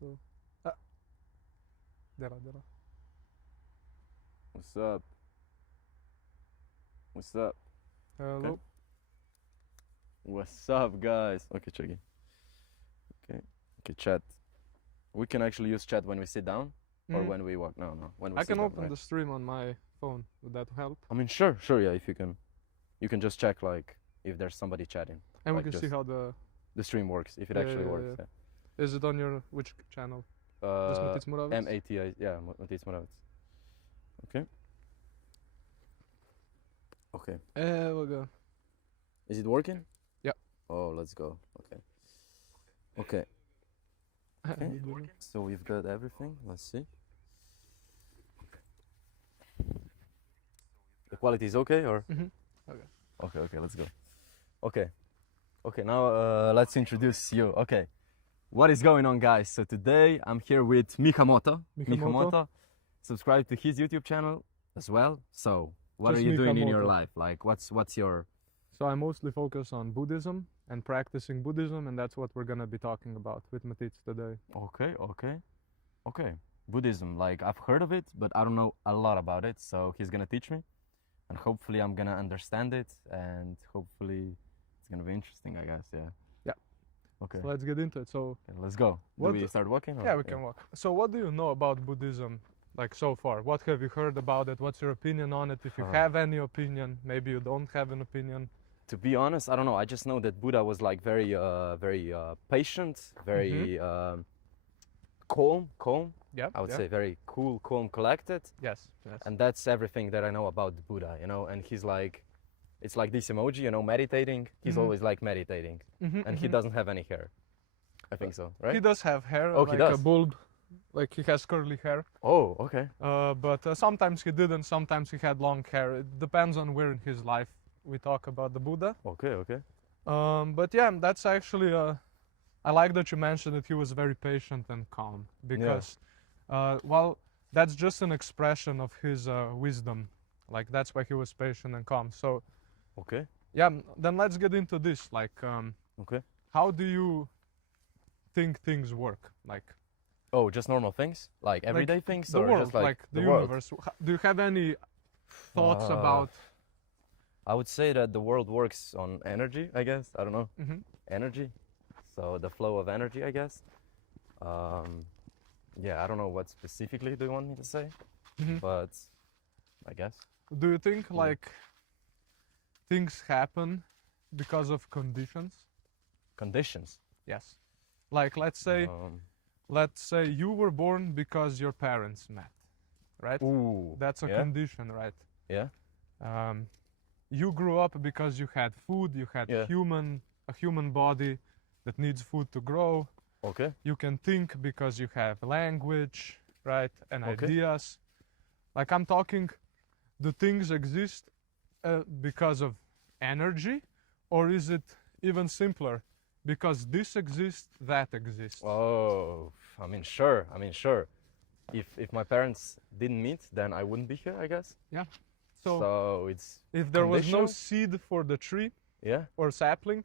so. There. What's up? What's up? Hello. Okay. What's up, guys? Okay, check it. Okay, chat. We can actually use chat when we sit down or when we walk. No, when we I sit can down, open right? the stream on my phone. Would that help? I mean, sure, yeah. If you can just check like if there's somebody chatting. And like we can see how the stream works, if it actually works. Yeah. Is it on your which channel? MATI, Moravec? yeah, Matic Moravec. Okay. Okay. We'll go. Is it working? Yeah. Oh, let's go. Okay. So we've got everything. Let's see. The quality is okay, or? Okay. Let's go. Okay. Now let's introduce you. Okay. What is going on, guys? So today I'm here with Mihamoto. Subscribe to his YouTube channel as well. So what Just are you doing in your Mihamoto. life? Like what's your... So I mostly focus on Buddhism and practicing Buddhism, and that's what we're gonna be talking about with Matic today. Okay. Buddhism, like I've heard of it, but I don't know a lot about it. So he's gonna teach me, and hopefully I'm gonna understand it, and hopefully it's gonna be interesting, I guess. Yeah. Okay. So let's get into it. So Okay, let's go. Do we start walking? Or? yeah, we can walk. So what do you know about Buddhism, like so far? What have you heard about it? What's your opinion on it? If you have any opinion, maybe you don't have an opinion. To be honest, I don't know. I just know that Buddha was like very patient, very calm. Yeah. I would say very cool, calm, collected. Yes. And that's everything that I know about Buddha, you know. And he's like, it's like this emoji, you know, meditating. He's always like meditating, and he doesn't have any hair. I think so, right? He does have hair, Oh, like he does? a bulb, like he has curly hair. Oh, okay. But sometimes he didn't. Sometimes he had long hair. It depends on where in his life we talk about the Buddha. Okay. But yeah, that's actually. I like that you mentioned that he was very patient and calm because, well, that's just an expression of his wisdom. Like that's why he was patient and calm. So. Okay. Yeah, then let's get into this. Like, Okay. how do you think things work? Like, Oh, just normal things, like everyday things, the or world, just like the world? universe. Do you have any thoughts about? I would say that the world works on energy, I guess. I don't know. Energy. So the flow of energy, I guess. Yeah, I don't know what specifically do you want me to say, but I guess. Do you think like things happen because of conditions? Conditions. Yes. Like let's say you were born because your parents met, right? Ooh. That's a condition, right? Yeah. You grew up because you had food, you had a human body that needs food to grow. Okay. You can think because you have language, right? And ideas. Like I'm talking, do things exist because of energy, or is it even simpler? Because this exists, that exists. Oh, I mean, sure. If my parents didn't meet, then I wouldn't be here, I guess. Yeah. So it's if there was no conditional? seed for the tree Yeah. or sapling,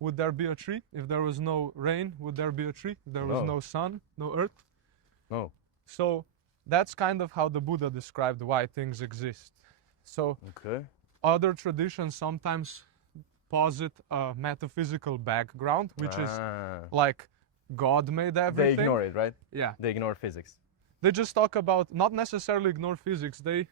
would there be a tree? If there was no rain, would there be a tree? If there was no sun, no earth? No. So that's kind of how the Buddha described why things exist. So other traditions sometimes posit a metaphysical background, which is like God made everything. They ignore it, right? Yeah. They ignore physics. They just talk about, not necessarily ignore physics, they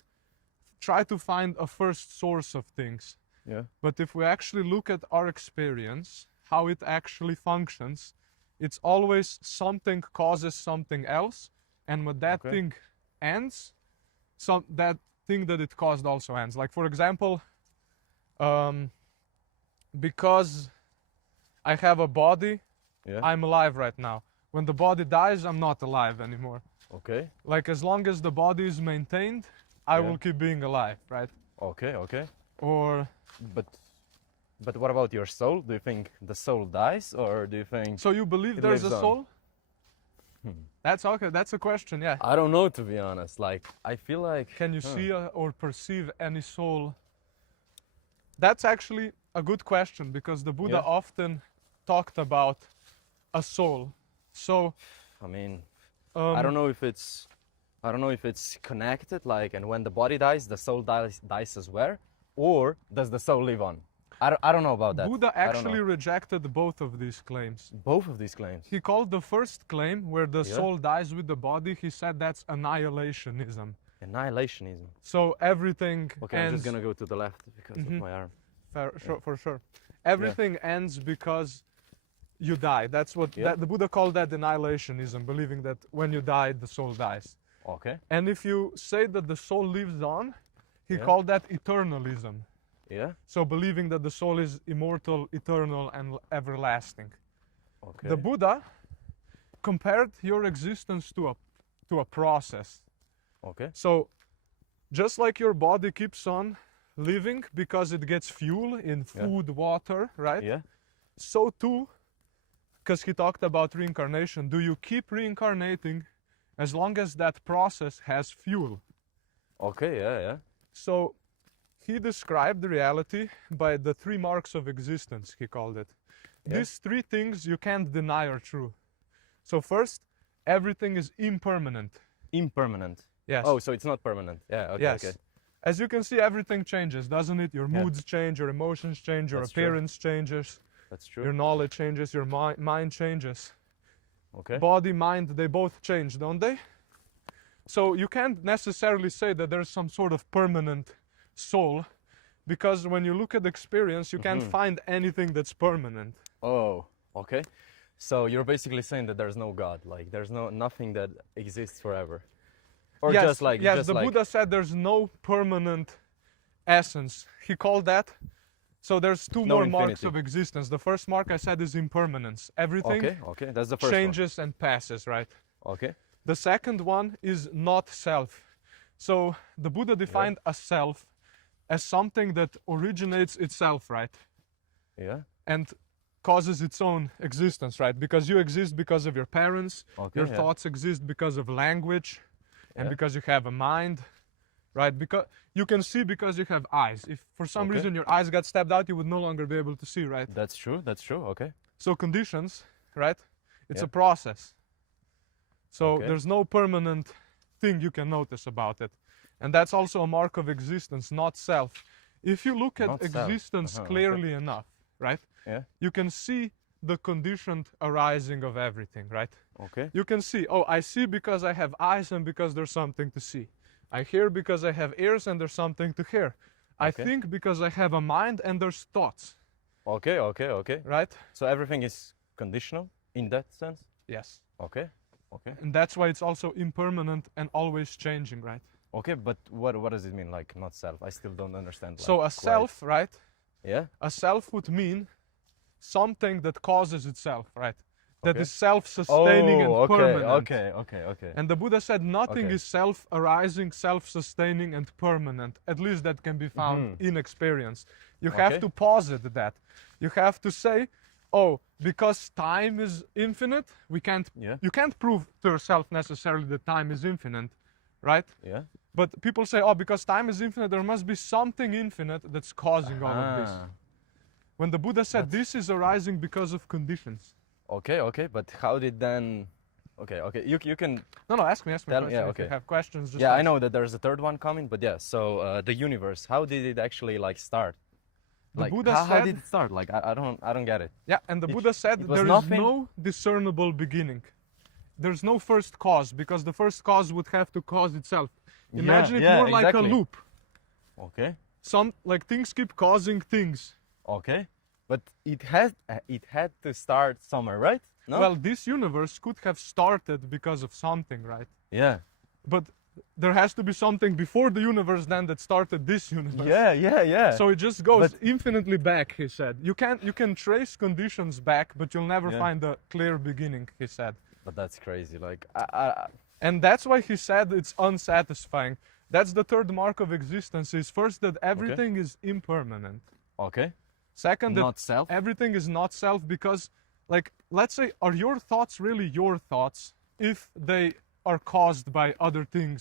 try to find a first source of things. Yeah. But if we actually look at our experience, how it actually functions, it's always something causes something else, and when that thing ends, that thing that it caused also ends. Like for example, because I have a body, I'm alive right now. When the body dies, I'm not alive anymore. Okay. Like as long as the body is maintained, I will keep being alive, right? Okay. Or but what about your soul? Do you think the soul dies, or do you think... So you believe there's a soul? That's okay, that's a question, yeah. I don't know, to be honest. Like, I feel like... Can you see or perceive any soul? That's actually a good question, because the Buddha often talked about a soul. So I mean, Um, I don't know if it's connected, like, and when the body dies, the soul dies as well, or does the soul live on? I don't know about that. Buddha I don't actually know. rejected both of these claims. Both of these claims. He called the first claim, where the Yeah. soul dies with the body, he said that's annihilationism. Annihilationism. So everything Okay, I'm ends... just gonna go to the left because of my arm. For sure. Everything ends because you die. That's what the Buddha called that annihilationism, believing that when you die, the soul dies. Okay. And if you say that the soul lives on, he Yeah. called that eternalism. Yeah. So believing that the soul is immortal, eternal, and everlasting. Okay. The Buddha compared your existence to a process. Okay. So just like your body keeps on living because it gets fuel in food, water, right? Yeah. So too, because he talked about reincarnation, do you keep reincarnating as long as that process has fuel? Okay. Yeah. Yeah. So he described the reality by the 3 marks of existence, he called it. Yeah. These 3 things you can't deny are true. So first, everything is impermanent. Impermanent. Yes. Oh, so it's not permanent. Yeah. Okay. Yes. Okay. As you can see, everything changes, doesn't it? Your Yeah. moods change, your emotions change, your That's true. appearance changes, That's true. your knowledge changes, your mind changes. Okay. Body, mind, they both change, don't they? So you can't necessarily say that there's some sort of permanent soul, because when you look at experience, you can't find anything that's permanent. Oh. Okay. So you're basically saying that there's no God, like there's nothing that exists forever. Or Yes, just like yes, the Buddha said there's no permanent essence. He called that. So there's 2 No more marks infinity. of existence. The first mark I said is impermanence. Everything Okay. Okay. That's the first changes and passes, right? one. Okay. The second one is not self. So the Buddha defined a self as something that originates itself, right? Yeah. And causes its own existence, right? Because you exist because of your parents, Okay, your yeah. thoughts exist because of language, and Yeah. because you have a mind, right? Because you can see because you have eyes. If for some Okay. reason your eyes got stabbed out, you would no longer be able to see, right? That's true. That's true. Okay. So conditions, right? It's Yeah. a process. So Okay. there's no permanent thing you can notice about it. And that's also a mark of existence, not self. If you look at Not self. existence Okay. clearly enough, right? Yeah. You can see the conditioned arising of everything, right? Okay. You can see, oh, I see because I have eyes and because there's something to see. I hear because I have ears and there's something to hear. I Okay. think because I have a mind and there's thoughts, Okay. Okay. Okay. right? So everything is conditional in that sense. Yes. Okay. Okay. And that's why it's also impermanent and always changing, right? Okay. But what does it mean? Like not self? I still don't understand. So a quite. self, right? Yeah. A self would mean something that causes itself, right? That Okay. is self-sustaining and permanent. Okay. And the Buddha said nothing Okay. is self-arising, self-sustaining, and permanent. At least that can be found in experience. You have Okay. to posit that. You have to say, oh, because time is infinite, Yeah. you can't prove to yourself necessarily that time is infinite, right? Yeah. But people say, oh, because time is infinite, there must be something infinite that's causing all of this. Ah. When the Buddha said this is arising because of conditions. Okay. But how did then? Okay. You can. No, ask me Tell- question. yeah, If you okay. have questions, just Yeah, I ask. know that there's a third one coming, but yeah. So the universe, how did it actually like start? The Like Buddha how said, did it start? Like I don't get it. yeah, and the It- Buddha said it was there is nothing? no discernible beginning. There's no first cause, because the first cause would have to cause itself. Imagine it yeah, more like a exactly. loop. Okay. Some like things keep causing things. Okay. But it had to start somewhere, right? No. Well, this universe could have started because of something, right? Yeah. But there has to be something before the universe then that started this universe. Yeah. So it just goes But- infinitely back, he said. You can trace conditions back, but you'll never Yeah. find a clear beginning, he said. But that's crazy. Like I And that's why he said it's unsatisfying. That's the third mark of existence, is first that everything is impermanent. okay. Second, that Not self. everything is not self, because, like, let's say, are your thoughts really your thoughts if they are caused by other things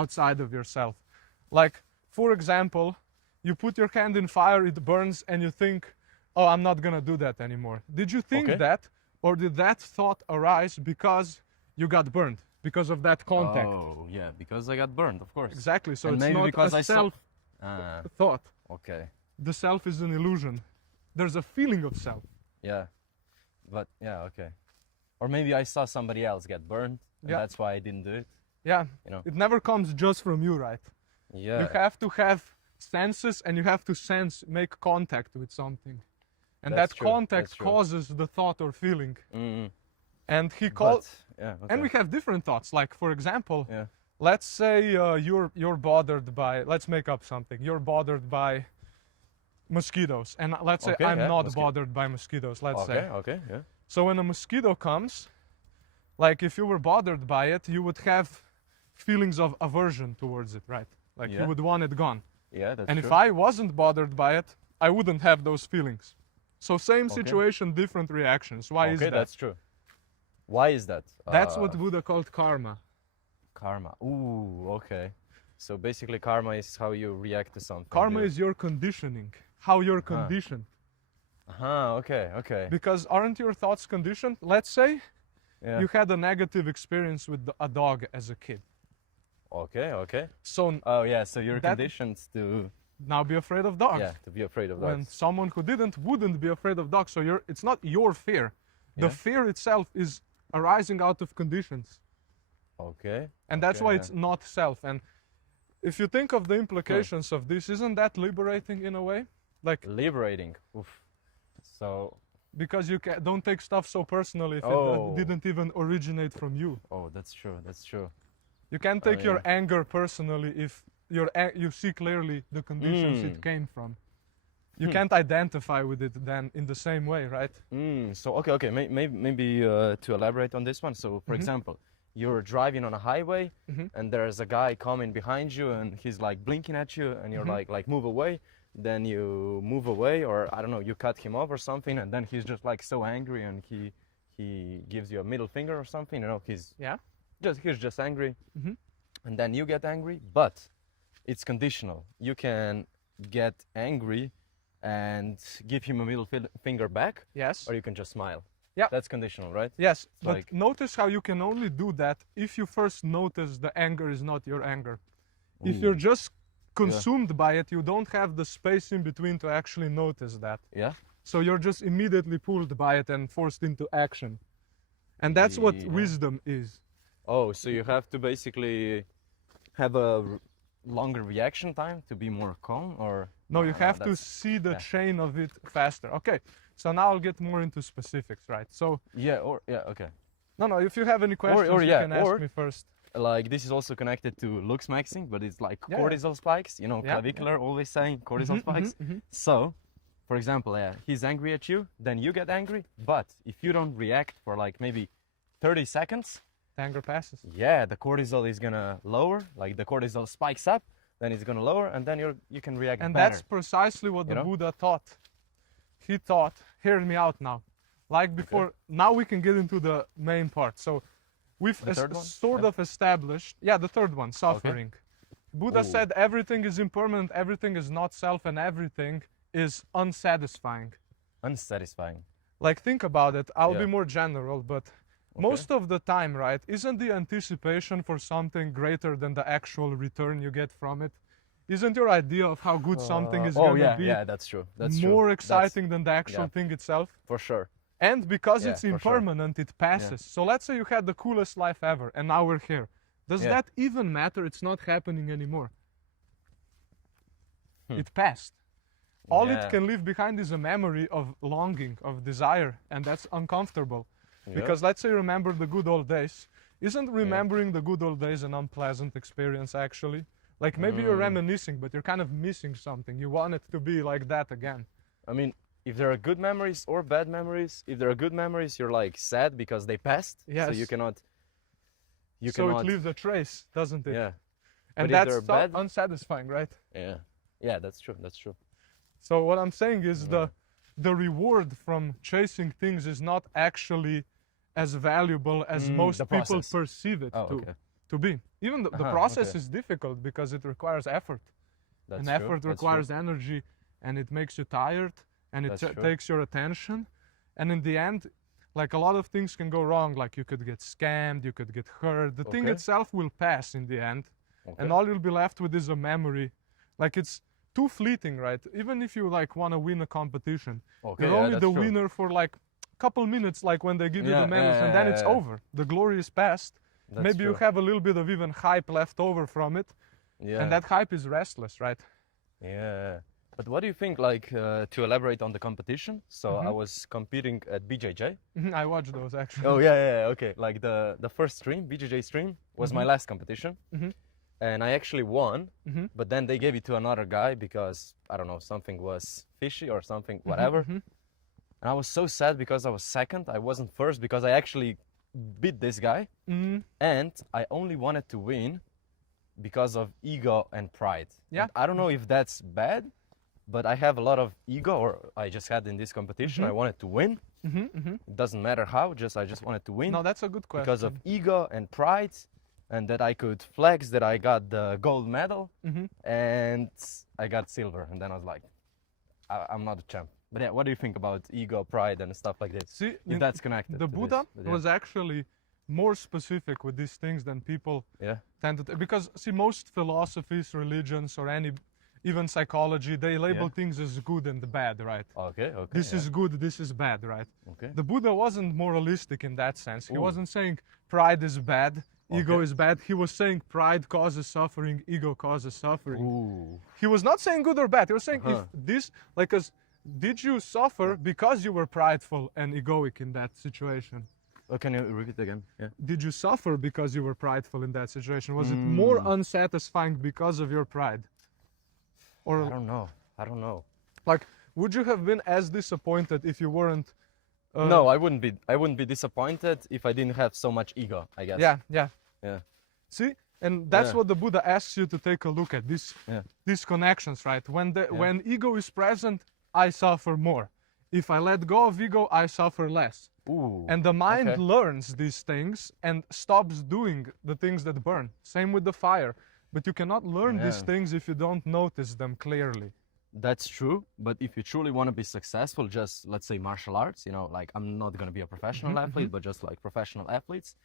outside of yourself? Like, for example, you put your hand in fire, it burns, and you think, oh, I'm not gonna do that anymore. Did you think Okay. that, or did that thought arise because you got burned because of that contact. Oh, yeah, because I got burned, of course. Exactly. So And it's maybe not because a I saw- self thought. Okay. The self is an illusion. There's a feeling of self. Yeah. But yeah, okay. Or maybe I saw somebody else get burned, and Yeah. that's why I didn't do it. Yeah. You know? It never comes just from you, right? Yeah. You have to have senses, and you have to make contact with something. And That's that true, contact that's true. causes the thought or feeling. Mm, And he called, yeah, okay. and we have different thoughts. Like, for example, Yeah. let's say you're bothered by, let's make up something. You're bothered by mosquitoes. And let's say Okay, I'm yeah, not mosquito. bothered by mosquitoes, let's Okay, say. okay, yeah. So when a mosquito comes, like if you were bothered by it, you would have feelings of aversion towards it, right? Like Yeah. you would want it gone. Yeah, that's And true. if I wasn't bothered by it, I wouldn't have those feelings. So same Okay. situation, different reactions. Why is Okay, that? that's true. Why is that? That's what Buddha called karma. Karma. Ooh, okay. So basically karma is how you react to something. Karma yeah. is your conditioning, how you're conditioned. Okay, okay. Because aren't your thoughts conditioned? Let's say Yeah. you had a negative experience with a dog as a kid. Okay, okay. So Oh yeah, so you're That- conditioned to now be afraid of dogs. to be afraid of When dogs. someone who didn't wouldn't be afraid of dogs. So it's not your fear. The Yeah. fear itself is arising out of conditions. Okay. And that's Okay, why yeah. it's not self. And if you think of the implications of this, isn't that liberating in a way? Like, Liberating. Oof. So, because you don't take stuff so personally if Oh. it didn't even originate from you. oh, that's true. That's true. You can take your yeah. anger personally if you see clearly the conditions it came from. You can't identify with it then in the same way, right? So okay. Maybe to elaborate on this one. So, for example, you're driving on a highway, and there's a guy coming behind you, and he's like blinking at you, and you're like move away. Then you move away, or I don't know, you cut him off or something, and then he's just like so angry, and he gives you a middle finger or something. You know, he's just angry, and then you get angry, but it's conditional. You can get angry and give him a middle finger back, Yes. or you can just smile. Yeah. That's conditional, right? Yes, but like- notice how you can only do that if you first notice the anger is not your anger. If you're just consumed by it, you don't have the space in between to actually notice that. Yeah. So you're just immediately pulled by it and forced into action. And that's what Yeah. wisdom is. Oh, so you have to basically have a longer reaction time to be more calm, or No, you have to that's- see the yeah. chain of it faster. Okay, so now I'll get more into specifics, right? So, okay. no, if you have any questions, you yeah, can ask or- me first. Like this is also connected to looks maxing, but it's like Yeah. cortisol spikes. You know, Yeah, clavicular always saying cortisol spikes. So, for example, he's angry at you, then you get angry, but if you don't react for like maybe 30 seconds, Anger passes. yeah, the cortisol is gonna lower. Like the cortisol spikes up, then it's gonna lower, and then you can react And better. that's precisely what the know? Buddha taught. He taught, hear me out now. Like before, now we can get into the main part. So we've The third one? sort of established, the third one, suffering. Buddha Ooh. said everything is impermanent, everything is not self, and everything is unsatisfying. Unsatisfying. Like, think about it. I'll Yeah. be more general, but most of the time, right, isn't the anticipation for something greater than the actual return you get from it? Isn't your idea of how good something is going to be that's true. That's more true. exciting than the actual yeah. thing itself? For sure. And because Yeah, it's for sure. impermanent, it passes. So let's say you had the coolest life ever, and now we're here. Does Yeah. that even matter? It's not happening anymore. It passed. All Yeah. it can leave behind is a memory of longing, of desire, and that's uncomfortable. Yeah. Because let's say you remember the good old days. Isn't remembering the good old days an unpleasant experience, actually? Like maybe you're reminiscing, but you're kind of missing something. You want it to be like that again. I mean, if there are good memories or bad memories, if there are good memories, you're like sad because they passed. So Yes. you cannot. So it leaves a trace, doesn't it? Yeah. And But if that's they're so bad- unsatisfying, right? Yeah. Yeah, that's true. That's true. So what I'm saying is the reward from chasing things is not actually as valuable as most the people process. perceive it Oh, okay. to be. Even the process is difficult because it requires effort. That's And true. effort That's requires true. energy, and it makes you tired, and it That's true. takes your attention. And in the end, like a lot of things can go wrong. Like you could get scammed, you could get hurt. The thing itself will pass in the end, and all you'll be left with is a memory. Like it's too fleeting, right? Even if you like want to win a competition, you're only the winner for like a couple minutes, like when they give you the medals, and then it's over. The glory is past. Maybe you have a little bit of even hype left over from it, and that hype is restless, right? Yeah. But what do you think, like, to elaborate on the competition? So I was competing at BJJ. I watched those actually. Oh yeah, okay. Like the first stream, BJJ stream, was my last competition. And I actually won, but then they gave it to another guy because, I don't know, something was fishy or something, whatever. And I was so sad because I was second. I wasn't first because I actually beat this guy. And I only wanted to win because of ego and pride. Yeah. And I don't know if that's bad, but I have a lot of ego, or I just had in this competition. I wanted to win. It doesn't matter how, I just wanted to win. No, that's a good question. Because of ego and pride, and that I could flex that I got the gold medal, and I got silver. And then I was like, I'm not a champ. But yeah, what do you think about ego, pride, and stuff like this? See, if that's connected. The Buddha was actually more specific with these things than people tend to. Because see, most philosophies, religions, or even psychology, they label things as good and bad, right? Okay. This is good, this is bad, right? The Buddha wasn't moralistic in that sense. He wasn't saying pride is bad, ego is bad. He was saying pride causes suffering, ego causes suffering. He was not saying good or bad. He was saying if this, like, did you suffer because you were prideful and egoic in that situation? Can you repeat again? Yeah. Did you suffer because you were prideful in that situation? Was it more unsatisfying because of your pride? Or I don't know. Like, would you have been as disappointed if you weren't? No, I wouldn't be. I wouldn't be disappointed if I didn't have so much ego, I guess. Yeah. See, and that's what the Buddha asks you to take a look at. These connections, right? When ego is present, I suffer more. If I let go of ego, I suffer less. And the mind learns these things and stops doing the things that burn. Same with the fire. But you cannot learn these things if you don't notice them clearly. That's true, but if you truly want to be successful, just let's say martial arts, you know, like I'm not going to be a professional athlete, but just like professional athletes.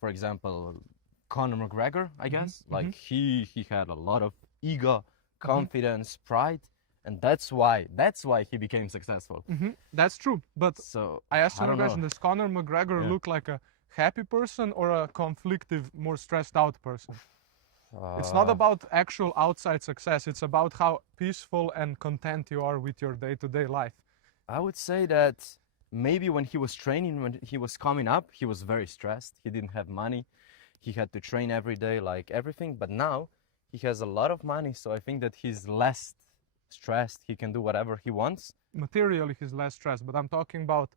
For example, Conor McGregor, I guess, like he had a lot of ego, confidence, pride, and that's why he became successful. That's true, but so I asked you a question: does Conor McGregor look like a happy person or a conflictive, more stressed out person? It's not about actual outside success. It's about how peaceful and content you are with your day-to-day life. I would say that maybe when he was training, when he was coming up, he was very stressed. He didn't have money. He had to train every day, like everything. But now he has a lot of money, so I think that he's less stressed. He can do whatever he wants. Materially, he's less stressed, but I'm talking about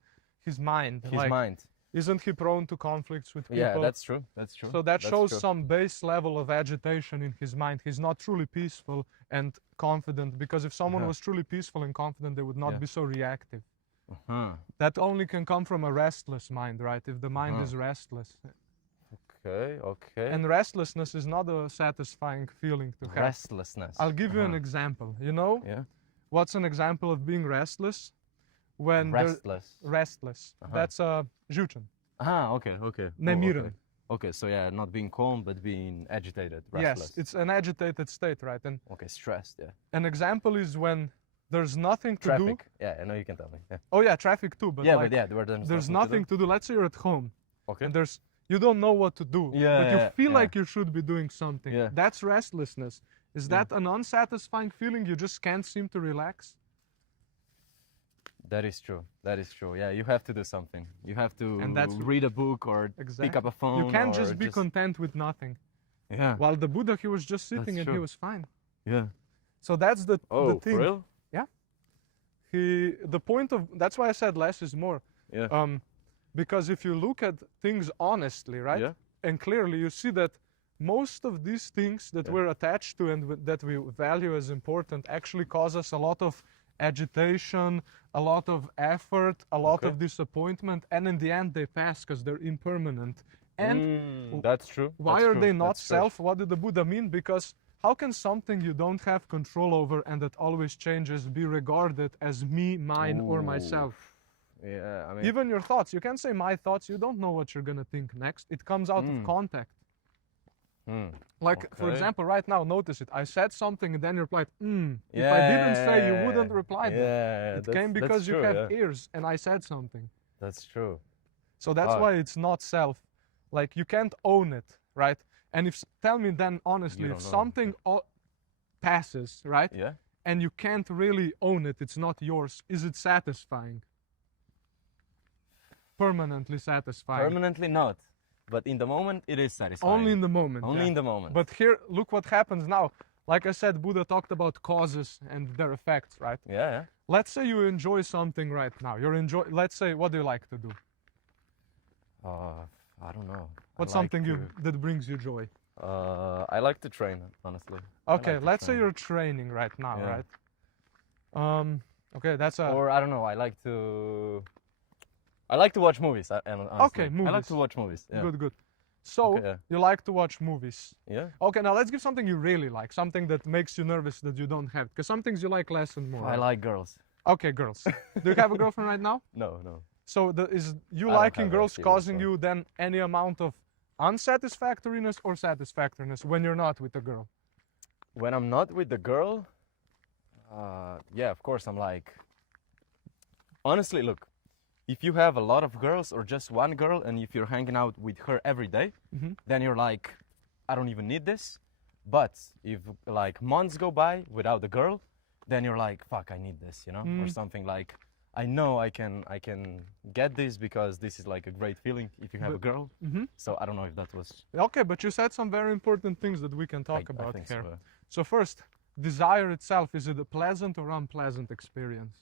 his mind. His mind. Isn't he prone to conflicts with people? Yeah, that's true. So that shows some base level of agitation in his mind. He's not truly peaceful and confident, because if someone was truly peaceful and confident, they would not be so reactive. That only can come from a restless mind, right? If the mind is restless. Okay. And restlessness is not a satisfying feeling to have. Restlessness. I'll give you an example. You know? What's an example of being restless? When restless. That's žučan. Okay. Nemiran. Okay, so yeah, not being calm, but being agitated, restless. Yes, it's an agitated state, right? And stressed, yeah. An example is when there's nothing to do. Yeah, I know you can tell me. Yeah. Oh yeah, traffic too, but there's nothing to do. Let's say you're at home. Okay. And you don't know what to do, but you feel like you should be doing something. Yeah. That's restlessness. Is that an unsatisfying feeling? You just can't seem to relax? That is true. Yeah, you have to do something. You have to read a book or pick up a phone. You can't just be content with nothing. Yeah. While the Buddha, he was just sitting and he was fine. Yeah. So that's the thing. For real? Yeah. That's why I said less is more. Yeah. Because if you look at things honestly, right? Yeah. And clearly, you see that most of these things that we're attached to and that we value as important actually cause us a lot of agitation, a lot of effort, a lot of disappointment, and in the end they pass because they're impermanent. And that's true. Why are they not self? What did the Buddha mean? Because how can something you don't have control over and that always changes be regarded as me, mine, or myself? Yeah, I mean, Even your thoughts, you can't say my thoughts, you don't know what you're gonna think next. It comes out of contact. Like, for example, right now, notice it. I said something and then you replied, If I didn't say, you wouldn't reply that. It came because you have ears and I said something. That's true. So that's why it's not self. Like, you can't own it, right? And tell me then honestly, if something passes, right? Yeah. And you can't really own it, it's not yours, is it satisfying? Permanently satisfying? Permanently not. But in the moment, it is satisfying. Only in the moment. Only in the moment. But here, look what happens now. Like I said, Buddha talked about causes and their effects, right? Yeah. Let's say you enjoy something right now. Let's say, what do you like to do? I don't know. What's something that brings you joy? I like to train, honestly. Okay, let's say you're training right now, right? Okay, that's a... Or I don't know, I like to watch movies. Honestly. Okay, movies. I like to watch movies. Yeah. Good. So, you like to watch movies. Yeah. Okay, now let's give something you really like. Something that makes you nervous that you don't have. Because some things you like less and more. I like girls. Okay, girls. Do you have a girlfriend right now? No. So is you liking girls causing you then any amount of unsatisfactoriness or satisfactoriness when you're not with a girl? When I'm not with the girl, yeah, of course I'm like... Honestly, look. If you have a lot of girls or just one girl and if you're hanging out with her every day, then you're like, I don't even need this. But if like months go by without the girl, then you're like, fuck, I need this, you know? Or something like, I know I can get this because this is like a great feeling if you have a girl. So I don't know if that was... Okay, but you said some very important things that we can talk about here. So. So first, desire itself, is it a pleasant or unpleasant experience?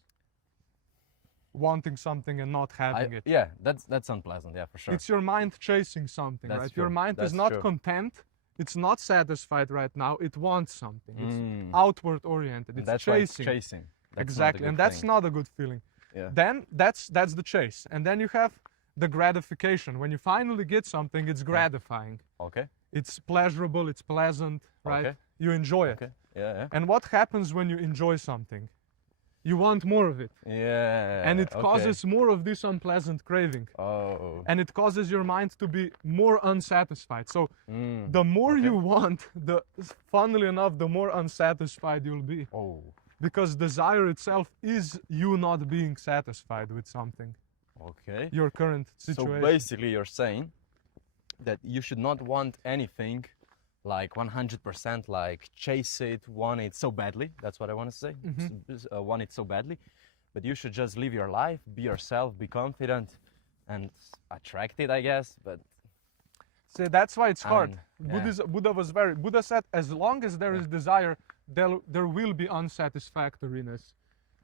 Wanting something and not having it. Yeah, that's unpleasant, yeah, for sure. It's your mind chasing something, right? True. Your mind is not content, it's not satisfied right now, it wants something. It's outward oriented, it's that's chasing. Why it's chasing. That's exactly, and that's not a good feeling. Yeah. Then that's the chase. And then you have the gratification. When you finally get something, it's gratifying. Okay. It's pleasurable, it's pleasant, right? Okay. You enjoy it. Okay. Yeah. And what happens when you enjoy something? You want more of it. Yeah. And it causes more of this unpleasant craving. Oh. And it causes your mind to be more unsatisfied. So the more you want, funnily enough, the more unsatisfied you'll be. Oh. Because desire itself is you not being satisfied with something. Okay. Your current situation. So basically you're saying that you should not want anything like 100%, like chase it, want it so badly. That's what I want to say. Want it so badly. But you should just live your life, be yourself, be confident and attract it, I guess. But see, that's why it's hard. Buddha said, as long as there is desire, there will be unsatisfactoriness.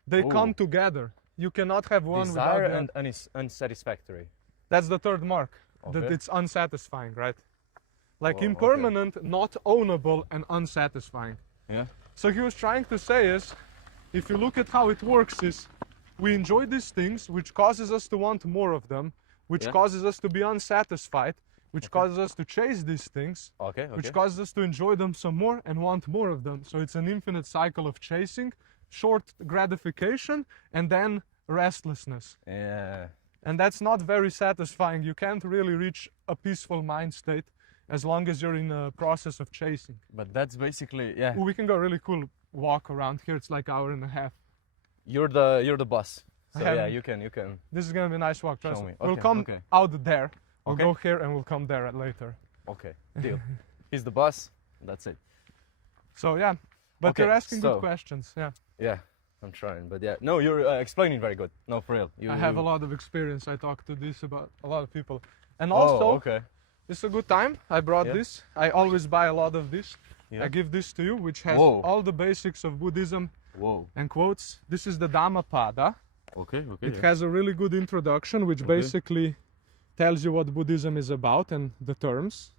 They come together. You cannot have one desire without the other. and is unsatisfactory. That's the third mark, that it's unsatisfying, right? Like impermanent, not ownable, and unsatisfying. Yeah. So he was trying to say is, if you look at how it works is, we enjoy these things, which causes us to want more of them, which causes us to be unsatisfied, which causes us to chase these things, which causes us to enjoy them some more and want more of them. So it's an infinite cycle of chasing, short gratification, and then restlessness. Yeah. And that's not very satisfying. You can't really reach a peaceful mind state as long as you're in a process of chasing. But that's basically, We can go really cool walk around here. It's like an hour and a half. You're the boss. So yeah, you can. This is gonna be a nice walk, trust me. Okay, We'll come out there. We'll go here and we'll come there later. Okay, deal. He's the boss. That's it. So yeah, but you're asking good questions. Yeah, I'm trying. But yeah, no, you're explaining very good. No, for real. I have a lot of experience. I talk to this about a lot of people, and also it's a good time. I brought this. I always buy a lot of this. I give this to you, which has all the basics of Buddhism and quotes. This is the Dhammapada. Okay. It has a really good introduction, which basically tells you what Buddhism is about and the terms.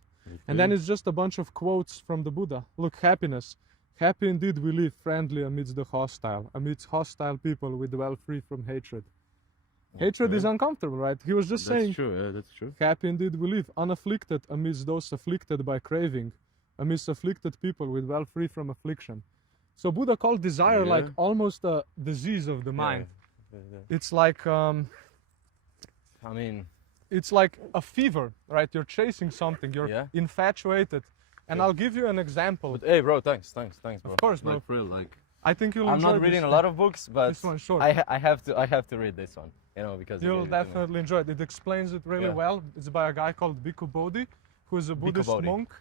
And then it's just a bunch of quotes from the Buddha. Look, happiness. Happy indeed we live, friendly amidst the hostile. Amidst hostile people we dwell free from hatred. Hatred is uncomfortable, right? He was just saying, that's true, that's true. Happy indeed we live, unafflicted amidst those afflicted by craving. Amidst afflicted people we dwell free from affliction. So Buddha called desire like almost a disease of the mind. It's like I mean, it's like a fever, right? You're chasing something, you're infatuated. And I'll give you an example. But, hey, bro, thanks, bro. Of course, bro. Like, real, like. I think you'll I'm enjoy not reading this a lot of books, but this one's short. I have to read this one, you know, because you'll definitely enjoy it. It explains it really well. It's by a guy called Bhikkhu Bodhi, who is a Buddhist monk,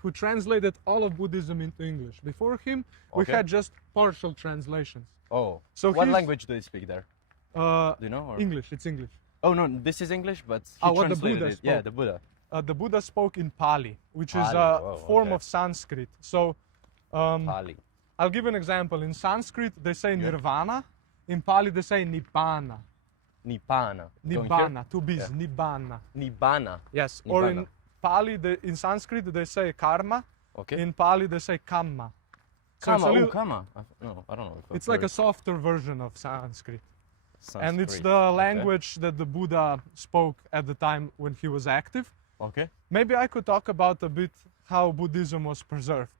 who translated all of Buddhism into English. Before him, we had just partial translations. Oh, so what language do you speak there? Do you know? Or? English. It's English. Oh no, this is English, but he translated it. Yeah, the Buddha. The Buddha spoke in Pali, which is a form of Sanskrit. So, Pali. I'll give an example. In Sanskrit, they say nirvana. In Pali, they say nibbana. Nibbana. Nibbana. Two B's. Nibbana. Nibbana. Yes. Nibbana. Or in Pali, in Sanskrit, they say karma. Okay. In Pali, they say kamma. So kamma. Kamma. No, I don't know. It's like a softer version of Sanskrit. And it's the language that the Buddha spoke at the time when he was active. Okay. Maybe I could talk about a bit how Buddhism was preserved.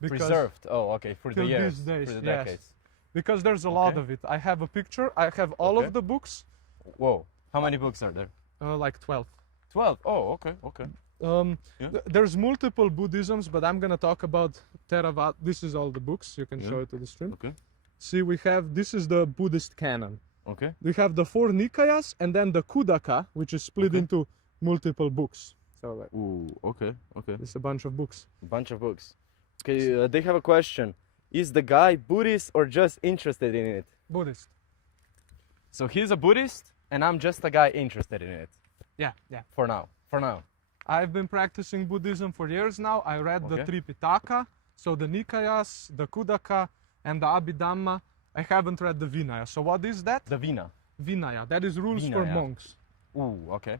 Preserved? Oh, okay. For the years, these days, for the decades. Because there's a lot of it. I have a picture. I have all of the books. Whoa. How many books are there? Like 12. 12? Oh, okay, okay. There's multiple Buddhisms, but I'm going to talk about Theravada. This is all the books. You can show it to the stream. Okay. See, this is the Buddhist canon. Okay. We have the 4 Nikayas and then the Kudaka, which is split into multiple books. So like, ooh, okay, okay. It's a bunch of books. A bunch of books. Okay, they have a question. Is the guy Buddhist or just interested in it? Buddhist. So he's a Buddhist and I'm just a guy interested in it. Yeah. For now. I've been practicing Buddhism for years now. I read the Tripitaka, so the Nikayas, the Kudaka, and the Abhidhamma. I haven't read the Vinaya. So what is that? The Vinaya. That is rules for monks. Ooh, okay.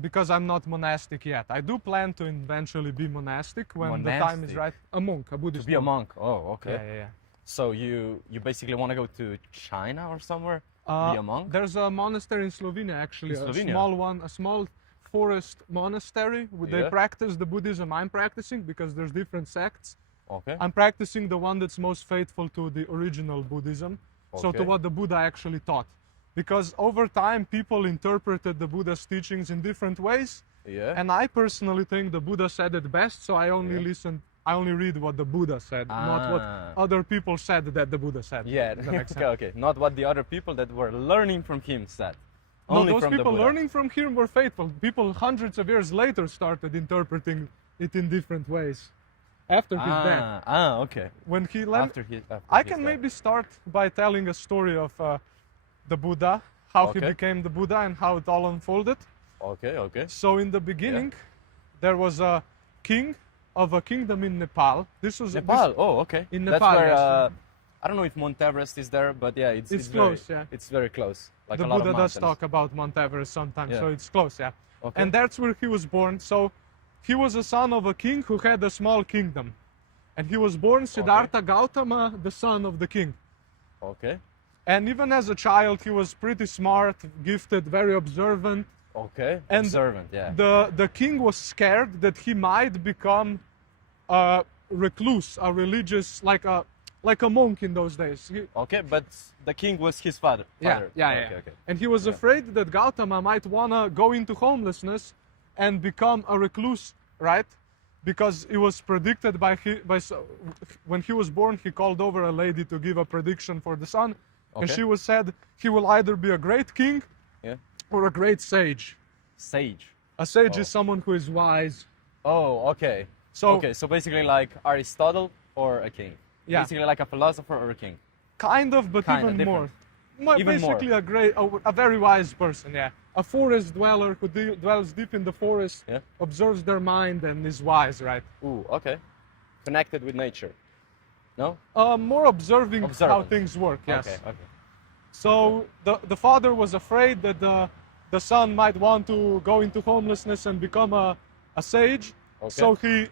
Because I'm not monastic yet. I do plan to eventually be monastic when the time is right. A monk, a Buddhist. To be a monk. Oh, okay. Yeah. So you basically want to go to China or somewhere? Be a monk? There's a monastery in Slovenia actually. A small one, a small forest monastery. They practice the Buddhism I'm practicing because there's different sects. Okay. I'm practicing the one that's most faithful to the original Buddhism. So to what the Buddha actually taught. Because over time, people interpreted the Buddha's teachings in different ways. Yeah. And I personally think the Buddha said it best, so I only listen, I only read what the Buddha said, not what other people said that the Buddha said. Yeah, okay. Not what the other people that were learning from him said. Only no, those from people the Buddha. learning from him were faithful. People hundreds of years later started interpreting it in different ways. After his death. Okay. When he left, I can maybe start by telling a story of the Buddha, how he became the Buddha and how it all unfolded. Okay. So in the beginning, there was a king of a kingdom in Nepal. This was Nepal. Okay. In Nepal, that's where, I don't know if Mount Everest is there, but yeah, it's close. It's very close. Like the a lot Buddha of does mountains. talk about Mount Everest sometimes, so it's close. Yeah. Okay. And that's where he was born. So he was a son of a king who had a small kingdom. And he was born Siddhartha Gautama, the son of the king. Okay. And even as a child, he was pretty smart, gifted, very observant. Okay, and observant, yeah. The king was scared that he might become a recluse, a religious, like a monk in those days. Okay, but the king was his father. Yeah. Okay. And he was afraid that Gautama might wanna go into homelessness and become a recluse, right? Because it was predicted when he was born, he called over a lady to give a prediction for the son. And she was said he will either be a great king or a great sage. Sage? A sage is someone who is wise. Oh, okay. So basically like Aristotle or a king. Yeah. Basically like a philosopher or a king. Kind of, but even more. Basically a very wise person, yeah. A forest dweller who dwells deep in the forest, observes their mind and is wise, right? Ooh, okay. Connected with nature. No? More observing how things work, yes. Okay. So the father was afraid that the son might want to go into homelessness and become a sage. Okay. So he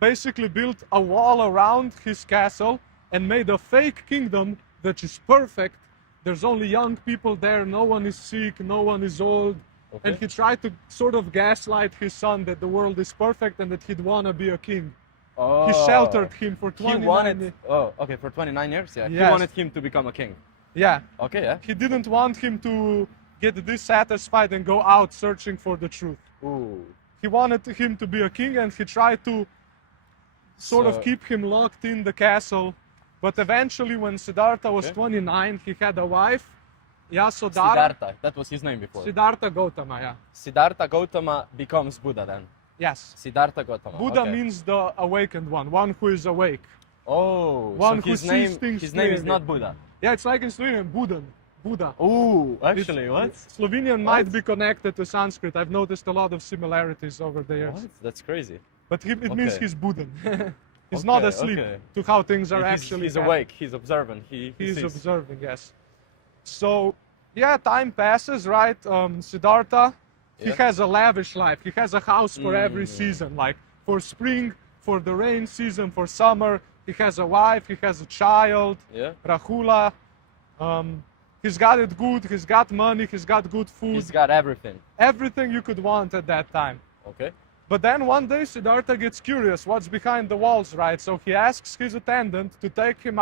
basically built a wall around his castle and made a fake kingdom that is perfect. There's only young people there, no one is sick, no one is old. Okay. And he tried to sort of gaslight his son that the world is perfect and that he'd want to be a king. Oh. He sheltered him for 29 years. For 29 years, yeah. Yes. He wanted him to become a king. Yeah. Okay, yeah. He didn't want him to get dissatisfied and go out searching for the truth. Ooh. He wanted him to be a king, and he tried to sort of keep him locked in the castle. But eventually, when Siddhartha was 29, he had a wife, Yasodhara. Siddhartha, that was his name before. Siddhartha Gautama, yeah. Siddhartha Gautama becomes Buddha then. Yes. Siddhartha Gautama. Buddha means the awakened one who is awake. Oh, one so who sees things his name is clearly. not Buddha. Yeah, it's like in Slovenian, Buddha. Ooh, actually, what? Slovenian might be connected to Sanskrit. I've noticed a lot of similarities over the years. What? That's crazy. But it means he's Buddhan. He's not asleep to how things are actually He's happening. awake, he's observant. He's He's observing, yes. So, yeah, time passes, right? Siddhartha, he has a lavish life. He has a house for every season, like for spring, for the rain season, for summer. He has a wife, he has a child, Rahula. He's got it good, he's got money, he's got good food. He's got everything. Everything you could want at that time. Okay. But then one day Siddhartha gets curious what's behind the walls, right? So he asks his attendant to take him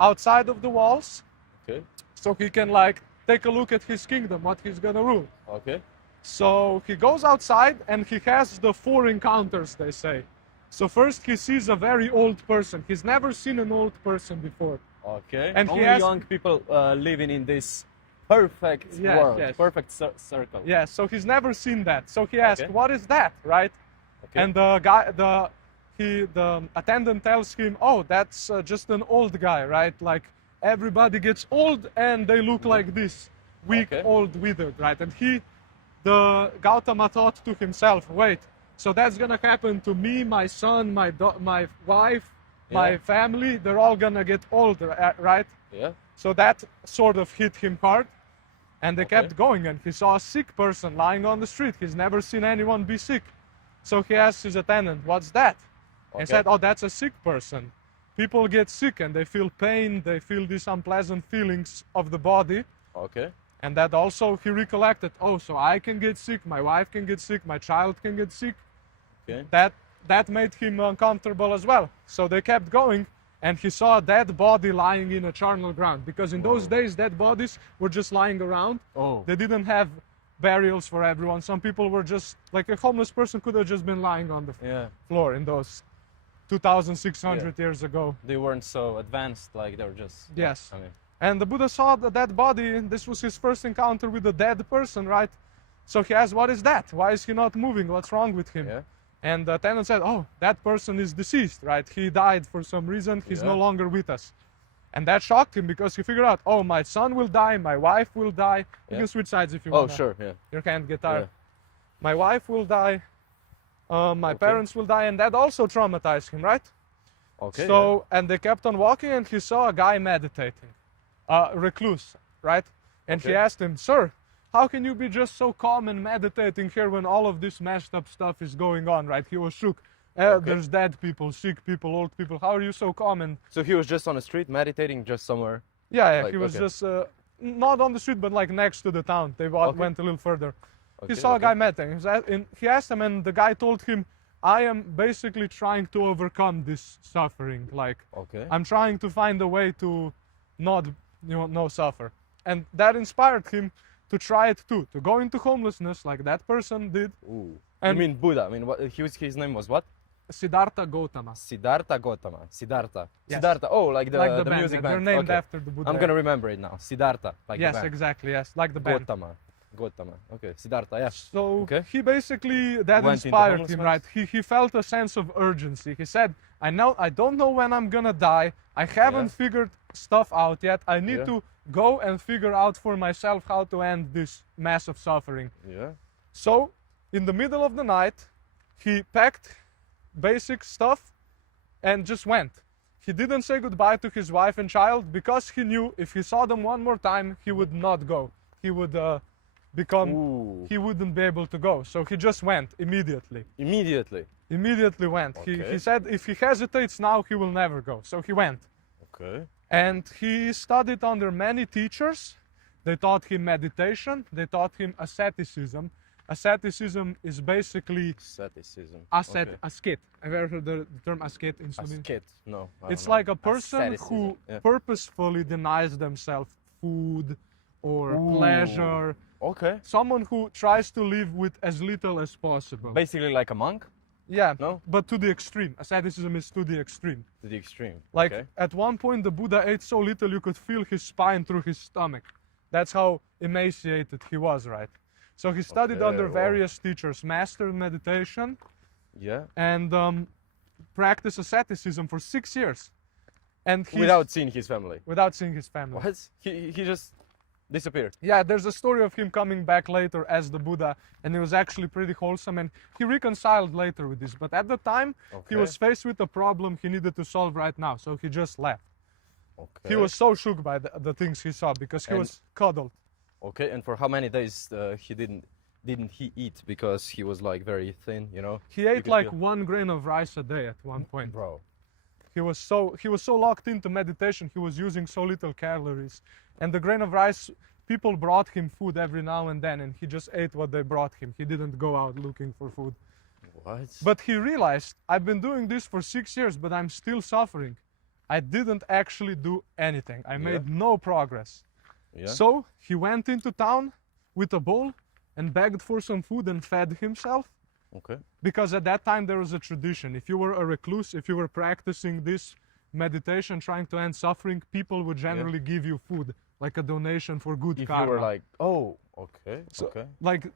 outside of the walls. Okay. So he can like take a look at his kingdom, what he's gonna rule. Okay. So he goes outside and he has the 4 encounters, they say. So first he sees a very old person. He's never seen an old person before. Okay. And only young people living in this perfect world, perfect circle. Yeah, so he's never seen that. So he asked, what is that, right? Okay. And the attendant tells him, oh, that's just an old guy, right? Like everybody gets old and they look like this, weak, old, withered, right? And the Gautama thought to himself, wait, so that's gonna happen to me, my son, my wife, my family, they're all gonna get older, right? Yeah. So that sort of hit him hard, and they kept going, and he saw a sick person lying on the street. He's never seen anyone be sick. So he asked his attendant, what's that? And said, oh, that's a sick person. People get sick and they feel pain, they feel these unpleasant feelings of the body. Okay. And that also he recollected, oh, so I can get sick, my wife can get sick, my child can get sick. Okay. That made him uncomfortable as well. So they kept going, and he saw a dead body lying in a charnel ground. Because in those days, dead bodies were just lying around. Oh. They didn't have burials for everyone. Some people were just, like a homeless person could have just been lying on the floor in those 2,600 years ago. They weren't so advanced, like they were just... Yes. I mean. And the Buddha saw the dead body, and this was his first encounter with a dead person, right? So he asked, what is that? Why is he not moving? What's wrong with him? Yeah. And the attendant said, oh, that person is deceased, right? He died for some reason. He's no longer with us. And that shocked him because he figured out, oh, my son will die, my wife will die. You can switch sides if you want. Oh, sure, yeah. Your hand guitar. My wife will die. My parents will die. And that also traumatized him, right? Okay. So, and they kept on walking, and he saw a guy meditating. Recluse, right? And he asked him, sir, how can you be just so calm and meditating here when all of this messed up stuff is going on, right? He was shook. There's dead people, sick people, old people. How are you so calm? And so he was just on the street meditating just somewhere? Yeah, he was just not on the street, but like next to the town. They went a little further. He saw a guy meditating. He asked him, and the guy told him, I am basically trying to overcome this suffering. Like, I'm trying to find a way to not, no suffer. And that inspired him to try it too, to go into homelessness like that person did. Ooh. And you mean Buddha? I mean, his name was what? Siddhartha Gautama. Siddhartha Gautama. Siddhartha. Yes. Siddhartha. Oh, like the band. music band. They're named after the Buddha. I'm gonna remember it now. Siddhartha. Like the band. Exactly. Yes, like the band. Gautama. Okay. Siddhartha. Yeah. So he basically inspired him, right? He felt a sense of urgency. He said, I don't know when I'm gonna die. I haven't figured stuff out yet. I need to go and figure out for myself how to end this massive suffering. Yeah. So, in the middle of the night, he packed basic stuff and just went. He didn't say goodbye to his wife and child because he knew if he saw them one more time, he would not go. He would he wouldn't be able to go. So he just went immediately. Immediately went. He said if he hesitates now, he will never go. So he went. Okay. And he studied under many teachers. They taught him meditation. They taught him asceticism. Asceticism is basically ascet. Have you ever heard the term ascet in Slovenian? Ascet? No. It's like a person who purposefully denies themselves food, or Ooh. pleasure. Okay. Someone who tries to live with as little as possible. Basically like a monk? Yeah, No? but to the extreme. Asceticism is to the extreme. To the extreme. Like okay. at one point, the Buddha ate so little you could feel his spine through his stomach. That's how emaciated he was, right? So he studied under various teachers, mastered meditation, yeah, and practiced asceticism for 6 years. And without seeing his family. Without seeing his family. What? He just disappeared. Yeah, there's a story of him coming back later as the Buddha, and it was actually pretty wholesome, and he reconciled later with this. But at the time, he was faced with a problem he needed to solve right now, so he just left. Okay. He was so shook by the things he saw because he was coddled. Okay, and for how many days he didn't he eat because he was like very thin, you know? He ate like 1 grain of rice a day at one point. Bro. He was so locked into meditation, he was using so little calories. And the grain of rice, people brought him food every now and then, and he just ate what they brought him. He didn't go out looking for food. What? But he realized, I've been doing this for 6 years, but I'm still suffering. I didn't actually do anything. I made no progress. Yeah. So he went into town with a bowl and begged for some food and fed himself. Okay. Because at that time there was a tradition. If you were a recluse, if you were practicing this meditation, trying to end suffering, people would generally give you food, like a donation for good karma. If you were like, oh, okay, so, okay. Like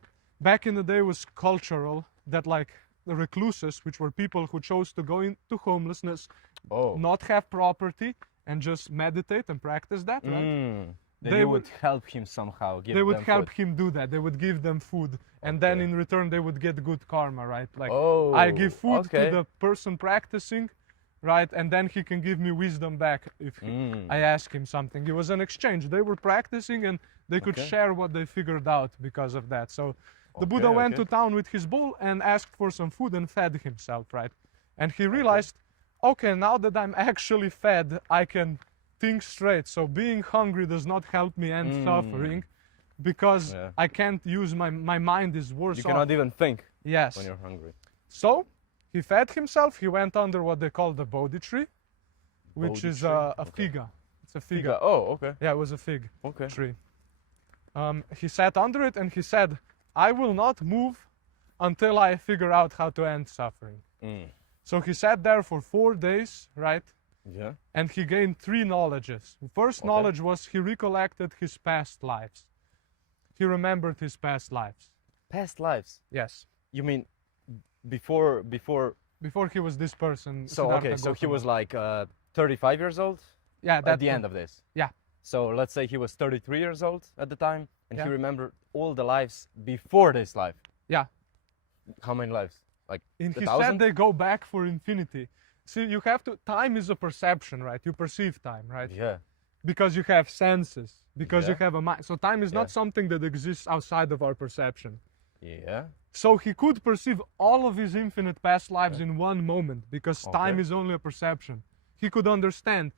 back in the day, it was cultural that like the recluses, which were people who chose to go into homelessness, not have property, and just meditate and practice that, right? They would help him somehow. They would help him do that. They would give them food, and then in return they would get good karma, right? Like I give food to the person practicing, right? And then he can give me wisdom back if I ask him something. It was an exchange. They were practicing and they could share what they figured out because of that. So the Buddha went to town with his bowl and asked for some food and fed himself, right? And he realized, okay, now that I'm actually fed, I can think straight. So being hungry does not help me end suffering, because I can't use my mind is worse off. You cannot even think when you're hungry. So he fed himself. He went under what they call the Bodhi tree, which is a figa. It's a figa. Oh, okay. Yeah, it was a fig tree. He sat under it and he said, I will not move until I figure out how to end suffering. So he sat there for 4 days, right? Yeah. And he gained 3 knowledges. The first knowledge was he recollected his past lives. He remembered his past lives. Past lives? Yes. You mean before he was this person? So okay, so he was like 35 years old? Yeah, at the end of this. Yeah. So let's say he was 33 years old at the time, and he remembered all the lives before this life. Yeah. How many lives? Like in his head they go back for infinity. See, you have to, time is a perception, right? You perceive time, right? Yeah. Because you have senses, because you have a mind. So time is not something that exists outside of our perception. Yeah. So he could perceive all of his infinite past lives in one moment, because time is only a perception. He could understand,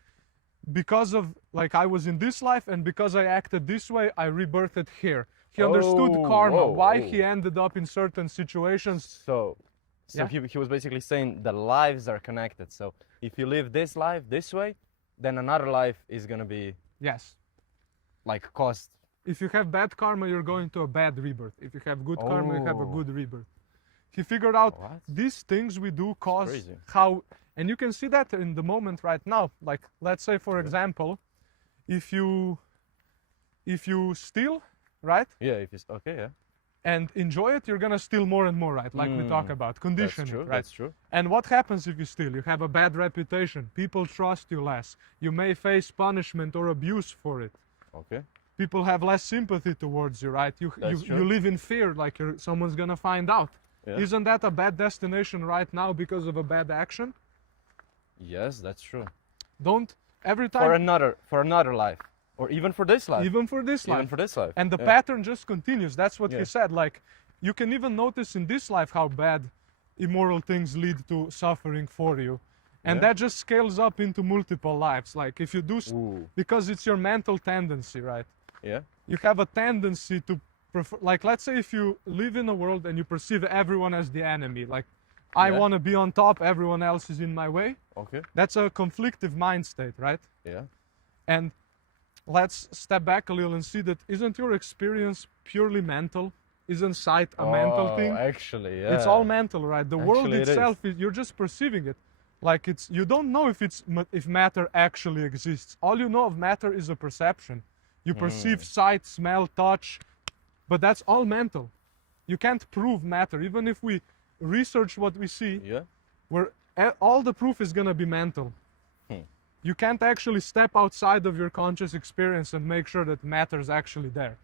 because of, like, I was in this life, and because I acted this way, I rebirthed here. He understood karma, why he ended up in certain situations. So he was basically saying the lives are connected. So if you live this life this way, then another life is going to be like caused. If you have bad karma, you're going to a bad rebirth. If you have good karma, you have a good rebirth. He figured out these things we do cause how, and you can see that in the moment right now. Like, let's say, for example, if you steal, right? Yeah, if it's and enjoy it, you're gonna steal more and more, right? Like we talk about conditioning, right? That's true. And what happens if you steal? You have a bad reputation. People trust you less. You may face punishment or abuse for it. Okay. People have less sympathy towards you, right? You live in fear, like someone's gonna find out. Yeah. Isn't that a bad destination right now because of a bad action? Yes, that's true. Don't every time for another life. Or even for this life. Even for this life. Even for this life. And the pattern just continues. That's what he said. Like, you can even notice in this life how bad immoral things lead to suffering for you. And that just scales up into multiple lives. Like, if you do, because it's your mental tendency, right? Yeah. You have a tendency to prefer, like, let's say if you live in a world and you perceive everyone as the enemy, like, I want to be on top, everyone else is in my way. Okay. That's a conflictive mind state, right? Yeah. And let's step back a little and see that isn't your experience purely mental? Isn't sight a mental thing? Actually, yeah. It's all mental, right? The world Actually, it itself, you're just perceiving it. Like you don't know if matter actually exists. All you know of matter is a perception. You perceive sight, smell, touch, but that's all mental. You can't prove matter. Even if we research what we see, all the proof is gonna be mental. You can't actually step outside of your conscious experience and make sure that matter is actually there.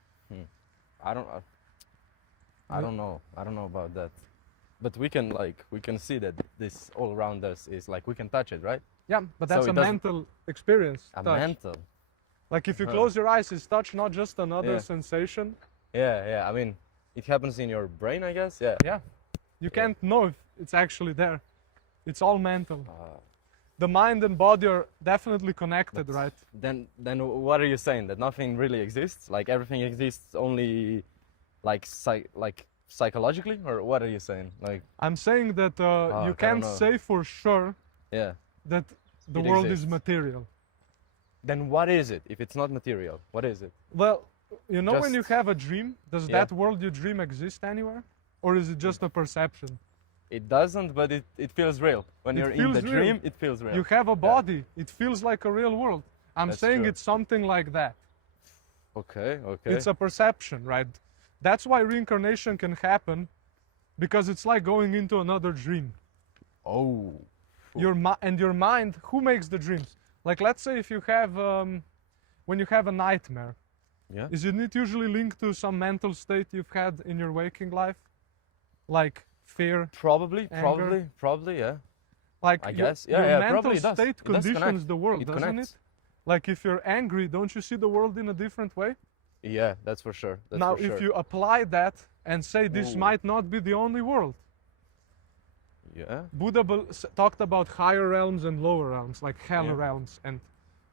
I don't know about that. But we can see that this all around us is like, we can touch it, right? Yeah, but that's So a mental experience. A touch. mental. Like if you close your eyes, it's touch, not just another sensation. Yeah. I mean, it happens in your brain, I guess. Yeah. Yeah. You can't know if it's actually there. It's all mental. The mind and body are definitely connected, right? Then what are you saying? That nothing really exists? Like everything exists only like psychologically, or what are you saying? Like I'm saying that you can't say for sure that the world is material. Then what is it if it's not material? What is it? Well, you know, when you have a dream, does that world you dream exist anywhere? Or is it just a perception? It doesn't, but it feels real. When you're in the dream, it feels real. You have a body. It feels like a real world. I'm saying true. it's something like that. Okay. It's a perception, right? That's why reincarnation can happen, because it's like going into another dream. Oh. Your mind, who makes the dreams? Like, let's say if you have, when you have a nightmare, isn't it usually linked to some mental state you've had in your waking life? Like fear? Probably, yeah. Like I guess, your mental probably state conditions the world, doesn't connects. it? Like if you're angry, don't you see the world in a different way? Yeah, that's for sure. Now, if you apply that and say this might not be the only world. Yeah. Buddha talked about higher realms and lower realms, like hell realms and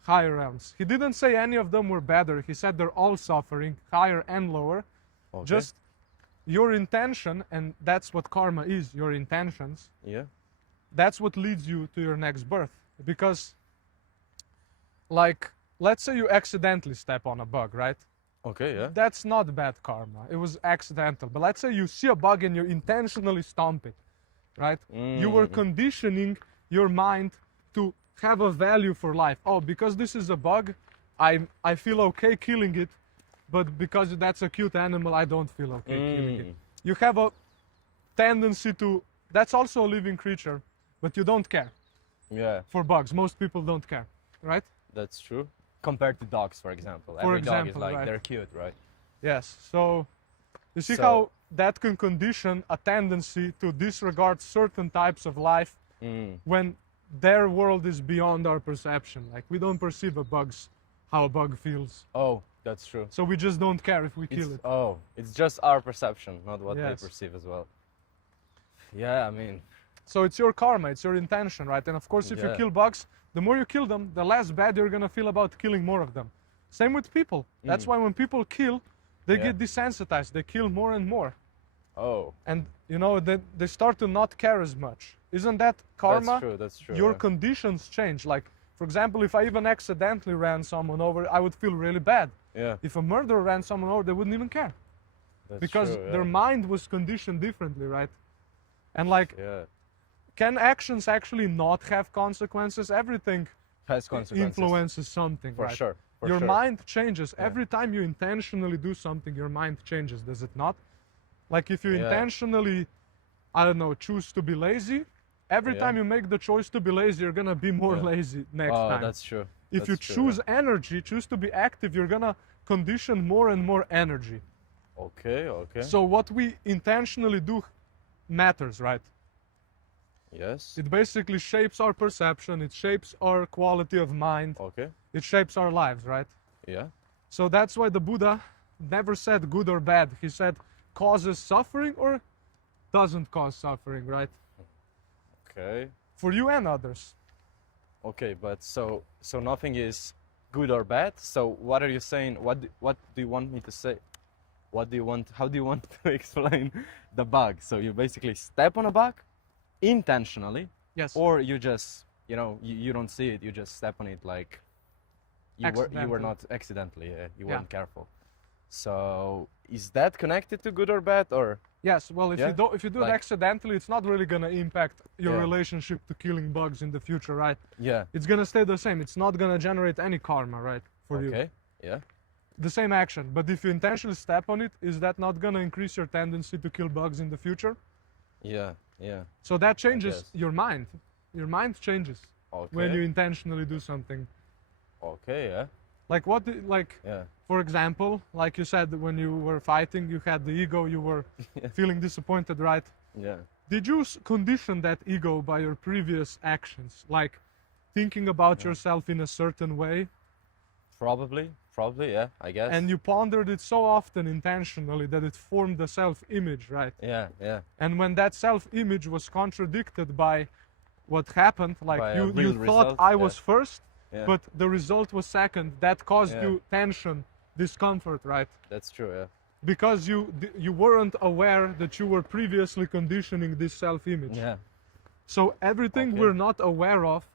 higher realms. He didn't say any of them were better. He said they're all suffering, higher and lower. Okay. Just your intention, and that's what karma is, your intentions. Yeah. That's what leads you to your next birth. Because, like, let's say you accidentally step on a bug, right? Okay, yeah. That's not bad karma. It was accidental. But let's say you see a bug and you intentionally stomp it, right? You were conditioning your mind to have a value for life. Oh, because this is a bug, I feel okay killing it, but because that's a cute animal, I don't feel okay killing it. You have a tendency to, that's also a living creature, but you don't care. Yeah. For bugs, most people don't care, right? That's true. Compared to dogs, for example. For Every dog is example, like, right. they're cute, right? Yes, so you see how that can condition a tendency to disregard certain types of life when their world is beyond our perception. Like, we don't perceive how a bug feels. Oh, that's true. So we just don't care if we kill it. Oh, it's just our perception, not what they perceive as well. Yeah, I mean... So it's your karma, it's your intention, right? And of course, if you kill bugs, the more you kill them, the less bad you're gonna feel about killing more of them. Same with people. That's why when people kill, they get desensitized. They kill more and more. Oh. And, you know, they start to not care as much. Isn't that karma? That's true. Your conditions change. Like, for example, if I even accidentally ran someone over, I would feel really bad. Yeah. If a murderer ran someone over, they wouldn't even care. Because their mind was conditioned differently, right? And like, can actions actually not have consequences? Everything has consequences. Influences something, for right? Sure. Your mind changes. Every time you intentionally do something, your mind changes, does it not? Like if you intentionally, I don't know, choose to be lazy, every time you make the choice to be lazy, you're gonna be more lazy next time. Oh, that's true. If you choose energy, choose to be active, you're gonna condition more and more energy. Okay. So what we intentionally do matters, right? Yes. It basically shapes our perception, it shapes our quality of mind. Okay. It shapes our lives, right? Yeah. So that's why the Buddha never said good or bad. He said causes suffering or doesn't cause suffering, right? Okay. For you and others. Okay, but so nothing is good or bad. So what are you saying? What do you want me to say? How do you want to explain the bug? So you basically step on a bug intentionally. Yes. Or you just, you don't see it, you just step on it like you were not accidentally, you weren't careful. So is that connected to good or bad, or? Yes, well, if you do it accidentally, it's not really gonna impact your relationship to killing bugs in the future, right? Yeah. It's gonna stay the same. It's not gonna generate any karma, right, for you. Okay. Yeah. The same action, but if you intentionally step on it, is that not gonna increase your tendency to kill bugs in the future? Yeah. Yeah. So that changes your mind. Your mind changes when you intentionally do something. Okay. Yeah. Like for example, like you said, when you were fighting, you had the ego, you were feeling disappointed, right? Yeah. Did you condition that ego by your previous actions, like thinking about yourself in a certain way? Probably, yeah, I guess. And you pondered it so often intentionally that it formed a self-image, right? Yeah, yeah. And when that self-image was contradicted by what happened, like you thought I was first, but the result was second, that caused you tension, discomfort, right? That's true, yeah. Because you weren't aware that you were previously conditioning this self-image. Yeah. So everything we're not aware of,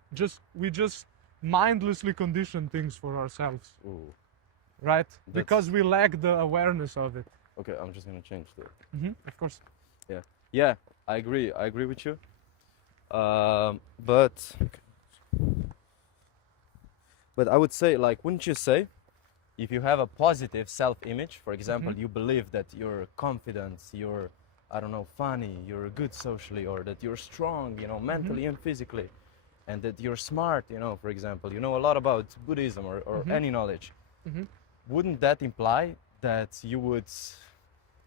we just mindlessly condition things for ourselves. Ooh. Right? Because we lack the awareness of it. Okay, I'm just gonna change that. Of course. Yeah. Yeah, I agree with you. But I would say, like, wouldn't you say, if you have a positive self-image, for example, you believe that you're confident, you're, I don't know, funny, you're good socially, or that you're strong, you know, mentally and physically, and that you're smart, you know, for example, you know a lot about Buddhism or any knowledge, wouldn't that imply that you would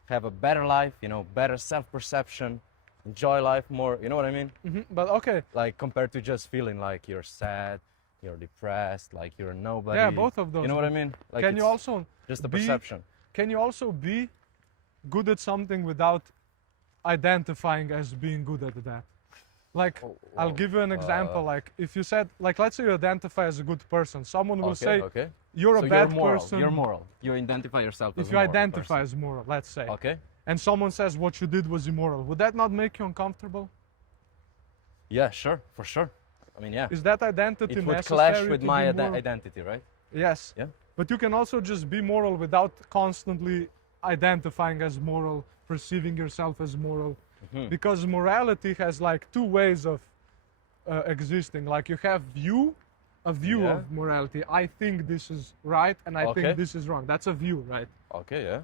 have a better life, you know, better self-perception, enjoy life more, you know what I mean? But okay. Like, compared to just feeling like you're sad, you're depressed, like you're nobody. Yeah, both of those. You know what I mean? Like, can you also just a perception. Can you also be good at something without identifying as being good at that? Like, I'll give you an example. Like, if you said, like, let's say you identify as a good person, someone will say, you're a bad person. You're moral. You identify yourself as if you identify as moral, let's say. Okay. And someone says what you did was immoral, would that not make you uncomfortable? Yeah, sure, for sure. I mean, yeah. Is that identity necessary? It would clash with my identity, right? Yes. Yeah. But you can also just be moral without constantly identifying as moral, perceiving yourself as moral. Because morality has like two ways of existing. Like, you have a view of morality. I think this is right and I think this is wrong. That's a view, right? Okay, yeah.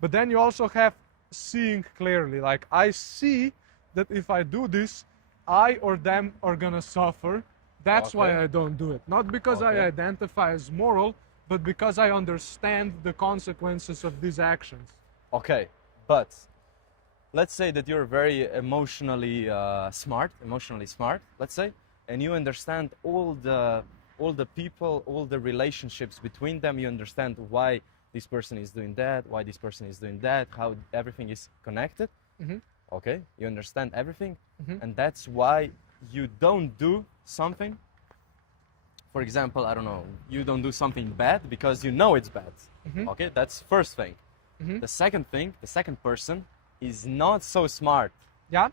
But then you also have seeing clearly. Like, I see that if I do this, I or them are gonna suffer. That's why I don't do it. Not because I identify as moral, but because I understand the consequences of these actions. Okay, but let's say that you're very emotionally smart, let's say, and you understand all the people, all the relationships between them. You understand why this person is doing that, why this person is doing that, how everything is connected. Okay, you understand everything, and that's why you don't do something. For example, I don't know, you don't do something bad because you know it's bad. Okay, that's first thing. The second thing, the second person is not so smart. Yeah.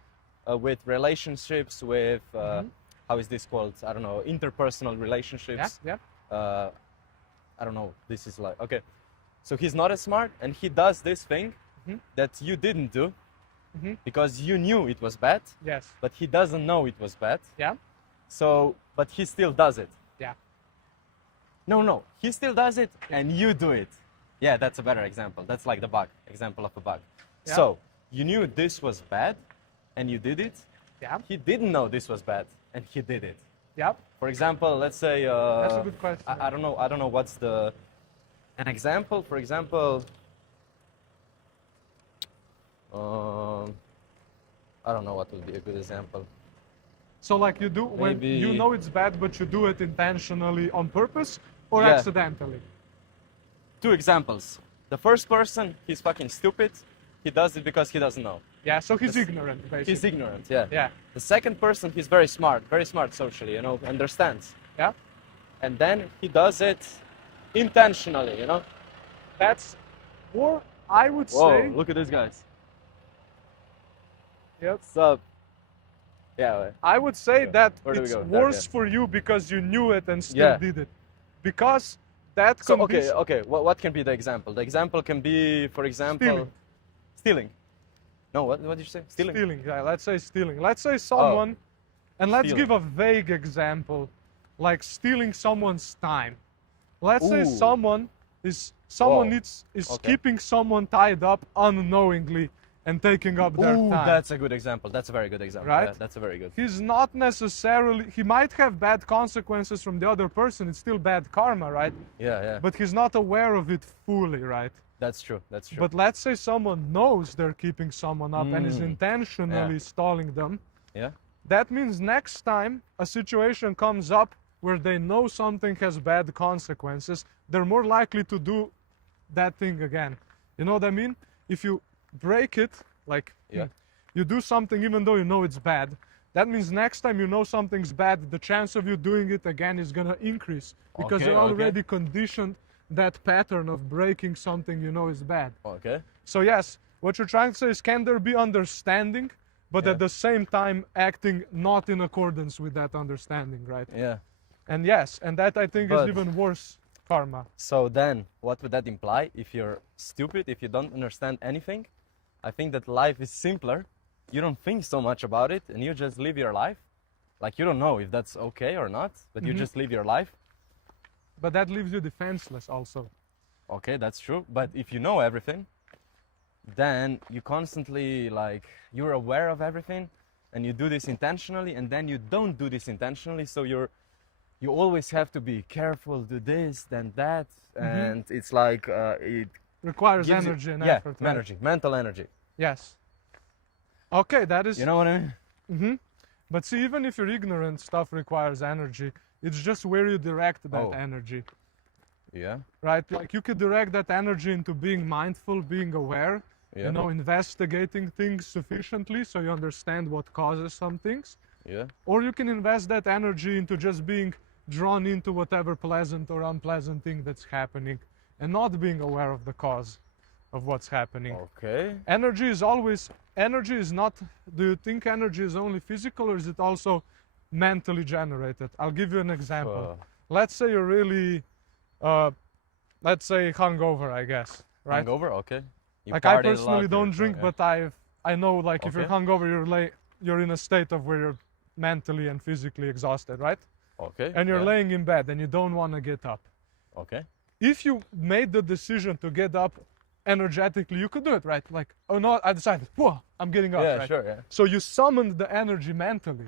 With relationships, with how is this called? I don't know, interpersonal relationships. Yeah. I don't know. This is like, okay. So he's not as smart, and he does this thing that you didn't do because you knew it was bad. Yes. But he doesn't know it was bad. Yeah. So, but he still does it. Yeah. No, he still does it, and you do it. Yeah, that's a better example. That's like the bug, example of a bug. Yeah. So, you knew this was bad, and you did it. Yeah. He didn't know this was bad, and he did it. Yeah. For example, let's say. That's a good question. I don't know what's an example. For example, I don't know what would be a good example. So, like, you do when you know it's bad, but you do it intentionally on purpose or accidentally? Two examples. The first person, he's fucking stupid. He does it because he doesn't know. Yeah, so he's ignorant, basically. He's ignorant, yeah. Yeah. The second person, he's very smart socially, you know, understands. Yeah. And then he does it intentionally, you know. That's more, I would say. Whoa, look at these guys. Yep. What's up? Yeah. I would say that it's worse for you because you knew it and still did it. Because that So condition. okay. What can be the example? The example can be, for example, stealing. No, what did you say? Stealing. Stealing. Yeah, let's say stealing. Let's say someone, and let's give a vague example, like stealing someone's time. Let's say someone is keeping someone tied up unknowingly and taking up their time. That's a good example. That's a very good example. Right? Yeah, that's a very good. He's not necessarily, he might have bad consequences from the other person. It's still bad karma, right? Yeah. But he's not aware of it fully, right? That's true. That's true. But let's say someone knows they're keeping someone up and is intentionally stalling them. Yeah. That means next time a situation comes up where they know something has bad consequences, they're more likely to do that thing again. You know what I mean? If you break it, like you do something even though you know it's bad, that means next time you know something's bad, the chance of you doing it again is gonna increase because you're already conditioned that pattern of breaking something you know is bad. Okay. So yes, what you're trying to say is, can there be understanding, but at the same time acting not in accordance with that understanding, right? Yeah. And yes, and that I think is even worse karma. So then, what would that imply? If you're stupid, if you don't understand anything, I think that life is simpler. You don't think so much about it, and you just live your life. Like, you don't know if that's okay or not, but you just live your life. But that leaves you defenseless also. Okay, that's true. But if you know everything, then you constantly, like, you're aware of everything, and you do this intentionally, and then you don't do this intentionally, so you always have to be careful, do this, then that, and it's like it requires energy and effort. Yeah, energy, mental energy. Yes. Okay, that is. You know what I mean? But see, even if you're ignorant, stuff requires energy. It's just where you direct that energy. Yeah. Right? Like you could direct that energy into being mindful, being aware, you know, investigating things sufficiently so you understand what causes some things. Yeah. Or you can invest that energy into just being drawn into whatever pleasant or unpleasant thing that's happening and not being aware of the cause of what's happening. Okay. Energy is not, do you think energy is only physical or is it also mentally generated? I'll give you an example. Let's say you're really, let's say hungover, I guess, right? Hungover, okay. Like I personally don't drink, but I know like if you're hungover, you're in a state of where you're mentally and physically exhausted, right? Okay. And you're laying in bed and you don't want to get up. Okay. If you made the decision to get up energetically, you could do it, right? Like, oh no, I decided, whoa, I'm getting up, yeah, right? Sure, yeah. So you summoned the energy mentally.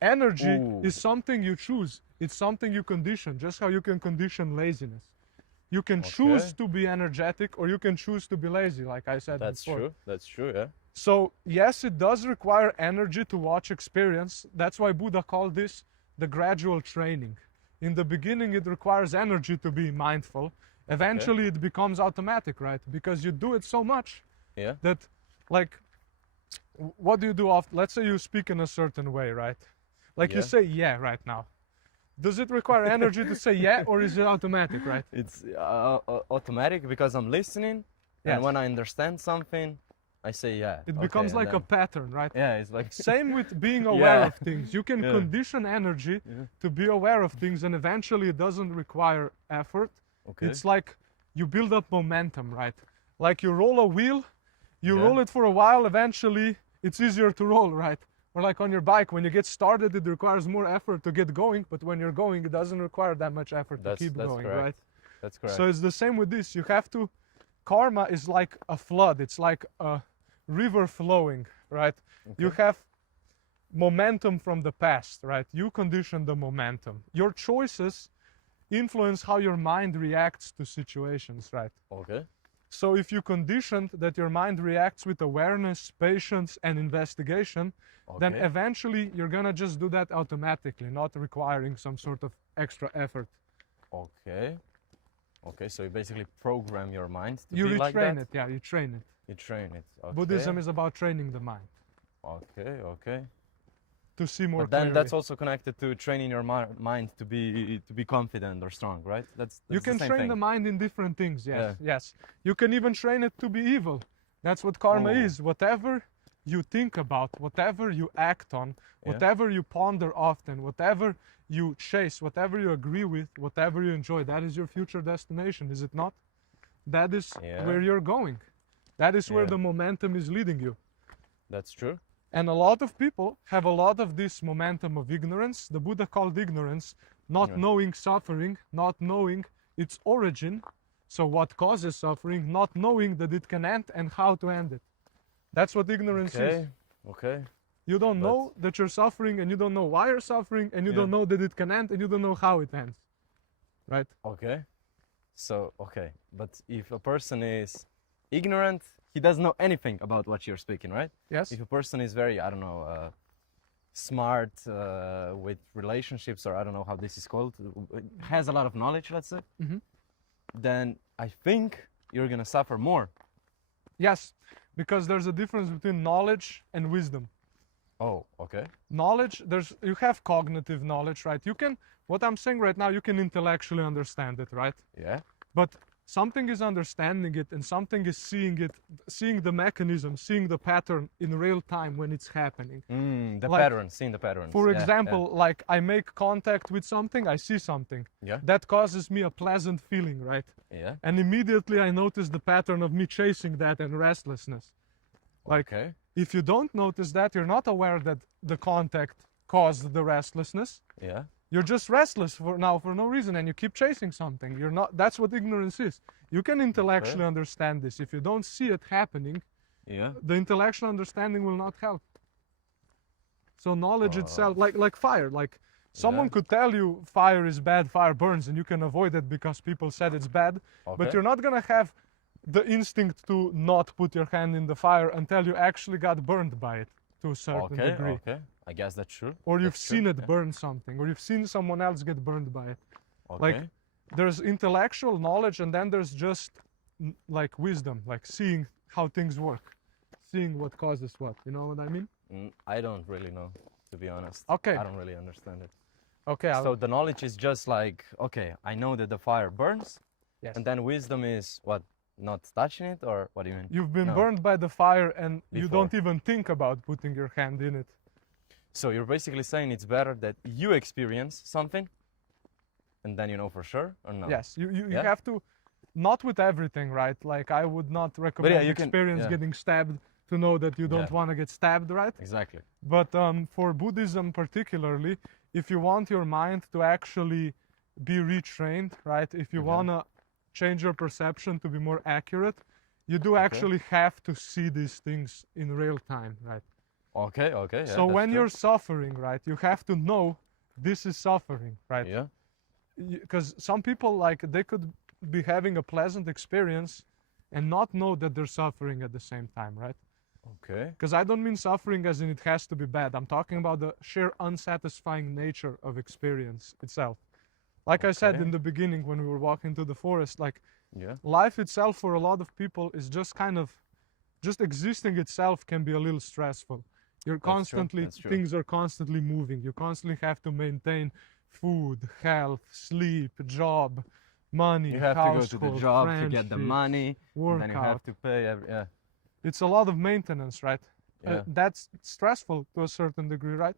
Energy is something you choose. It's something you condition, just how you can condition laziness. You can choose to be energetic or you can choose to be lazy, like I said before. That's true, yeah. So yes, it does require energy to watch experience. That's why Buddha called this the gradual training. In the beginning, it requires energy to be mindful. Eventually, it becomes automatic, right? Because you do it so much that, like, what do you do often? Let's say you speak in a certain way, right? Like you say yeah right now. Does it require energy to say yeah, or is it automatic, right? It's automatic because I'm listening, and when I understand something, I say yeah. It becomes like a pattern, right? Yeah, it's like same with being aware of things. You can condition energy to be aware of things, and eventually it doesn't require effort. Okay. It's like you build up momentum, right? Like you roll a wheel, you roll it for a while, eventually it's easier to roll, right? Or like on your bike, when you get started, it requires more effort to get going, but when you're going, it doesn't require that much effort to keep going, correct. Right? That's correct. So it's the same with this. You have to, karma is like a flood. It's like a river flowing, right? Okay. You have momentum from the past, right? You condition the momentum. Your choices influence how your mind reacts to situations, right? Okay. So if you conditioned that your mind reacts with awareness, patience, and investigation, then eventually you're gonna just do that automatically, not requiring some sort of extra effort. Okay. Okay, so you basically program your mind to you be like that? You retrain it, yeah, you train it. You train it, okay. Buddhism is about training the mind. Okay, okay. To see more But then clearly. That's also connected to training your mind to be confident or strong, right? That's you can train the mind in different things, yes. You can even train it to be evil. That's what karma is. Whatever you think about, whatever you act on, whatever you ponder often, whatever you chase, whatever you agree with, whatever you enjoy, that is your future destination, is it not? That is where you're going. That is where the momentum is leading you. That's true. And a lot of people have a lot of this momentum of ignorance. The Buddha called ignorance not knowing suffering, not knowing its origin, so what causes suffering, not knowing that it can end and how to end it. That's what ignorance is. Okay. You don't know that you're suffering, and you don't know why you're suffering, and you don't know that it can end, and you don't know how it ends. Right? Okay. So, but if a person is ignorant, he doesn't know anything about what you're speaking, right? Yes. If a person is very, I don't know, smart with relationships, or I don't know how this is called, has a lot of knowledge, let's say, then I think you're gonna suffer more. Yes, because there's a difference between knowledge and wisdom. Oh, okay. Knowledge, you have cognitive knowledge, right? You can, what I'm saying right now, you can intellectually understand it, right? Yeah. But something is understanding it, and something is seeing it, seeing the mechanism, seeing the pattern in real time when it's happening. The pattern, seeing the pattern. For example, like I make contact with something, I see something. Yeah. That causes me a pleasant feeling, right? Yeah. And immediately I notice the pattern of me chasing that and restlessness. Like, if you don't notice that, you're not aware that the contact caused the restlessness. Yeah. You're just restless for no reason, and you keep chasing something. You're not. That's what ignorance is. You can intellectually understand this. If you don't see it happening, the intellectual understanding will not help. So knowledge itself, like fire, like someone could tell you fire is bad, fire burns, and you can avoid it because people said it's bad. But you're not gonna have the instinct to not put your hand in the fire until you actually got burned by it to a certain degree. Okay. I guess that's true. Or you've seen it burn something, or you've seen someone else get burned by it. Like, there's intellectual knowledge, and then there's just like wisdom, like seeing how things work, seeing what causes what. You know what I mean? I don't really know, to be honest. Okay. I don't really understand it. Okay. So the knowledge is just like, I know that the fire burns. Yes. And then wisdom is what? Not touching it, or what do you mean? You've been burned by the fire, and you don't even think about putting your hand in it. So you're basically saying it's better that you experience something, and then you know for sure, or no? Yes, you have to, not with everything, right? Like, I would not recommend getting stabbed to know that you don't want to get stabbed, right? Exactly. But for Buddhism particularly, if you want your mind to actually be retrained, right? If you want to change your perception to be more accurate, you do actually have to see these things in real time, right? Okay. So when you're suffering, right, you have to know this is suffering, right? Yeah. Because some people, like, they could be having a pleasant experience and not know that they're suffering at the same time, right? Okay. Because I don't mean suffering as in it has to be bad. I'm talking about the sheer unsatisfying nature of experience itself. Like I said in the beginning when we were walking through the forest, like, life itself for a lot of people is just kind of, just existing itself can be a little stressful. You're constantly, things are constantly moving. You constantly have to maintain food, health, sleep, job, money, you have to go to the job to get the money, workout. And then you have to pay It's a lot of maintenance, right? Yeah. That's stressful to a certain degree, right?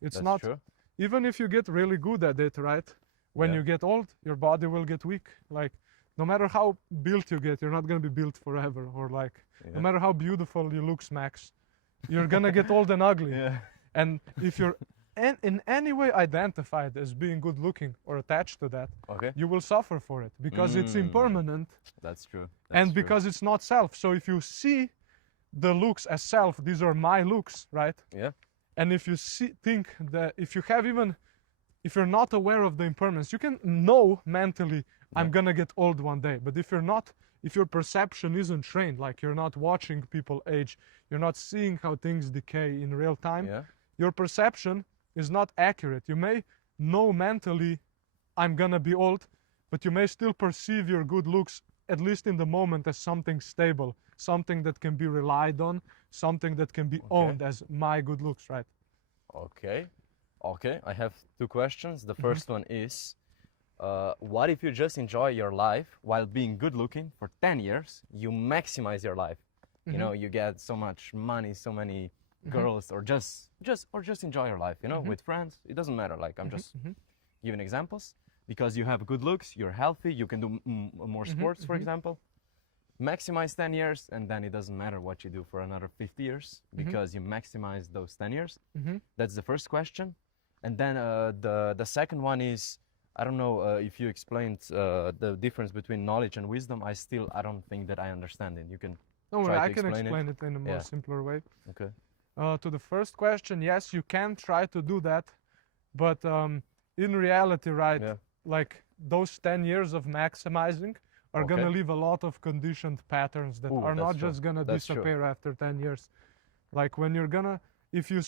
It's that's not, true. Even if you get really good at it, right? When you get old, your body will get weak. Like, no matter how built you get, you're not going to be built forever. Or like, no matter how beautiful you look, Max, you're going to get old and ugly. And if you're in any way identified as being good looking or attached to that, you will suffer for it because it's impermanent. That's true. And because it's not self. So if you see the looks as self, these are my looks, right? Yeah. And if you think that, if you're not aware of the impermanence, you can know mentally, I'm gonna get old one day. But if your perception isn't trained, like you're not watching people age, you're not seeing how things decay in real time, your perception is not accurate. You may know mentally, I'm gonna be old, but you may still perceive your good looks, at least in the moment, as something stable, something that can be relied on, something that can be owned as my good looks, right? Okay, I have two questions. The first one is, what if you just enjoy your life while being good looking for 10 years? You maximize your life. You know, you get so much money, so many girls, or just enjoy your life, you know, with friends. It doesn't matter. Like, I'm just giving examples. Because you have good looks, you're healthy, you can do more sports, for example. Maximize 10 years, and then it doesn't matter what you do for another 50 years because you maximize those 10 years. That's the first question. And then the second one is, I don't know if you explained the difference between knowledge and wisdom. I don't think that I understand it. You can I can explain it in a more simpler way. Okay. To the first question, yes, you can try to do that, but in reality, right, like those 10 years of maximizing are gonna leave a lot of conditioned patterns that are not just gonna disappear after 10 years. Like when you're gonna, if you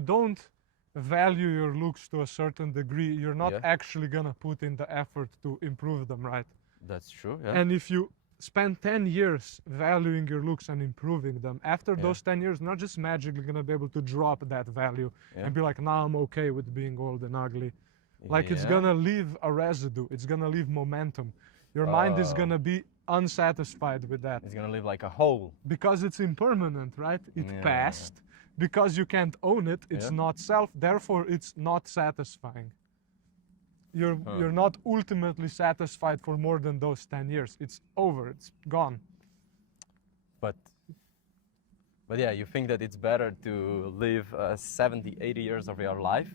don't value your looks to a certain degree, you're not actually gonna put in the effort to improve them, right? That's true. Yeah. And if you spend 10 years valuing your looks and improving them, after those 10 years, not just magically gonna be able to drop that value and be like, now I'm okay with being old and ugly. Like it's gonna leave a residue, it's gonna leave momentum. Your mind is gonna be unsatisfied with that. It's gonna leave like a hole. Because it's impermanent, right? It passed. Because you can't own it, it's not self, therefore it's not satisfying. You're not ultimately satisfied for more than those 10 years. It's over, it's gone. But yeah, you think that it's better to live 70, 80 years of your life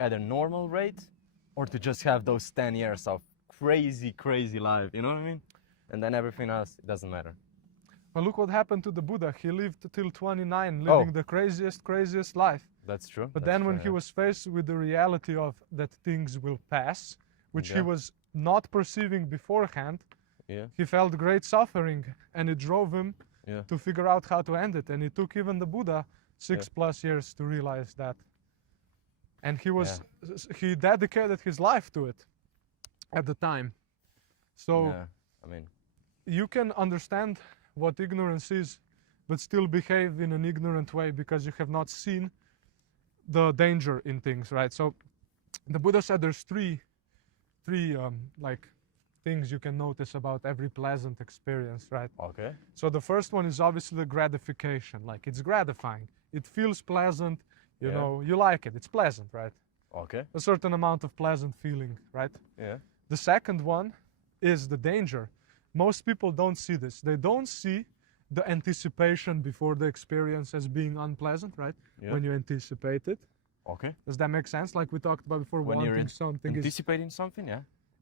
at a normal rate, or to just have those 10 years of crazy life, you know what I mean? And then everything else, it doesn't matter. Well, look what happened to the Buddha. He lived till 29, living the craziest life. That's true. But then when he was faced with the reality of that things will pass, which he was not perceiving beforehand, he felt great suffering, and it drove him to figure out how to end it. And it took even the Buddha 6+ years to realize that. And he dedicated his life to it at the time. So I mean, you can understand what ignorance is, but still behave in an ignorant way because you have not seen the danger in things, right? So the Buddha said there's three like things you can notice about every pleasant experience, right? Okay. So the first one is obviously the gratification. Like it's gratifying. It feels pleasant. You know, you like it. It's pleasant, right? Okay. A certain amount of pleasant feeling, right? Yeah. The second one is the danger. Most people don't see this. They don't see the anticipation before the experience as being unpleasant, right? When you anticipate it. Okay. Does that make sense? Like we talked about before, when wanting you're something anticipating something,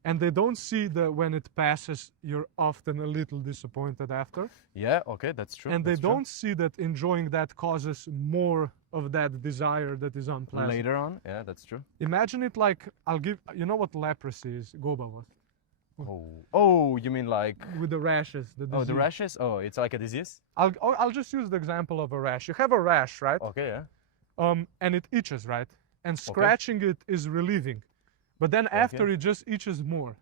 and they don't see that when it passes, you're often a little disappointed after. Yeah, okay, that's true. And they don't see that enjoying that causes more of that desire that is unpleasant. Later on, yeah, that's true. Imagine it like, you know what leprosy is? Goba was. Oh, you mean like... With the rashes, the disease. Oh, the rashes? Oh, it's like a disease? I'll just use the example of a rash. You have a rash, right? Okay, yeah. And it itches, right? And scratching it is relieving. But then after it just itches more.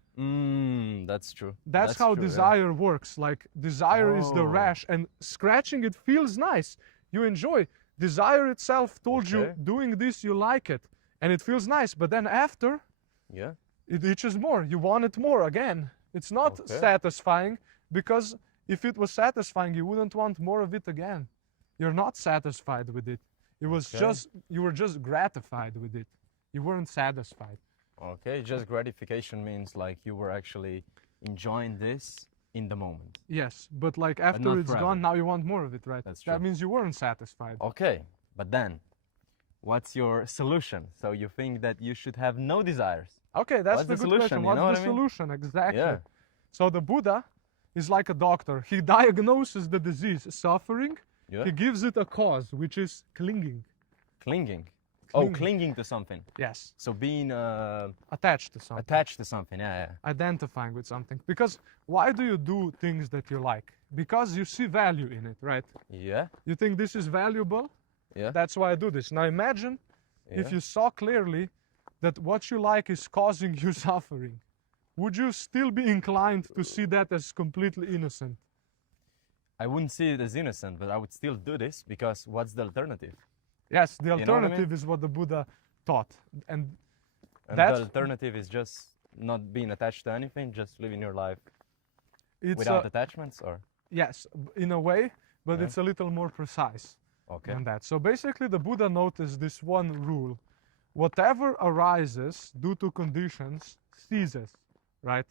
That's true. That's how true, desire works. Like desire is the rash, and scratching it feels nice. You enjoy. Desire itself told you doing this, you like it. And it feels nice. But then after, it itches more. You want it more again. It's not satisfying, because if it was satisfying, you wouldn't want more of it again. You're not satisfied with it. It was you were just gratified with it. You weren't satisfied. Okay, just gratification means like you were actually enjoying this in the moment. Yes, but like after it's gone, now you want more of it, right? That's true. That means you weren't satisfied. Okay, but then, what's your solution? So you think that you should have no desires? Okay, that's the good question. What's the solution? Exactly. Yeah. So the Buddha is like a doctor. He diagnoses the disease, suffering. Yeah. He gives it a cause, which is clinging. Clinging. Oh, clinging to something. Yes. So being attached to something. Attached to something, Identifying with something. Because why do you do things that you like? Because you see value in it, right? Yeah. You think this is valuable? Yeah. That's why I do this. Now imagine if you saw clearly that what you like is causing you suffering. Would you still be inclined to see that as completely innocent? I wouldn't see it as innocent, but I would still do this, because what's the alternative? Yes, the alternative is what the Buddha taught. And the alternative is just not being attached to anything, just living your life without attachments, or? Yes, in a way, but Yeah. it's a little more precise Okay. than that. So basically, the Buddha noticed this one rule: whatever arises due to conditions ceases, right?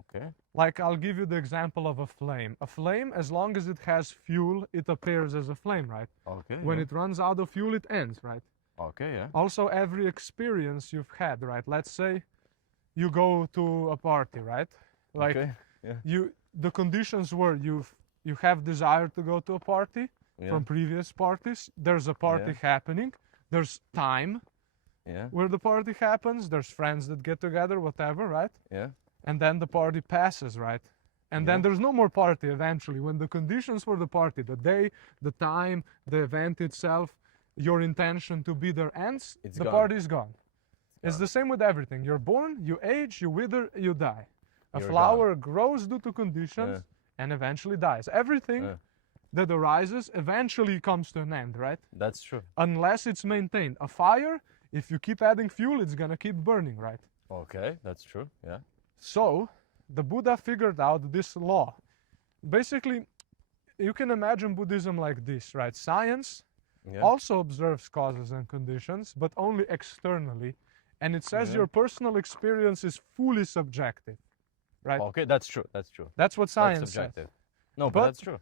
Okay. Like, I'll give you the example of a flame. A flame, as long as it has fuel, it appears as a flame, right? Okay. When yeah. it runs out of fuel, it ends, right? Okay. Yeah. Also, every experience you've had, right? Let's say you go to a party, right? Like, Okay. Yeah. the conditions were you have desire to go to a party Yeah. from previous parties. There's a party Yeah. happening. There's time Yeah. where the party happens. There's friends that get together, whatever, right? Yeah. And then the party passes, right? And then Yeah. there's no more party eventually. When the conditions for the party, the day, the time, the event itself, your intention to be there ends, It's the gone. party is gone. It's gone. the same with everything. You're born, you age, you wither, you die. A You're flower grows due to conditions Yeah. and eventually dies. Everything Yeah. that arises eventually comes to an end, right? That's true. Unless it's maintained. A fire, if you keep adding fuel, it's gonna keep burning, right? Okay. That's true. Yeah. So, the Buddha figured out this law. Basically, you can imagine Buddhism like this, right? Science Yeah. also observes causes and conditions, but only externly. And it says Yeah. your personal experience is fully subjective, right? Okay. That's true. That's true. That's what That's science says. subjective. No, but But- that's true.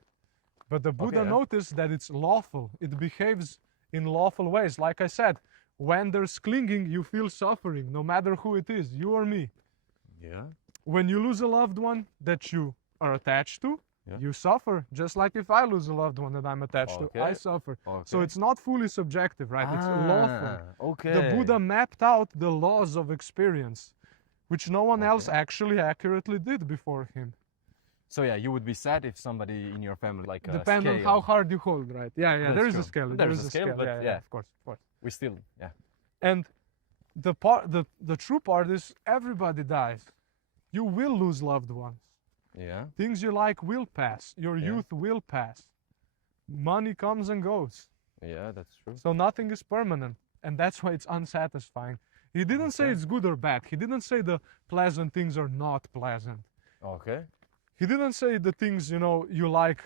But the Buddha yeah. noticed that it's lawful. It behaves in lawful ways. Like I said, when there's clinging, you feel suffering, no matter who it is, you or me. Yeah. When you lose a loved one that you are attached to, Yeah. you suffer. Just like if I lose a loved one that I'm attached to, I Okay. suffer. Okay. So it's not fully subjective, right? It's lawful. Okay. The Buddha mapped out the laws of experience, which no one else Okay. actually accurately did before him. So yeah, you would be sad if somebody in your family like Depend on scale. how hard you hold, right? Yeah, That's there is true. a scale. There There is is a a scale, scale. but Yeah, yeah. of course, of course. We still, yeah. And the true part is everybody dies. You will lose loved ones. Yeah. Things you like will pass. Your Yeah. youth will pass. Money comes and goes. Yeah, that's true. So nothing is permanent. And that's why it's unsatisfying. He didn't say Okay. it's good or bad. He didn't say the pleasant things are not pleasant. Okay. He didn't say the things, you like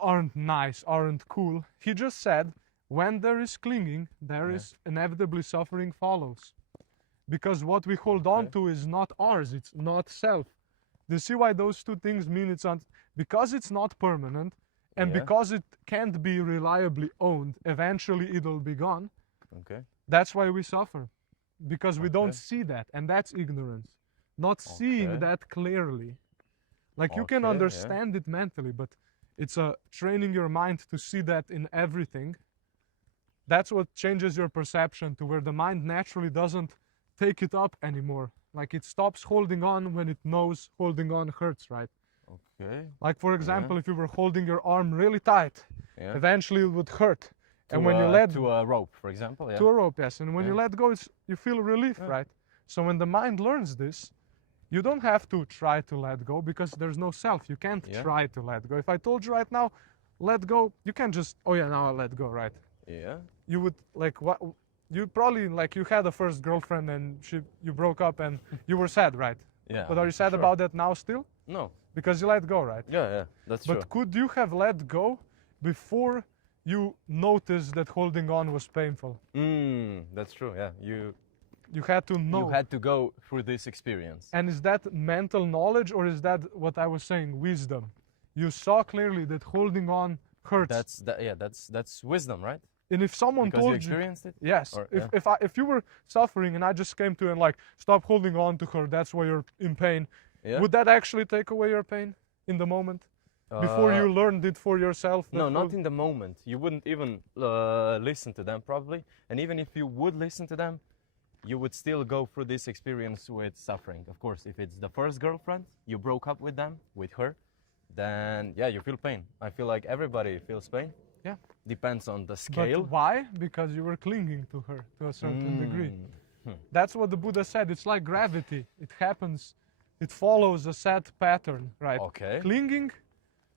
aren't nice, aren't cool. He just said when there is clinging, there Yeah. is inevitably suffering follows. Because what we hold on Okay. to is not ours, it's not self. Do you see why those two things mean because it's not permanent and Yeah. because it can't be reliably owned, eventually it'll be gone. Okay. That's why we suffer. Because we don't Okay. see that, and that's ignorance. Not seeing Okay. that clearly. Like you can Okay, yeah. understand it mentally, but it's training your mind to see that in everything. That's what changes your perception to where the mind naturally doesn't take it up anymore. Like it stops holding on when it knows holding on hurts, right? Okay. Like for example, if you were holding your arm really tight, Yeah. eventually it would hurt. And To, when you let to a rope, for example, yeah. to a rope, yes. And when you Yeah. let go, you feel relief, Yeah. right? So when the mind learns this, you don't have to try to let go because there's no self. You can't Yeah. try to let go. If I told you right now, let go, you can't just, oh yeah, now I'll let go, right? Yeah. You would like what? You probably like you had a first girlfriend and you broke up and you were sad, right? Yeah. But are you sad sure. about that now still? No. Because you let go, right? Yeah, yeah. That's But true. could you have let go before you noticed that holding on was painful? That's true. Yeah. You had to know. You had to go through this experience. And is that mental knowledge or is that what I was saying, wisdom? You saw clearly that holding on hurts. That's wisdom, right? And if someone Because you told you, experienced it. yes, Or- if you were suffering and I just came to you and like stop holding on to her, that's why you're in pain. Yeah. Would that actually take away your pain in the moment before you learned it for yourself? No, that not hold- in the moment. You wouldn't even listen to them probably, and even if you would listen to them, you would still go through this experience with suffering. Of course, if it's the first girlfriend, you broke up with her, then yeah, you feel pain. I feel like everybody feels pain. Yeah. Depends on the scale. But why? Because you were clinging to her to a certain degree. Hmm. That's what the Buddha said. It's like gravity. It happens. It follows a set pattern, right? Okay. Clinging,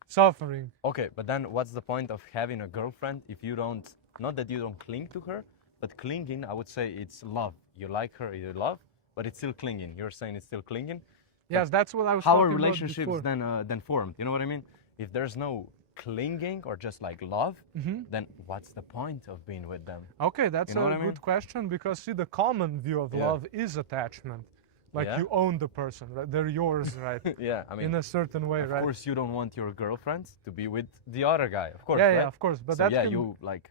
suffering. Okay, but then what's the point of having a girlfriend if you don't, not that you don't cling to her, but clinging, I would say it's love. You like her, you love, but it's still clinging. You're saying it's still clinging. Yes, that's what I was How are talking about relationships before. then formed? You know what I mean? if there's no clinging or just like love, then what's the point of being with them? Okay, that's You know what a I mean? good question, because see, the common view of Yeah. love is attachment. Like Yeah. you own the person, right? They're yours, right? Yeah, I mean, In a certain way, of right? course you don't want your girlfriend to be with the other guy, of course, Yeah, right? yeah, of course. But So that yeah, can, you like,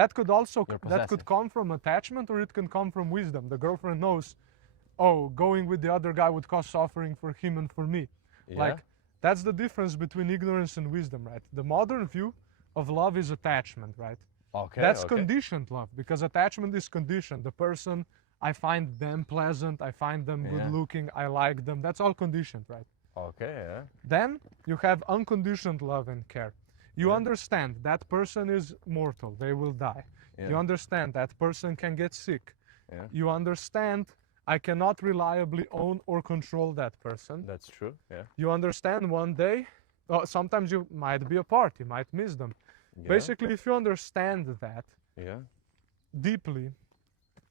that could also You're that could possessive. come from attachment, or it can come from wisdom. The girlfriend knows, oh, going with the other guy would cause suffering for him and for me. yeah, Like that's the difference between ignorance and wisdom, right? The modern view of love is attachment, right? okay, That's okay. conditioned love, because attachment is conditioned. The person, I find them pleasant, I find them good Yeah. looking, I like them. That's all conditioned, right? Okay, yeah, Then you have unconditioned love and care. You Yeah. understand that person is mortal, they will die. yeah, You understand that person can get sick. yeah. You understand I cannot reliably own or control that person. That's true, yeah. You understand one day, sometimes you might be apart, you might miss them. Yeah, Basically, if you understand that yeah. deeply,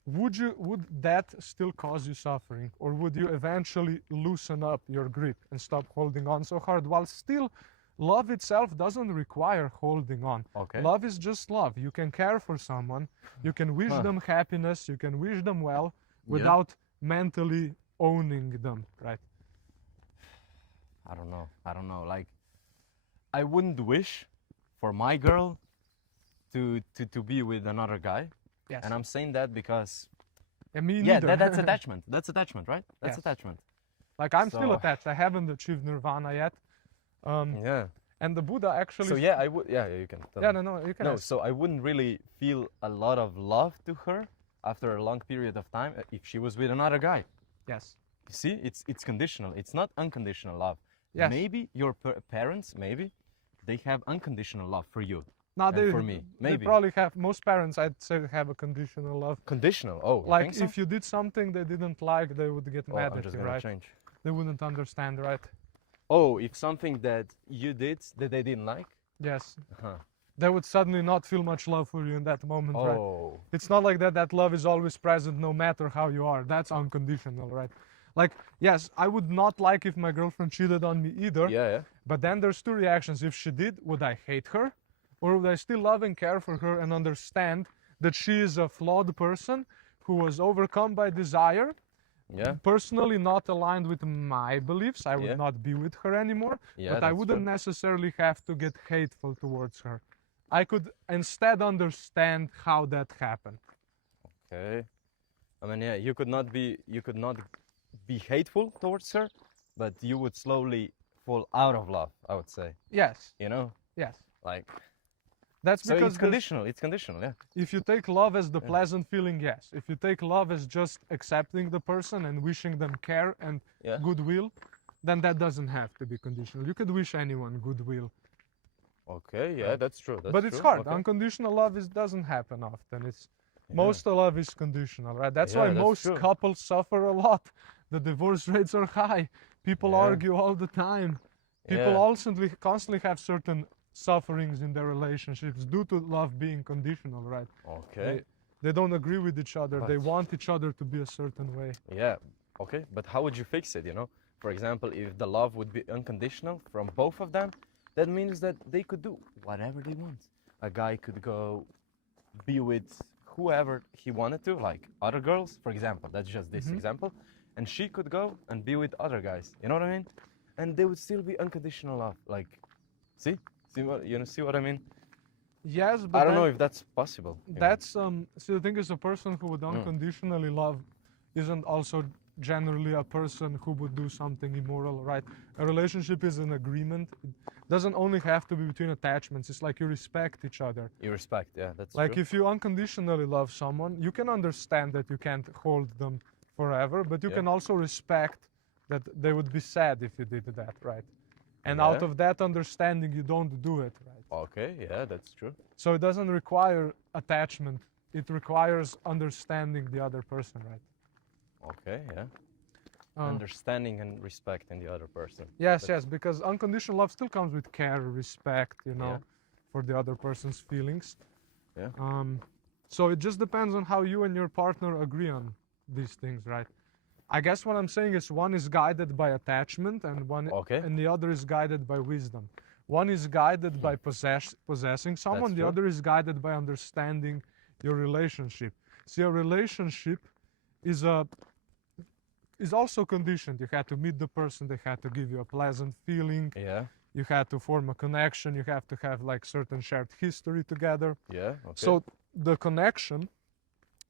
would that still cause you suffering, or would you eventually loosen up your grip and stop holding on so hard? While still, love itself doesn't require holding on. Okay. Love is just love. You can care for someone, you can wish them happiness, you can wish them well without mentally owning them, right? I don't know. Like, I wouldn't wish for my girl to be with another guy. Yes. And I'm saying that because, And me yeah, neither. that's attachment. That's attachment, right? That's Yes. attachment. Like I'm still So- attached. I haven't achieved nirvana yet. Yeah. And the Buddha actually. So yeah, I would. Yeah, you can. Tell Yeah, me. no, you can. No, ask. so I wouldn't really feel a lot of love to her after a long period of time if she was with another guy. Yes. You see, it's conditional. It's not unconditional love. Yes. Maybe your parents, maybe they have unconditional love for you. Now And they, for me, they maybe. probably have. Most parents, I'd say, have a conditional love. Conditional. Oh, you Like think so? if you did something they didn't like, they would get Oh, mad I'm at just you, gonna right? change. They wouldn't understand, right? Oh, if something that you did that they didn't like. Yes. Huh. They would suddenly not feel much love for you in that moment, right? Oh. It's not like that. That love is always present, no matter how you are. That's unconditional, right? Like, yes, I would not like if my girlfriend cheated on me either. Yeah, yeah. But then there's two reactions. If she did, would I hate her? Or would I still love and care for her and understand that she is a flawed person who was overcome by desire, Yeah. personally not aligned with my beliefs? I would Yeah. not be with her anymore. Yeah, But I that's wouldn't true. necessarily have to get hateful towards her. I could instead understand how that happened. Okay. I mean, yeah, you could not be hateful towards her, but you would slowly fall out of love, I would say. Yes, You know? yes. Like, That's so because it's conditional. It's conditional, yeah. if you take love as the pleasant feeling, yes. If you take love as just accepting the person and wishing them care and Yeah. goodwill, then that doesn't have to be conditional. You could wish anyone goodwill. Okay, yeah, that's true. That's But it's true. hard. Okay. Unconditional love doesn't happen often. It's Yeah. most of love is conditional, right? That's Yeah, why that's most true. couples suffer a lot. The divorce rates are high. People Yeah. argue all the time. People Yeah. constantly have certain sufferings in their relationships due to love being conditional, right? Okay. They don't agree with each other. They But- want each other to be a certain way. Yeah. Okay. But how would you fix it? You know, for example, if the love would be unconditional from both of them, that means that they could do whatever they want. A guy could go be with whoever he wanted to, like other girls, for example. That's just this example. And she could go and be with other guys. You know what I mean? And they would still be unconditional love. Like, see what I mean? Yes, but I don't know then if that's possible. you know? that's see, the thing is, a person who would unconditionally love isn't also generally a person who would do something immoral, right? A relationship is an agreement. It doesn't only have to be between attachments. It's like you respect each other. You respect, yeah, that's Like true. if you unconditionally love someone, you can understand that you can't hold them forever, but you Yeah. can also respect that they would be sad if you did that, right? And out Yeah. of that understanding, you don't do it, right? Okay, yeah, that's true. So it doesn't require attachment. It requires understanding the other person, right? Okay, yeah. Uh, Understanding and respect in the other person. Yes, yes, because unconditional love still comes with care, respect, you know, Yeah. for the other person's feelings. Yeah. So it just depends on how you and your partner agree on these things, right? I guess what I'm saying is one is guided by attachment and Okay. and the other is guided by wisdom. One is guided by possessing someone. The true. other is guided by understanding your relationship. See, a relationship is also conditioned. You had to meet the person. They had to give you a pleasant feeling. Yeah. You had to form a connection. You have to have like certain shared history together. Yeah. Okay. So the connection,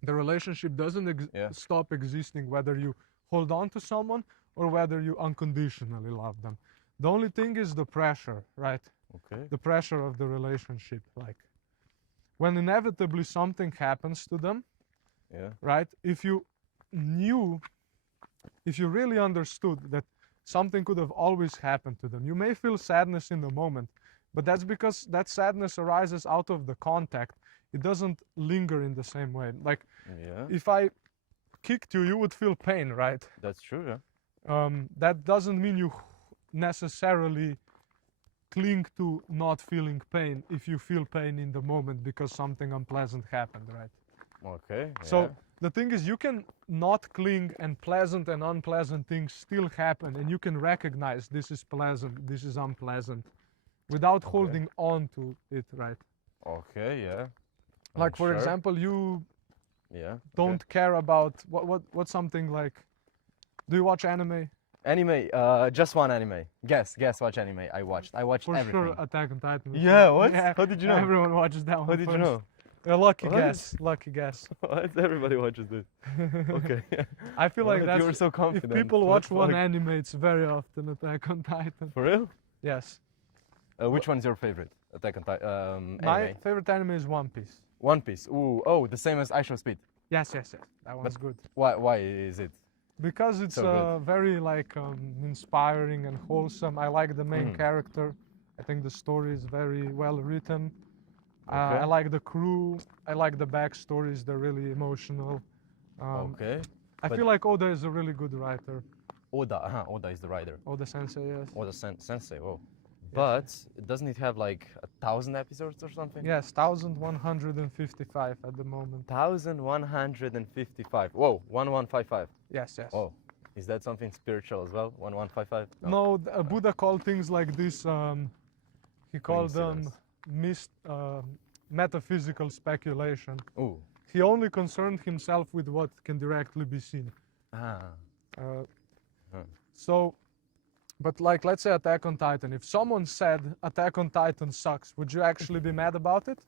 the relationship doesn't Yeah. stop existing whether you hold on to someone or whether you unconditionally love them. The only thing is the pressure, right? Okay. The pressure of the relationship. Like when inevitably something happens to them, Yeah. right? If you really understood that something could have always happened to them, you may feel sadness in the moment, but that's because that sadness arises out of the contact. It doesn't linger in the same way. Like Yeah. if I kicked you, you would feel pain, right? That's true. Yeah. That doesn't mean you necessarily cling to not feeling pain if you feel pain in the moment because something unpleasant happened, right? Okay. So yeah. the thing is, you can not cling and pleasant and unpleasant things still happen, and you can recognize this is pleasant, this is unpleasant, without holding on to it, right? Okay. Yeah. Like for sure. example, you Yeah. don't care about what's something like. Do you watch anime? Anime. Just one anime. Guess which anime I watched. I watched For everything. sure, Attack on Titan. Yeah. What? Yeah, How did you know? everyone watches that one. How did you first. know? A lucky What? guess. Lucky guess. What? Everybody watches this. Okay. I feel like What? that's. You were so If confident. people What watch the one fuck? anime, it's very often Attack on Titan. For real? Yes. Which one's your favorite? Attack on Titan. My Anime. favorite anime is One Piece. One Piece. Ooh. Oh, the same as I Show Speed. Yes. That one's good. Why is it? Because it's So good. very like inspiring and wholesome. I like the main character. I think the story is very well written. I like the crew. I like the backstories. They're really emotional. Okay. I feel like Oda is a really good writer. Oda. Oda is the writer. Oda Sensei, yes. Oda Sensei. Whoa. But doesn't it have like 1,000 episodes or something? Yes, 1155 at the moment. 1,155. Whoa. 1155. Yes. Oh. Is that something spiritual as well? 1155? No, Buddha called things like this. He called them metaphysical speculation. Ooh. He only concerned himself with what can directly be seen. So, but like, let's say Attack on Titan. If someone said Attack on Titan sucks, would you actually be mad about it?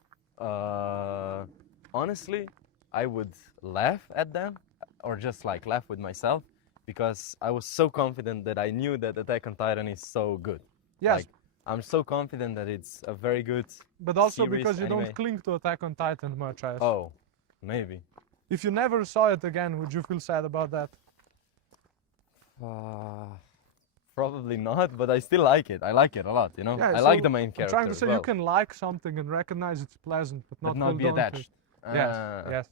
Honestly, I would laugh at them or just like laugh with myself because I was so confident that I knew that Attack on Titan is so good. Yes. Like, I'm so confident that it's a very good But also series, because you anime. don't cling to Attack on Titan much, I assume. Oh, maybe. If you never saw it again, would you feel sad about that? Probably not, but I still like it. I like it a lot, you know? Yeah, I so like the main character. I'm trying to say as well, you can like something and recognize it's pleasant, but but not not hold be on to it. attached. Yes.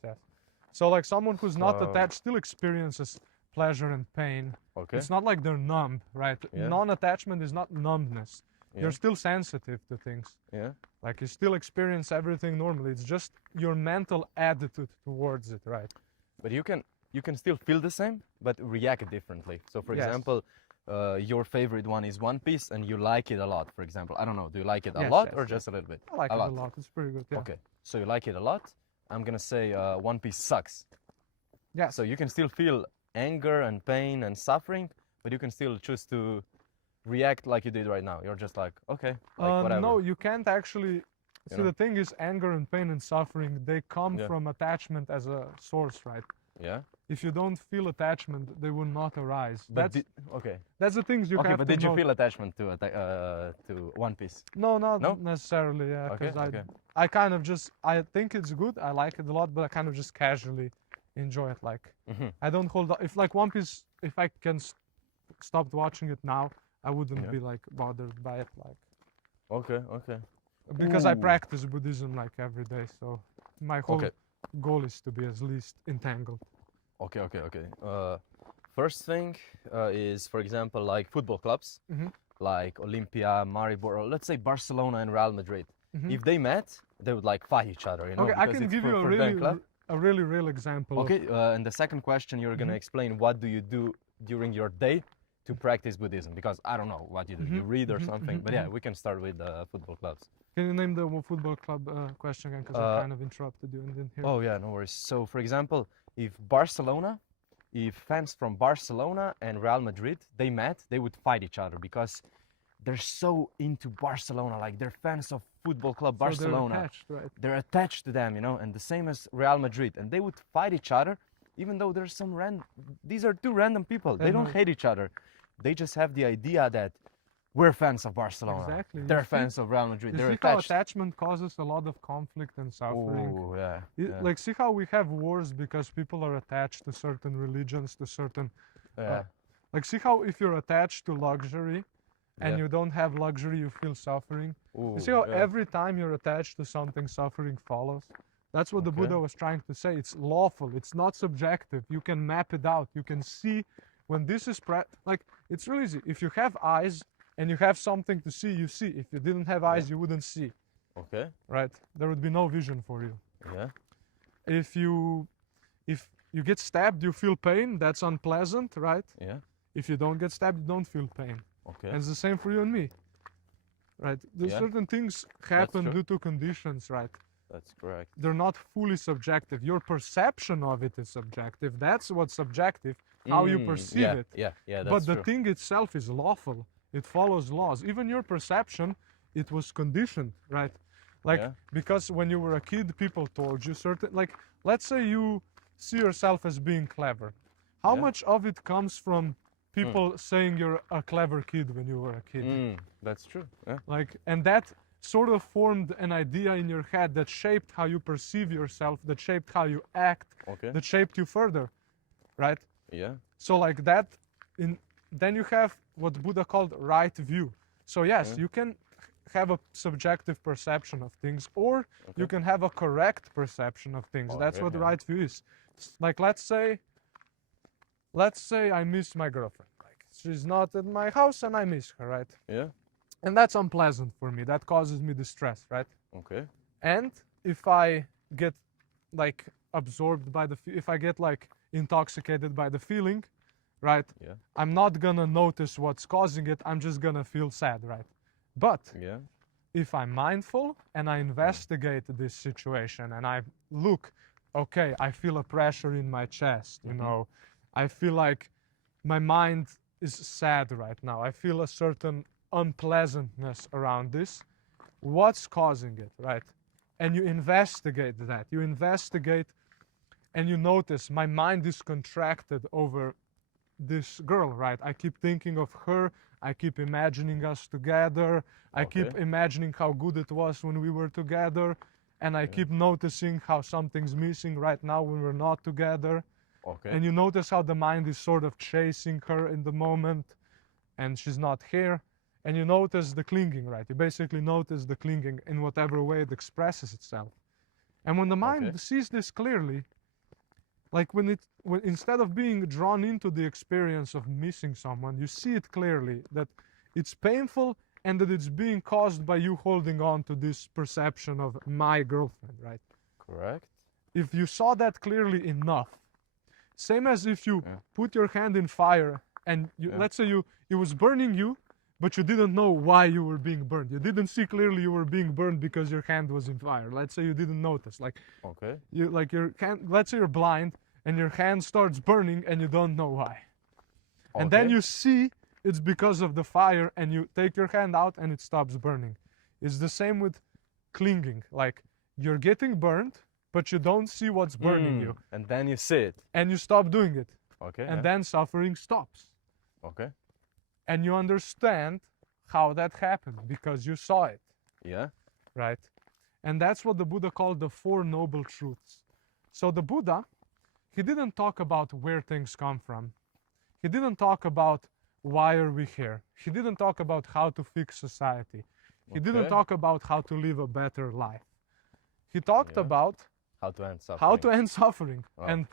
So like someone who's not So- attached still experiences pleasure and pain. Okay. It's not like they're numb, right? Yeah. Non-attachment is not numbness. Yeah. You're still sensitive to things. Yeah. Like you still experience everything normally. It's just your mental attitude towards it, right? But you can still feel the same, but react differently. So for Yes. example, your favorite one is One Piece and you like it a lot, for example. I don't know, do you like it a Yes, lot yes, or yes. just a little bit? I like a it lot. a lot. It's pretty good. Yeah. Okay, so you like it a lot. I'm gonna say One Piece sucks. Yeah. So you can still feel anger and pain and suffering, but you can still choose to react like you did right now. You're just like, okay, like whatever. No, you can't actually. See, know? the thing is, anger and pain and suffering, they come Yeah. from attachment as a source, right? Yeah. If you don't feel attachment, they will not arise. But okay. That's the things you Okay, have but to did you know. feel attachment to One Piece? No, not No? necessarily. Yeah, Okay, because okay. I kind of just, I think it's good. I like it a lot, but I kind of just casually enjoy it. Like, I don't hold. If like One Piece, if I can stop watching it now, I wouldn't Yeah. be like bothered by it. Like, Okay. because I Ooh. practice Buddhism like every day, so my whole Okay. goal is to be as least entangled. Okay. First thing is, for example, like football clubs, like Olympia, Maribor, or let's say Barcelona and Real Madrid. If they met, they would like fight each other, you know? Okay, I because can it's give you for a their club. really real example. Okay, and the second question, you're gonna explain what do you do during your day to practice Buddhism? Because I don't know what you do. You read or something. But yeah, we can start with football clubs. Can you name the football club question again? Because I kind of interrupted you and didn't hear. Oh yeah, no worries. So for example, if fans from Barcelona and Real Madrid, they met, they would fight each other because they're so into Barcelona, like they're fans of football club Barcelona. They're attached, right? They're attached to them, you know, and the same as Real Madrid. And they would fight each other, even though there's these are two random people. They don't hate each other. They just have the idea that we're fans of Barcelona. Exactly. They're fans of Real Madrid. They're see attached. How attachment causes a lot of conflict and suffering. Oh, yeah, Like, see how we have wars because people are attached to certain religions, to certain... like, see how if you're attached to luxury and you don't have luxury, you feel suffering. Ooh, you see how every time you're attached to something, suffering follows? That's what the Buddha was trying to say. It's lawful. It's not subjective. You can map it out. You can see when this is... like, it's really easy. If you have eyes... and you have something to see, you see. If you didn't have eyes, you wouldn't see. Okay. Right? There would be no vision for you. Yeah. If you get stabbed, you feel pain. That's unpleasant, right? Yeah. If you don't get stabbed, you don't feel pain. Okay. And it's the same for you and me. Right? There's certain things happen due to conditions, right? That's correct. They're not fully subjective. Your perception of it is subjective. That's what's subjective, how you perceive it. Yeah, that's But the true. thing itself is lawful. It follows laws. Even your perception, it was conditioned, right? Like, because when you were a kid, people told you certain, like, let's say you see yourself as being clever. How much of it comes from people saying you're a clever kid when you were a kid? That's true. Yeah. Like, and that sort of formed an idea in your head that shaped how you perceive yourself, that shaped how you act, that shaped you further, right? Yeah. So like that, then you have what Buddha called right view. So yes, you can have a subjective perception of things, or you can have a correct perception of things. That's what the right view is. Like, let's say I miss my girlfriend. Like, she's not at my house and I miss her, right? Yeah. And that's unpleasant for me. That causes me distress, right? Okay. And if I get like absorbed by if I get like intoxicated by the feeling, right? Yeah. I'm not gonna notice what's causing it. I'm just gonna feel sad, right? But if I'm mindful and I investigate this situation and I look, okay, I feel a pressure in my chest, you know, I feel like my mind is sad right now. I feel a certain unpleasantness around this. What's causing it, right? And you investigate that. You investigate and you notice my mind is contracted over this girl, right? I keep thinking of her. I keep imagining us together. I keep imagining how good it was when we were together. And I keep noticing how something's missing right now when we're not together. And you notice how the mind is sort of chasing her in the moment and she's not here. And you notice the clinging, right? You basically notice the clinging in whatever way it expresses itself. And when the mind sees this clearly, like when instead of being drawn into the experience of missing someone, you see it clearly that it's painful and that it's being caused by you holding on to this perception of my girlfriend, right? Correct. If you saw that clearly enough, same as if you put your hand in fire and let's say it was burning you, but you didn't know why you were being burned. You didn't see clearly you were being burned because your hand was in fire. Let's say you didn't notice. Like, your hand, let's say you're blind and your hand starts burning and you don't know why. And then you see it's because of the fire and you take your hand out and it stops burning. It's the same with clinging. Like, you're getting burned, but you don't see what's burning you. And then you see it. And you stop doing it. Okay. And then suffering stops. Okay. And you understand how that happened because you saw it. Yeah. Right? And that's what the Buddha called the Four Noble Truths. So the Buddha, he didn't talk about where things come from. He didn't talk about why are we here. He didn't talk about how to fix society. He didn't talk about how to live a better life. He talked about how to end suffering. How to end suffering. And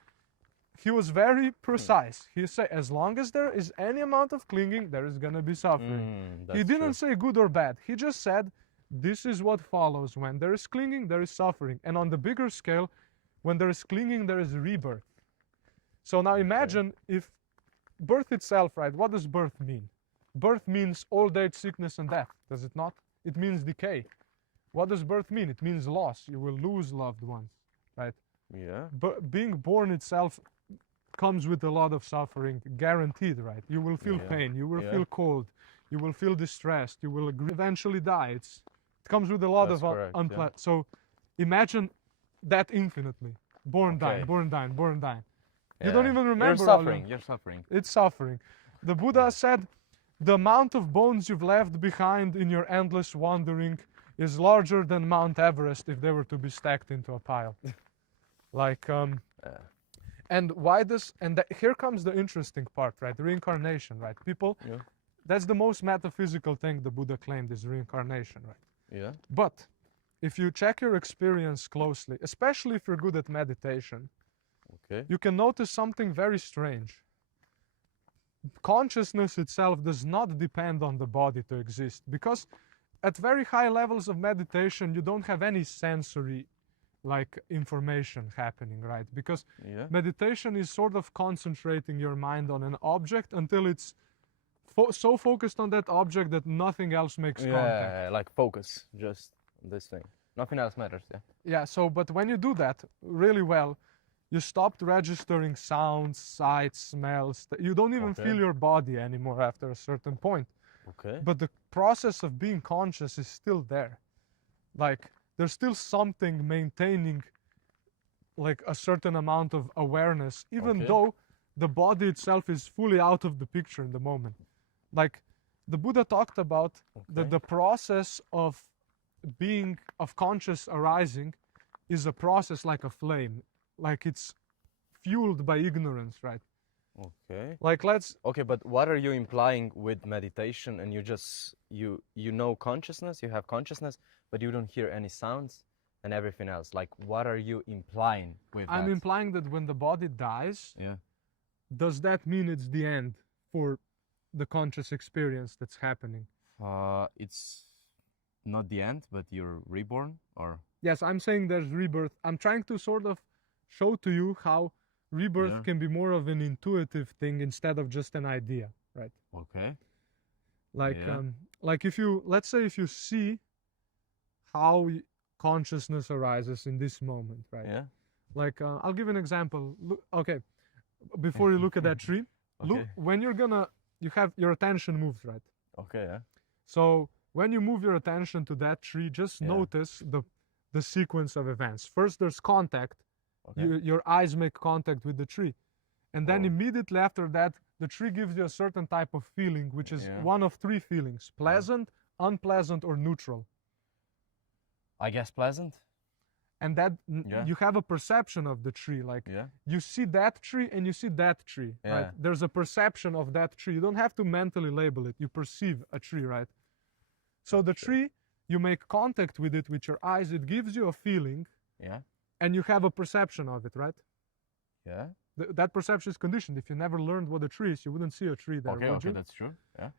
he was very precise. He said, as long as there is any amount of clinging, there is going to be suffering. He didn't say good or bad. He just said, this is what follows. When there is clinging, there is suffering. And on the bigger scale, when there is clinging, there is rebirth. So now imagine if birth itself, right? What does birth mean? Birth means old age, sickness, and death, does it not? It means decay. What does birth mean? It means loss. You will lose loved ones, right? Yeah. But being born itself comes with a lot of suffering, guaranteed, right? You will feel pain, you will feel cold, you will feel distressed, you will eventually die. It comes with a lot of unpleasant. So imagine that infinitely. Born, dying, born, dying, born, dying. You don't even remember. You're suffering. It's suffering. The Buddha said, the amount of bones you've left behind in your endless wandering is larger than Mount Everest if they were to be stacked into a pile. Like, and why this, and here comes the interesting part, right? Reincarnation, right? People, that's the most metaphysical thing the Buddha claimed is reincarnation, right? Yeah. But if you check your experience closely, especially if you're good at meditation, you can notice something very strange. Consciousness itself does not depend on the body to exist, because at very high levels of meditation, you don't have any sensory like information happening, right? Because meditation is sort of concentrating your mind on an object until it's so focused on that object that nothing else makes contact. Yeah, like focus, just this thing. Nothing else matters, Yeah, so, but when you do that really well, you stopped registering sounds, sights, smells. You don't even feel your body anymore after a certain point. But the process of being conscious is still there. Like, there's still something maintaining like a certain amount of awareness, even though the body itself is fully out of the picture in the moment. Like, the Buddha talked about that the process of conscious arising is a process like a flame. Like, it's fueled by ignorance, right? Like, but what are you implying with meditation? And you know consciousness, you have consciousness, but you don't hear any sounds and everything else. Like, what are you implying with that? I'm implying that when the body dies, does that mean it's the end for the conscious experience that's happening? It's not the end, but you're reborn, or? Yes, I'm saying there's rebirth. I'm trying to sort of show to you how rebirth can be more of an intuitive thing instead of just an idea, right? Like if you, let's say if you see how consciousness arises in this moment, right? Like, I'll give an example. Look, before you look at that tree, look, when you have your attention moves, right? So when you move your attention to that tree, just notice the sequence of events. First, there's contact. Your eyes make contact with the tree. And then immediately after that, the tree gives you a certain type of feeling, which is one of three feelings: pleasant, unpleasant, or neutral. I guess pleasant. And that you have a perception of the tree. Like, you see that tree and you see that tree, right? There's a perception of that tree. You don't have to mentally label it. You perceive a tree, right? So the tree, you make contact with it with your eyes. It gives you a feeling. And you have a perception of it, right? That perception is conditioned. If you never learned what a tree is, you wouldn't see a tree there, would you? That's true.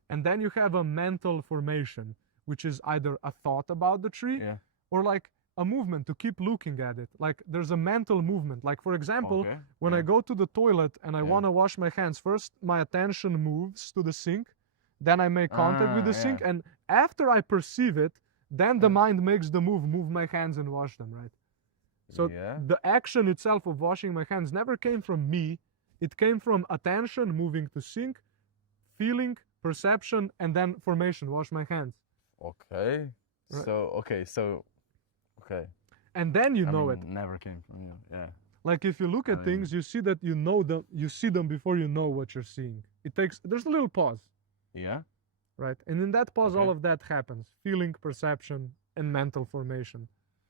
And then you have a mental formation, which is either a thought about the tree or like a movement to keep looking at it. Like, there's a mental movement. Like, for example, when I go to the toilet and I want to wash my hands, first my attention moves to the sink, then I make contact with the sink, and after I perceive it, then the mind makes the move my hands and wash them, right? So the action itself of washing my hands never came from me. It came from attention moving to sink, feeling, perception, and then formation, wash my hands. Right. And then you know it. Never came from you. Like, if you look at things, you see that you see them before you know what you're seeing. There's a little pause. Right? And in that pause, all of that happens: feeling, perception, and mental formation.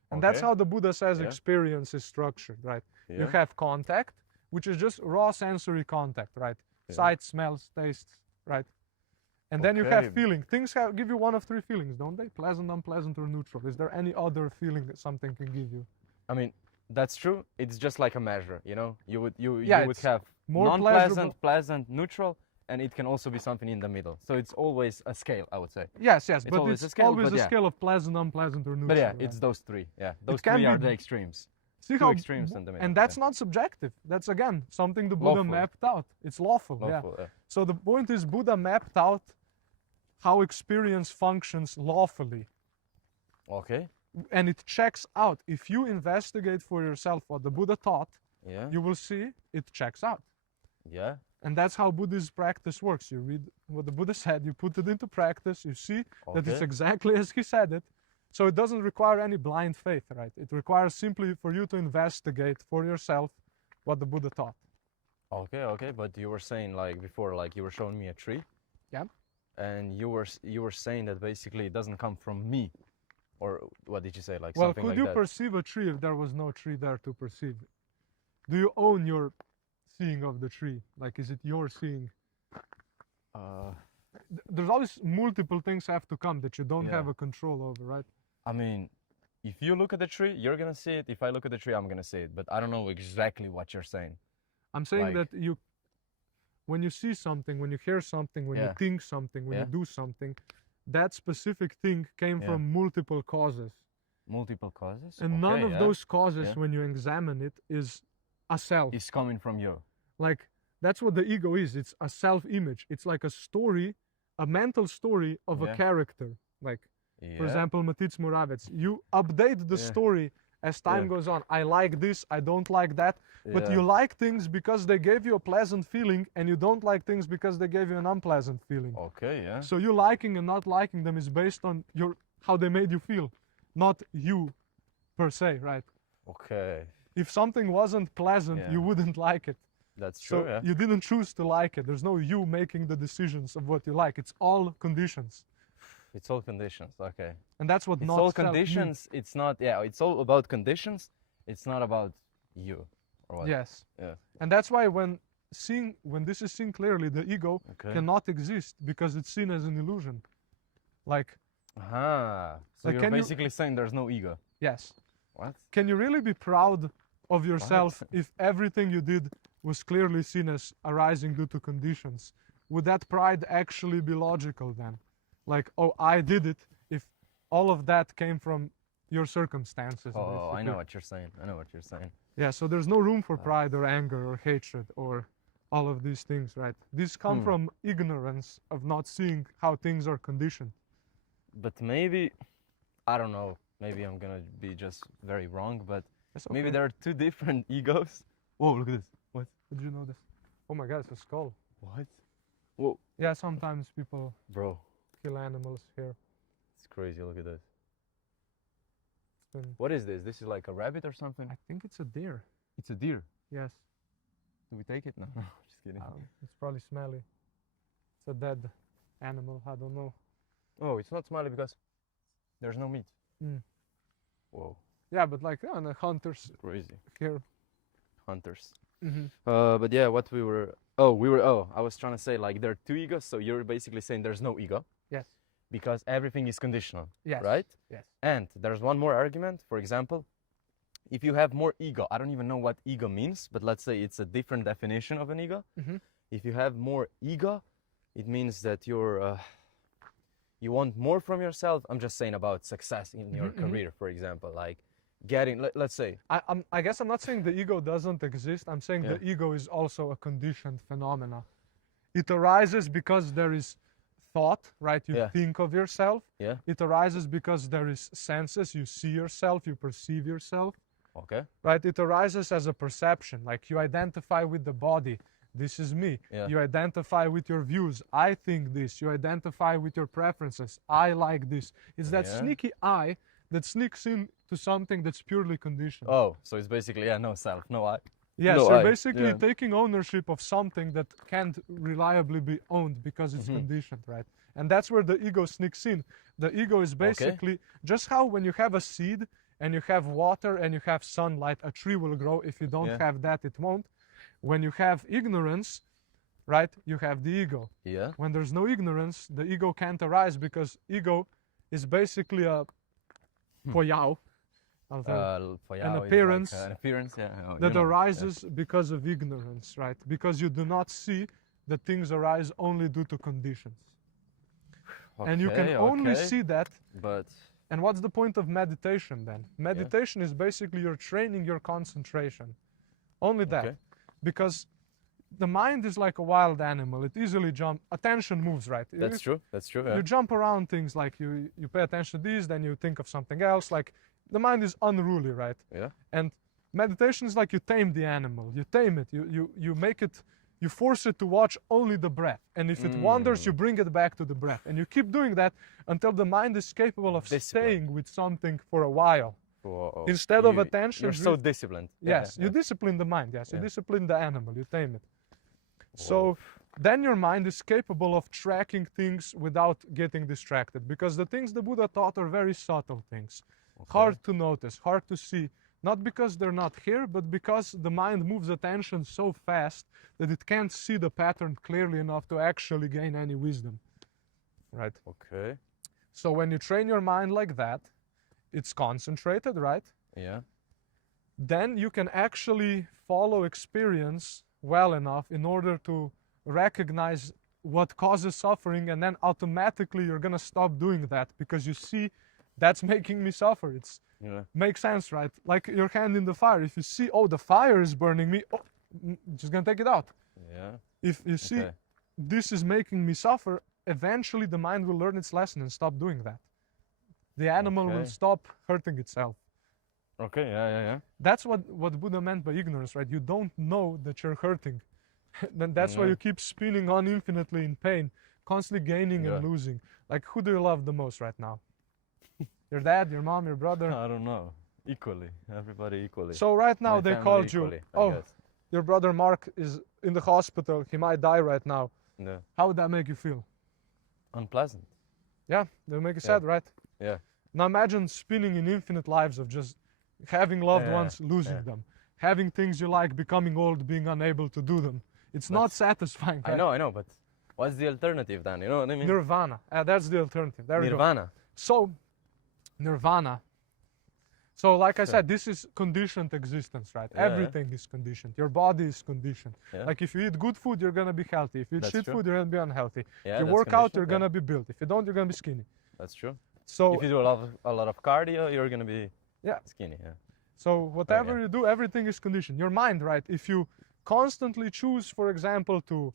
And that's how the Buddha says experience is structured, right? You have contact, which is just raw sensory contact, right? Sight, smells, tastes, right? And then you have feeling. Things give you one of three feelings, don't they? Pleasant, unpleasant, or neutral. Is there any other feeling that something can give you? I mean, that's true. It's just like a measure, you know? You would have more non-pleasant, pleasant, neutral, and it can also be something in the middle. So it's always a scale, I would say. Yes, but it's always a scale of pleasant, unpleasant, or neutral. But it's those three. Those three are the extremes. See two extremes in the middle. And that's not subjective. That's again something the Buddha Lawful. mapped out. It's lawful. Lawful, Yeah. yeah. So the point is Buddha mapped out how experience functions lawfully. Okay. And it checks out. If you investigate for yourself what the Buddha taught, Yeah. you will see it checks out. Yeah. And that's how Buddhist practice works. You read what the Buddha said, you put it into practice, you see that it's Okay. exactly as he said it. So it doesn't require any blind faith, right? It requires simply for you to investigate for yourself what the Buddha taught. Okay, okay, but you were saying like before, like you were showing me a tree. Yeah. And you were saying that basically it doesn't come from me, or what did you say? Like Well, something could like you that. perceive a tree if there was no tree there to perceive? Do you own your seeing of the tree? Like, is it your seeing? There's always multiple things have to come that you don't Yeah. have a control over, right? I mean, if you look at the tree, you're gonna see it. If I look at the tree, I'm gonna see it. But I don't know exactly what you're saying. I'm saying Like- that when you see something, when you hear something, when you Yeah. think something, when you Yeah. do something, that specific thing came Yeah. from multiple causes. Multiple causes. And none Okay, of yeah. those causes, Yeah. when you examine it, is a self. It's coming from you. Like, that's what the ego is. It's a self-image. It's like a story, a mental story of a Yeah. character. Like, Yeah. for example, Matic Moravec. You update the Yeah. story as time Yeah. goes on. I like this, I don't like that. But Yeah. you like things because they gave you a pleasant feeling, and you don't like things because they gave you an unpleasant feeling. Okay, yeah. So you liking and not liking them is based on how they made you feel, not you per se, right? Okay, If something wasn't pleasant, Yeah. you wouldn't like it. that's So true. Yeah. you didn't choose to like it. There's no you making the decisions of what you like. It's all conditions. It's all conditions. Okay. And that's what It's not all self means. conditions. It's not. Yeah. It's all about conditions. It's not about you. Or what? Yes. Yeah. And that's why when this is seen clearly, the ego Okay. cannot exist because it's seen as an illusion. Like, Ah. So Like, you're can you- basically saying there's no ego. yes. What? Can you really be proud of yourself if everything you did was clearly seen as arising due to conditions? Would that pride actually be logical then? Like, oh, I did it, if all of that came from your circumstances. Oh, I basically. know what you're saying. I know what you're saying. Yeah, so there's no room for pride or anger or hatred or all of these things, right? These come from ignorance of not seeing how things are conditioned. But maybe, I don't know. Maybe I'm gonna be just very wrong. But It's maybe okay. there are two different egos. Whoa! Look at this. What? Did you know this? Oh my God, it's a skull. What? Whoa, Yeah, sometimes people bro. kill animals here. It's crazy. Look at this. It's been, What is this? This is like a rabbit or something? I think it's a deer. It's a deer. Yes. Do we take it? No, no, just kidding. It's probably smelly. It's a dead animal. I don't know. Oh, it's not smelly because there's no meat. Mm. Whoa, Yeah, but like the hunters crazy. here. Hunters. Mm-hmm. But yeah, what we were. Oh, I was trying to say like there are two egos. So you're basically saying there's no ego Yes. because everything is conditional, Yes. right? Yes. And there's one more argument. For example, if you have more ego, I don't even know what ego means, but let's say it's a different definition of an ego. Mhm. If you have more ego, it means that you want more from yourself. I'm just saying about success in your career, for example, like getting. Let's say. I guess I'm not saying the ego doesn't exist. I'm saying Yeah. the ego is also a conditioned phenomena. It arises because there is thought, right? You Yeah. think of yourself. Yeah. It arises because there is senses. You see yourself. You perceive yourself. Okay. Right? It arises as a perception. Like you identify with the body. This is me. Yeah. You identify with your views. I think this. You identify with your preferences. I like this. It's that Yeah. sneaky I that sneaks into something that's purely conditioned. Oh, so it's basically no self, no I. Yes, no, you're I- basically yeah. taking ownership of something that can't reliably be owned because it's Mm-hmm. conditioned, right? And that's where the ego sneaks in. The ego is basically just how when you have a seed and you have water and you have sunlight, a tree will grow. If you don't Yeah. have that, it won't. When you have ignorance, right, you have the ego. Yeah. When there's no ignorance, the ego can't arise because ego is basically a poyao, An appearance an appearance, yeah. Oh, that you know, yeah. arises because of ignorance, right? Because you do not see that things arise only due to conditions. And you can Okay, only okay. see that But And what's the point of meditation then? Meditation is basically you're training your concentration. Only that. Okay. Because the mind is like a wild animal. It easily jumps. Attention moves, right? That's true. That's true. Yeah. You jump around things, like you pay attention to these, then you think of something else. Like the mind is unruly, right? Yeah. And meditation is like you tame the animal. You tame it. You make it. You force it to watch only the breath. And if it wanders, you bring it back to the breath. And you keep doing that until the mind is capable of staying with something for a while. Whoa. Instead of attention. You're so disciplined. Yes, you discipline the mind. Yes, you discipline the animal. You tame it. So then your mind is capable of tracking things without getting distracted. Because the things the Buddha taught are very subtle things. Hard to notice, hard to see. Not because they're not here, but because the mind moves attention so fast that it can't see the pattern clearly enough to actually gain any wisdom. Right? Okay. So when you train your mind like that, it's concentrated, right? Yeah. Then you can actually follow experience well enough in order to recognize what causes suffering, and then automatically you're going to stop doing that because you see that's making me suffer. It's makes sense, right? Like your hand in the fire. If you see, oh, the fire is burning me, oh, just gonna take it out. Yeah. If you see this is making me suffer, eventually the mind will learn its lesson and stop doing that. The animal will stop hurting itself. Okay, yeah. That's what Buddha meant by ignorance, right? You don't know that you're hurting. Then that's why you keep spinning on infinitely in pain, constantly gaining and losing. Like, who do you love the most right now? Your dad, your mom, your brother? I don't know. Equally. Everybody equally. So right now they called equally, you, your brother Mark is in the hospital. He might die right now. Yeah. How would that make you feel? Unpleasant. Yeah, they'll make you sad, right? Yeah. Now imagine spinning in infinite lives of just having loved ones, losing them. Having things you like, becoming old, being unable to do them. It's not satisfying. Right? I know, but what's the alternative then? You know what I mean? Nirvana. That's the alternative. There Nirvana. We go. So, Nirvana. So, like I said, this is conditioned existence, right? Everything is conditioned. Your body is conditioned. Like if you eat good food, you're gonna be healthy. If you eat shit food, you're gonna be unhealthy. If you work out, you're gonna be built. If you don't, you're gonna be skinny. That's true. So if you do a lot of cardio, you're gonna be skinny. Yeah. So whatever you do, everything is conditioned. Your mind, right? If you constantly choose, for example, to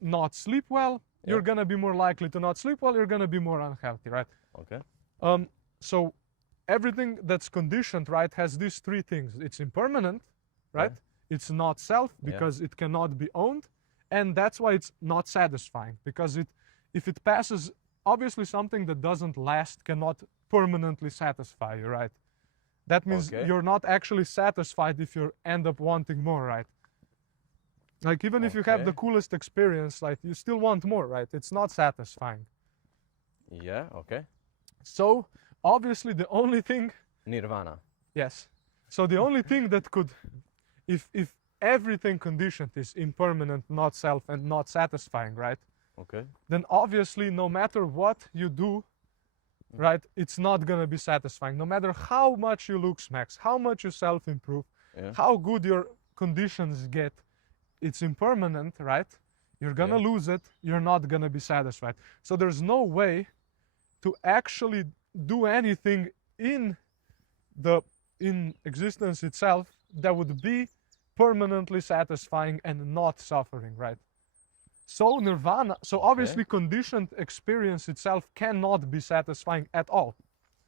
not sleep well, you're gonna be more likely to not sleep well. You're gonna be more unhealthy, right? Okay. So everything that's conditioned, right, has these three things. It's impermanent, right? It's not self because it cannot be owned, and that's why it's not satisfying, because if it passes, obviously something that doesn't last cannot permanently satisfy you, right? That means you're not actually satisfied if you end up wanting more, right? Like even if you have the coolest experience, like you still want more, right? It's not satisfying. Yeah, okay. So obviously the only thing... Nirvana. Yes. So the only thing that could, if everything conditioned is impermanent, not self, and not satisfying, right? Okay. Then obviously no matter what you do, right, it's not gonna be satisfying. No matter how much you look smacks, how much you self-improve, how good your conditions get, it's impermanent, right? You're gonna lose it, you're not gonna be satisfied. So there's no way to actually do anything in existence itself that would be permanently satisfying and not suffering, right? So nirvana, so obviously conditioned experience itself cannot be satisfying at all.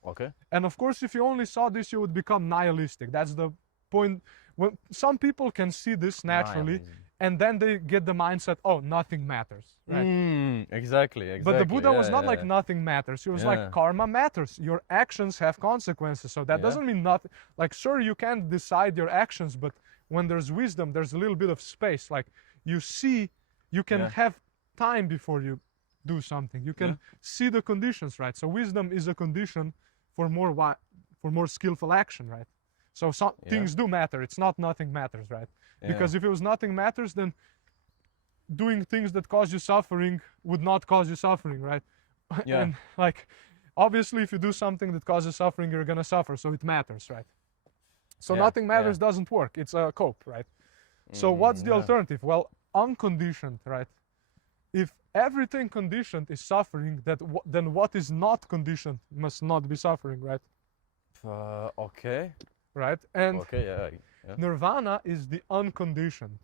Okay. And of course, if you only saw this, you would become nihilistic. That's the point. When some people can see this naturally, and then they get the mindset, oh, nothing matters, right? Exactly. But the Buddha was not like nothing matters. He was like, karma matters. Your actions have consequences. So that doesn't mean nothing. Like, sure, you can't decide your actions, but when there's wisdom, there's a little bit of space. Like, you see, you can have time before you do something. You can see the conditions, right? So wisdom is a condition for more skillful action, right? So some things do matter. It's not nothing matters, right? Because if it was nothing matters, then doing things that cause you suffering would not cause you suffering, right? And like, obviously, if you do something that causes suffering, you're gonna suffer. So it matters, right? So nothing matters doesn't work. It's a cope, right? So what's the alternative? Well, unconditioned, right? if everything conditioned is suffering, then what is not conditioned must not be suffering, right? Okay. Right? And Okay, yeah. nirvana is the unconditioned.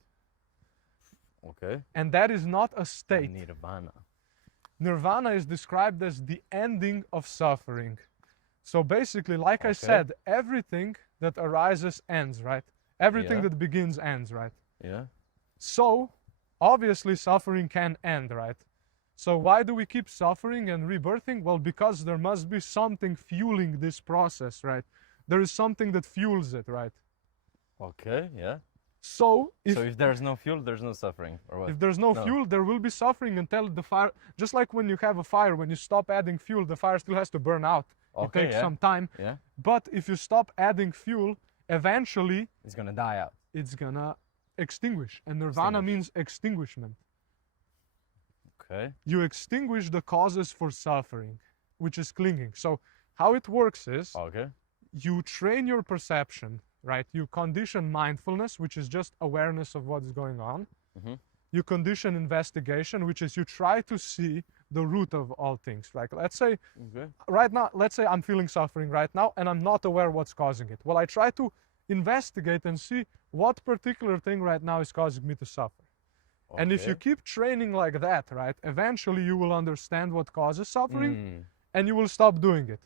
Okay. And that is not a state. Nirvana. Nirvana is described as the ending of suffering. So basically, like I said, everything that arises ends, right? Everything that begins ends, right? Yeah. So, obviously, suffering can end, right? So why do we keep suffering and rebirthing? Well, because there must be something fueling this process, right? There is something that fuels it, right? Okay, yeah. So if there's no fuel, there's no suffering, or what? If there's no fuel, there will be suffering until the fire, just like when you have a fire, when you stop adding fuel, the fire still has to burn out. It takes some time. Yeah. But if you stop adding fuel, eventually it's gonna die out. It's gonna extinguish. And nirvana means extinguishment. Okay. You extinguish the causes for suffering, which is clinging. So how it works is you train your perception, right? You condition mindfulness, which is just awareness of what's going on. You condition investigation, which is you try to see the root of all things. Like, let's say right now, let's say I'm feeling suffering right now and I'm not aware what's causing it. Well, I try to investigate and see what particular thing right now is causing me to suffer. And if you keep training like that, right, eventually you will understand what causes suffering and you will stop doing it.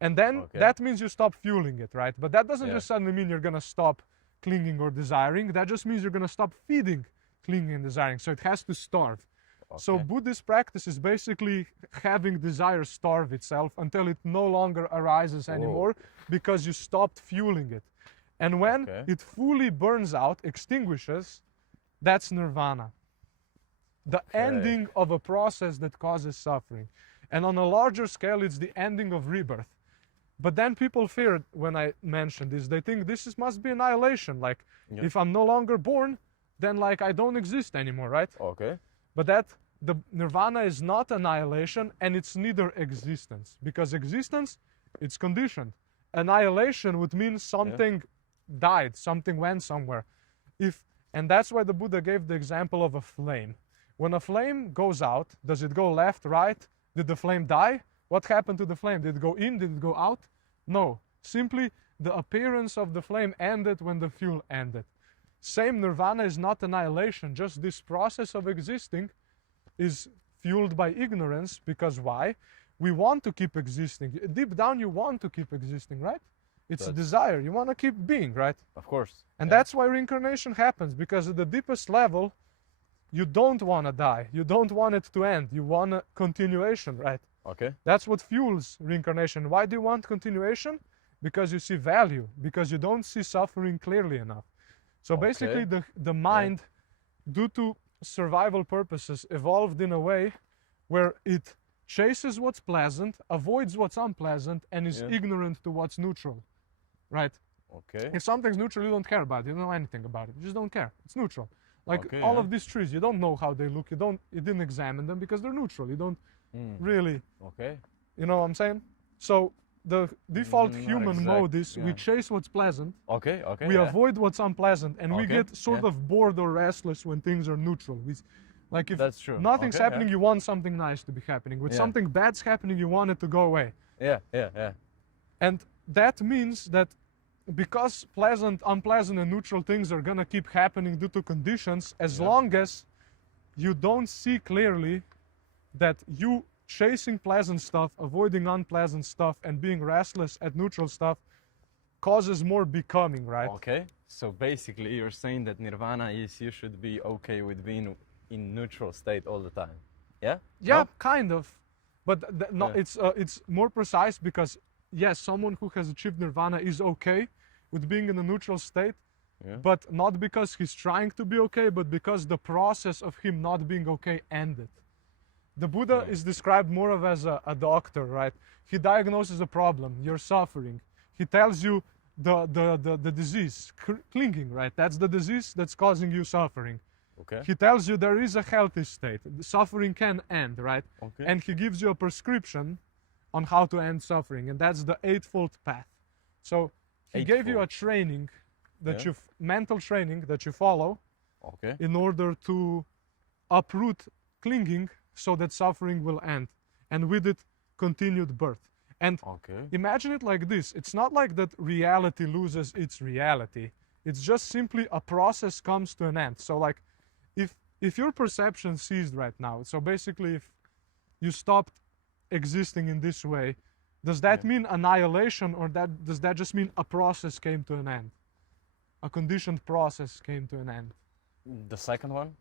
And then that means you stop fueling it, right? But that doesn't just suddenly mean you're gonna stop clinging or desiring. That just means you're gonna stop feeding clinging and desiring. So it has to starve. So Buddhist practice is basically having desire starve itself until it no longer arises anymore because you stopped fueling it. And when it fully burns out, extinguishes, that's nirvana. The ending of a process that causes suffering. And on a larger scale, it's the ending of rebirth. But then people fear when I mention this, they think this must be annihilation. Like, if I'm no longer born, then like I don't exist anymore, right? But the nirvana is not annihilation and it's neither existence. Because existence, it's conditioned. Annihilation would mean something died, something went somewhere. And that's why the Buddha gave the example of a flame. When a flame goes out, does it go left, right? Did the flame die? What happened to the flame? Did it go in? Did it go out? No. Simply the appearance of the flame ended when the fuel ended. Same, nirvana is not annihilation, just this process of existing is fueled by ignorance. Because why? We want to keep existing. Deep down you want to keep existing, right? It's a desire. You want to keep being, right? Of course. And that's why reincarnation happens, because at the deepest level, you don't want to die. You don't want it to end. You want a continuation, right? That's what fuels reincarnation. Why do you want continuation? Because you see value, because you don't see suffering clearly enough. So basically the mind, due to survival purposes, evolved in a way where it chases what's pleasant, avoids what's unpleasant, and is ignorant to what's neutral, right? If something's neutral, you don't care about it. You don't know anything about it. You just don't care. It's neutral. Like all of these trees, you don't know how they look. You didn't examine them because they're neutral. You don't really, you know what I'm saying? So the default human mode is we chase what's pleasant, we avoid what's unpleasant, and we get sort of bored or restless when things are neutral. Like if nothing's happening, you want something nice to be happening. When something bad's happening, you want it to go away. And that means that because pleasant, unpleasant, and neutral things are gonna keep happening due to conditions, as long as you don't see clearly that you chasing pleasant stuff, avoiding unpleasant stuff, and being restless at neutral stuff causes more becoming, right? So basically you're saying that nirvana is you should be okay with being in neutral state all the time. Kind of. But it's more precise, because yes, someone who has achieved nirvana is okay with being in a neutral state, but not because he's trying to be okay, but because the process of him not being okay ended. The Buddha is described more of as a doctor, right? He diagnoses a problem, you're suffering. He tells you the disease, clinging, right? That's the disease that's causing you suffering. He tells you there is a healthy state. The suffering can end, right? And he gives you a prescription on how to end suffering, and that's the Eightfold Path. So he gave you a training that mental training that you follow in order to uproot clinging so that suffering will end, and with it continued birth. And imagine it like this. It's not like that reality loses its reality. It's just simply a process comes to an end. So like if your perception ceased right now, so basically if you stopped existing in this way, does that mean annihilation, or does that just mean a process came to an end? A conditioned process came to an end. The second one?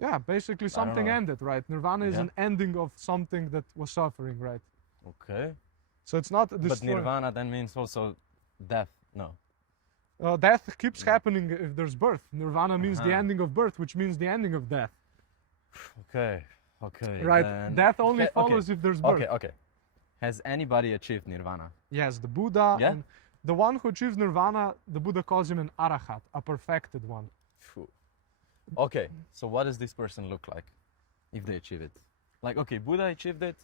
Yeah, basically something ended, right? Nirvana is an ending of something that was suffering, right? Okay. So it's not But nirvana then means also death, no? Death keeps happening if there's birth. Nirvana means the ending of birth, which means the ending of death. Okay. Right, then... death only follows if there's birth. Okay. Has anybody achieved nirvana? Yes, the Buddha. And the one who achieves nirvana, the Buddha calls him an arahat, a perfected one. Okay, so what does this person look like if they achieve it? Like, okay, Buddha achieved it,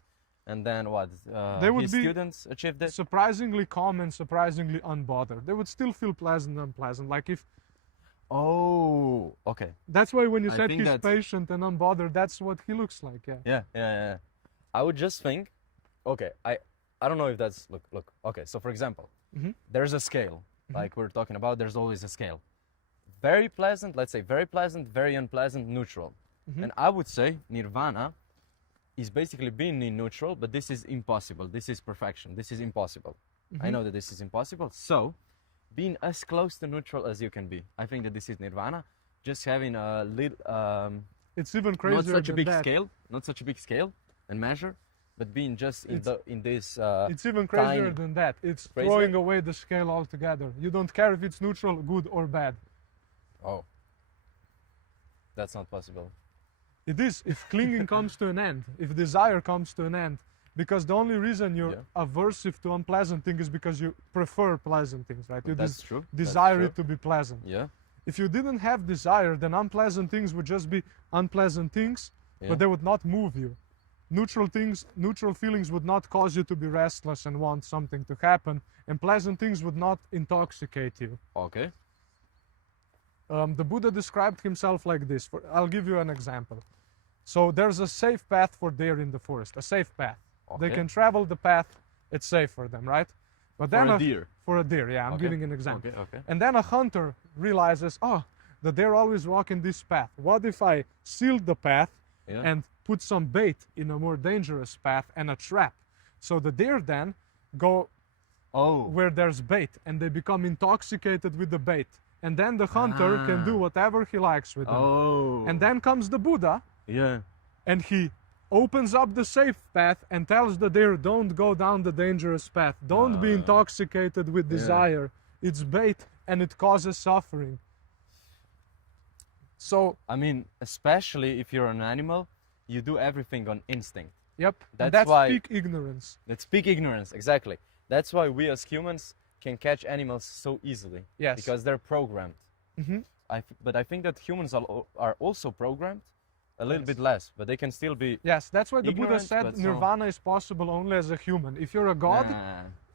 and then what? His students achieved it? Surprisingly calm and surprisingly unbothered. They would still feel pleasant and unpleasant. Like if... Oh, okay. That's why when you said he's patient and unbothered, that's what he looks like, Yeah. I would just think, okay, I don't know if that's, look, okay, so for example, there's a scale, like we're talking about, there's always a scale. Very pleasant, let's say very pleasant, very unpleasant, neutral. And I would say nirvana is basically being in neutral, but this is impossible. This is perfection. This is impossible. I know that this is impossible. So being as close to neutral as you can be. I think that this is nirvana. Just having a little, it's even crazier not such a big that. scale, not such a big scale and measure, but being just in this. It's even crazier than that. It's throwing away the scale altogether. You don't care if it's neutral, good or bad. Oh, that's not possible. It is, if clinging comes to an end, if desire comes to an end, because the only reason you're aversive to unpleasant things is because you prefer pleasant things, right? You That's true. Desire it to be pleasant. Yeah. If you didn't have desire, then unpleasant things would just be unpleasant things, but they would not move you. Neutral feelings would not cause you to be restless and want something to happen, and pleasant things would not intoxicate you. Okay. The Buddha described himself like this. I'll give you an example. So there's a safe path for deer in the forest, a safe path. They can travel the path, it's safe for them, right? But then for a deer? For a deer, yeah, I'm giving an example. Okay. And then a hunter realizes, oh, the deer always walk in this path. What if I sealed the path and put some bait in a more dangerous path and a trap? So the deer then go where there's bait, and they become intoxicated with the bait. And then the hunter can do whatever he likes with them. And then comes the Buddha. And he opens up the safe path and tells the deer, don't go down the dangerous path. Don't be intoxicated with desire. It's bait and it causes suffering. So, I mean, especially if you're an animal, you do everything on instinct. Yep. That's why peak ignorance. That's peak ignorance, exactly. That's why we as humans can catch animals so easily. Yes. Because they're programmed. But I think that humans are also programmed a little bit less, but they can still be. Yes, that's why the Buddha said nirvana is possible only as a human. If you're a god,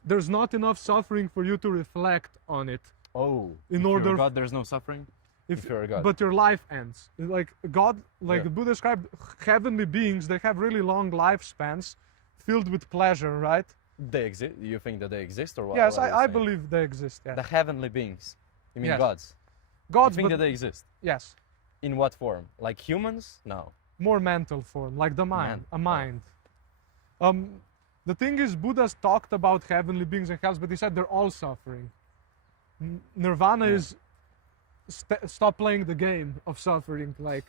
there's not enough suffering for you to reflect on it. If you're a god, there's no suffering? If you're a god. But your life ends. Like God, like the Buddha described heavenly beings, they have really long lifespans filled with pleasure, right? They exist? You think that they exist or what? Yes, I believe they exist. Yeah. The heavenly beings? You mean gods? Gods, you think that they exist? Yes. In what form? Like humans? No. More mental form, like the mind, a mind. The thing is, Buddha's talked about heavenly beings and hells, but he said they're all suffering. Nirvana is stop playing the game of suffering. Like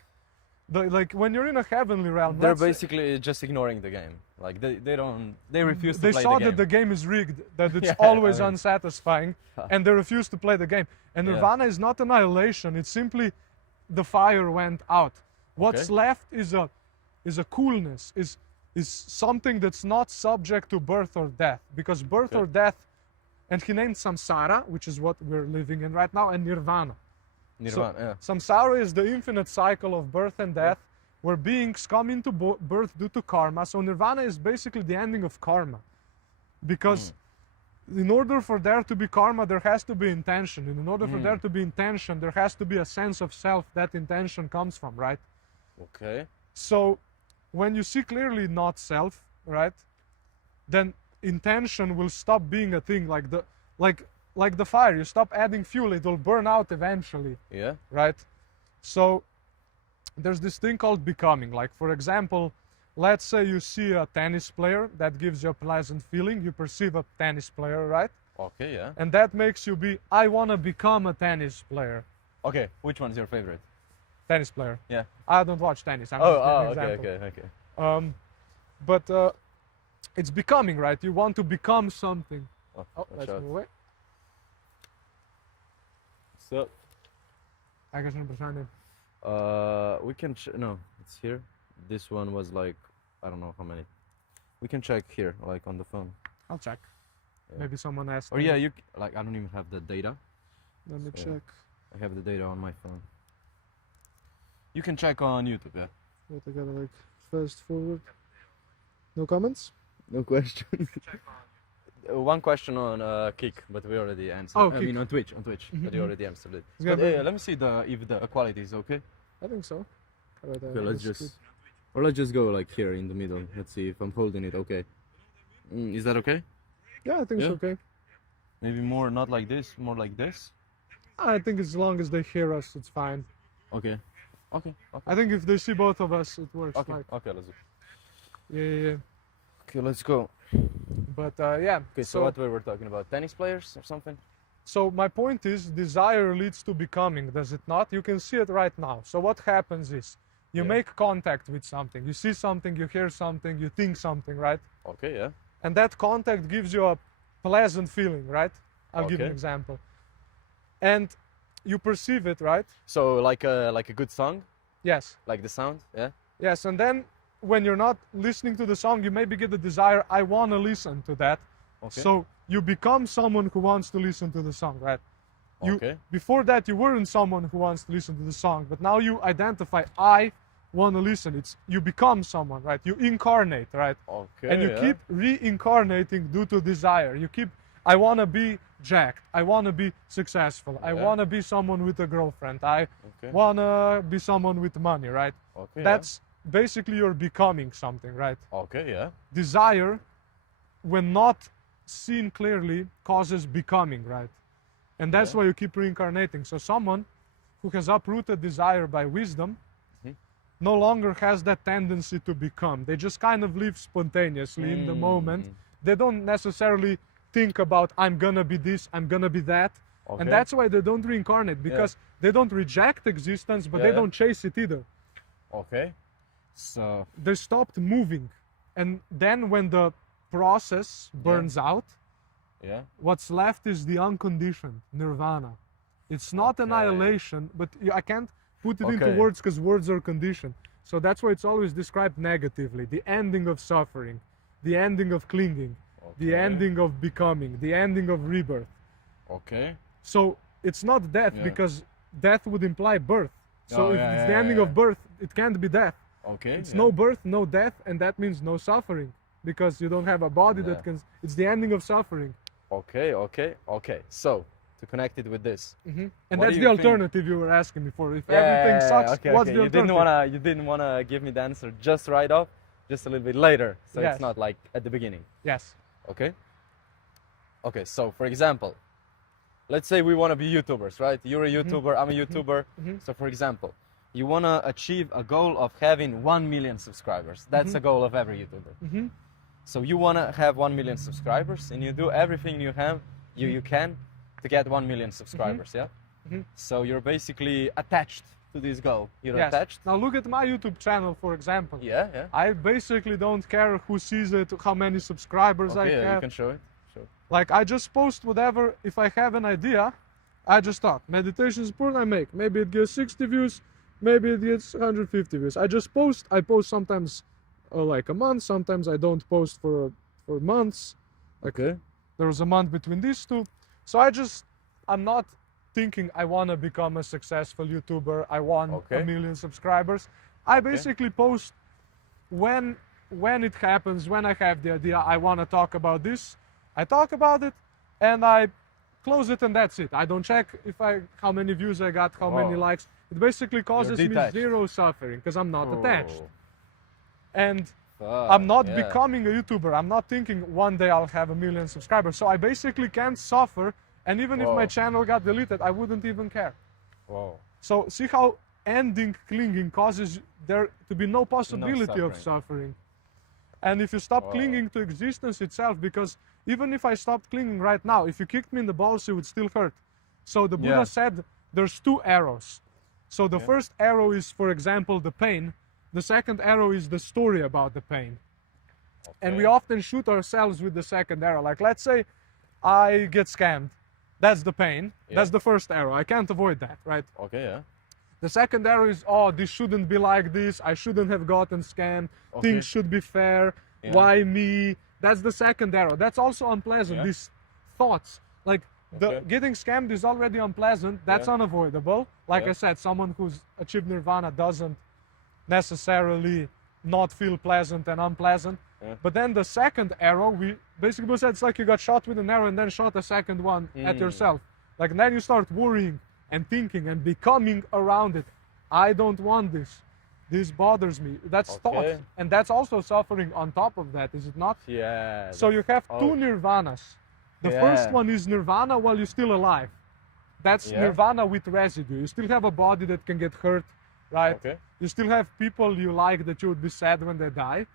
when you're in a heavenly realm, they're basically just ignoring the game. Like they refuse to play the game. They saw that the game is rigged, that it's always unsatisfying, and they refuse to play the game. And Nirvana is not annihilation; it's simply the fire went out. What's left is a coolness, is something that's not subject to birth or death, because birth or death, and he named samsara, which is what we're living in right now, and nirvana. Samsara is the infinite cycle of birth and death, where beings come into birth due to karma. So nirvana is basically the ending of karma, because in order for there to be karma, there has to be intention, and in order for there to be intention, there has to be a sense of self that intention comes from, right? Okay. So when you see clearly not self, right, then intention will stop being a thing. Like the fire, you stop adding fuel, it will burn out eventually. Yeah. Right? So there's this thing called becoming. Like, for example, let's say you see a tennis player that gives you a pleasant feeling. You perceive a tennis player, right? Okay, yeah. And that makes you be, I want to become a tennis player. Okay, which one's your favorite? Tennis player. Yeah. I don't watch tennis. I'm just giving an okay, example. okay. But it's becoming, right? You want to become something. Oh, let's move away. So, I guess I'm we can no, it's here. This one was like, I don't know how many. We can check here, like on the phone. I'll check. Yeah. Maybe someone asked. Or yeah, you like, I don't even have the data. Let me check. I have the data on my phone. You can check on YouTube, yeah. Wait, I gotta like fast forward. No comments? No question. One question on Kick, but we already answered. Oh, I mean on Twitch, but you already answered it. Yeah, But let me see if the quality is okay. I think so. Okay, let's just go like here in the middle. Let's see if I'm holding it okay. Is that okay? Yeah, I think it's okay. Maybe more, not like this, more like this. I think as long as they hear us, it's fine. Okay. Okay. I think if they see both of us, it works. Okay. Like, Okay. Let's go. yeah. Okay, let's go. But yeah. Okay, so what we were talking about, tennis players or something? So my point is, desire leads to becoming, does it not? You can see it right now. So what happens is, you make contact with something. You see something, you hear something, you think something, right? Okay, yeah. And that contact gives you a pleasant feeling, right? I'll give you an example. And you perceive it, right? So like a good song? Yes. Like the sound, yeah? Yes, and then when you're not listening to the song, you maybe get the desire, I want to listen to that. Okay. So you become someone who wants to listen to the song, right? Okay. Before that, you weren't someone who wants to listen to the song, but now you identify, I want to listen. You become someone, right? You incarnate, right? Okay. And you keep reincarnating due to desire. You keep, I want to be jacked. I want to be successful. I want to be someone with a girlfriend. I want to be someone with money, right? Okay. That's basically you're becoming something, right? Okay, yeah. Desire, when not seen clearly, causes becoming, right? And that's why you keep reincarnating. So someone who has uprooted desire by wisdom no longer has that tendency to become. They just kind of live spontaneously in the moment. They don't necessarily think about, I'm gonna be this, I'm gonna be that. And that's why they don't reincarnate, because they don't reject existence, but they don't chase it either. Okay. So they stopped moving. And then when the process burns out, what's left is the unconditioned nirvana. It's not annihilation, but I can't put it into words because words are conditioned. So that's why it's always described negatively. The ending of suffering, the ending of clinging, the ending of becoming, the ending of rebirth. Okay. So it's not death, because death would imply birth. So if it's the ending of birth, it can't be death. Okay. It's no birth, no death, and that means no suffering, because you don't have a body that can. It's the ending of suffering. Okay. So to connect it with this, and that's the alternative you were asking me for. If everything sucks, what's the alternative? You didn't wanna give me the answer just right off, just a little bit later, so it's not like at the beginning. Yes. Okay. Okay. So for example, let's say we want to be YouTubers, right? You're a YouTuber, I'm a YouTuber. So for example, you want to achieve a goal of having 1 million subscribers. That's a goal of every YouTuber. So you want to have 1 million subscribers, and you do everything you can to get 1 million subscribers, So you're basically attached to this goal. You're attached. Now look at my YouTube channel, for example. Yeah. I basically don't care who sees it, how many subscribers I have. You can show it. Like, I just post whatever. If I have an idea, I just thought, meditation support I make. Maybe it gets 60 views, maybe it gets 150 views. I just post. I post sometimes like a month, sometimes I don't post for months. Okay. There was a month between these two. So I'm not thinking I want to become a successful YouTuber. I want a million subscribers. I basically post when it happens, when I have the idea, I want to talk about this. I talk about it and I close it, and that's it. I don't check how many views I got, how many likes. It basically causes me zero suffering because I'm not attached. And I'm not yeah. becoming a YouTuber. I'm not thinking one day I'll have 1 million subscribers. So I basically can't suffer. And even if my channel got deleted, I wouldn't even care. Whoa. So see how ending clinging causes there to be no possibility of suffering. And if you stop clinging to existence itself, because even if I stopped clinging right now, if you kicked me in the balls, it would still hurt. So the Buddha said there's 2 arrows. So the first arrow is, for example, the pain. The second arrow is the story about the pain. And we often shoot ourselves with the second arrow. Like, let's say I get scammed. That's the pain. That's the first arrow. I can't avoid that, right? Okay, yeah. The second arrow is, oh, this shouldn't be like this. I shouldn't have gotten scammed. Things should be fair. Why me? That's the second arrow. That's also unpleasant. These thoughts, like getting scammed is already unpleasant. That's unavoidable. Like I said, someone who's achieved nirvana doesn't necessarily not feel pleasant and unpleasant. But then the second arrow, we basically said it's like you got shot with an arrow and then shot a second one at yourself. Like then you start worrying and thinking and becoming around it. I don't want this. This bothers me. That's thought. And that's also suffering on top of that, is it not? Yeah. So you have 2 nirvanas. The first one is nirvana while you're still alive. That's nirvana with residue. You still have a body that can get hurt, right? You still have people you like that you would be sad when they die.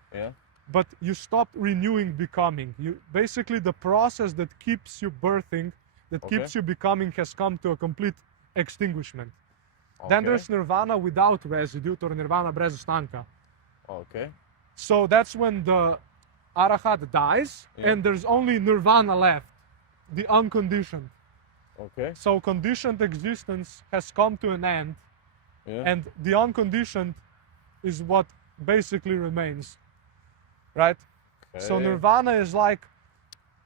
But you stop renewing becoming. You basically, the process that keeps you birthing, that keeps you becoming, has come to a complete extinguishment. Then there's nirvana without residue, or nirvana bez ostanka. So that's when the arahat dies and there's only nirvana left, the unconditioned. So conditioned existence has come to an end, and the unconditioned is what basically remains. Right? So nirvana is like,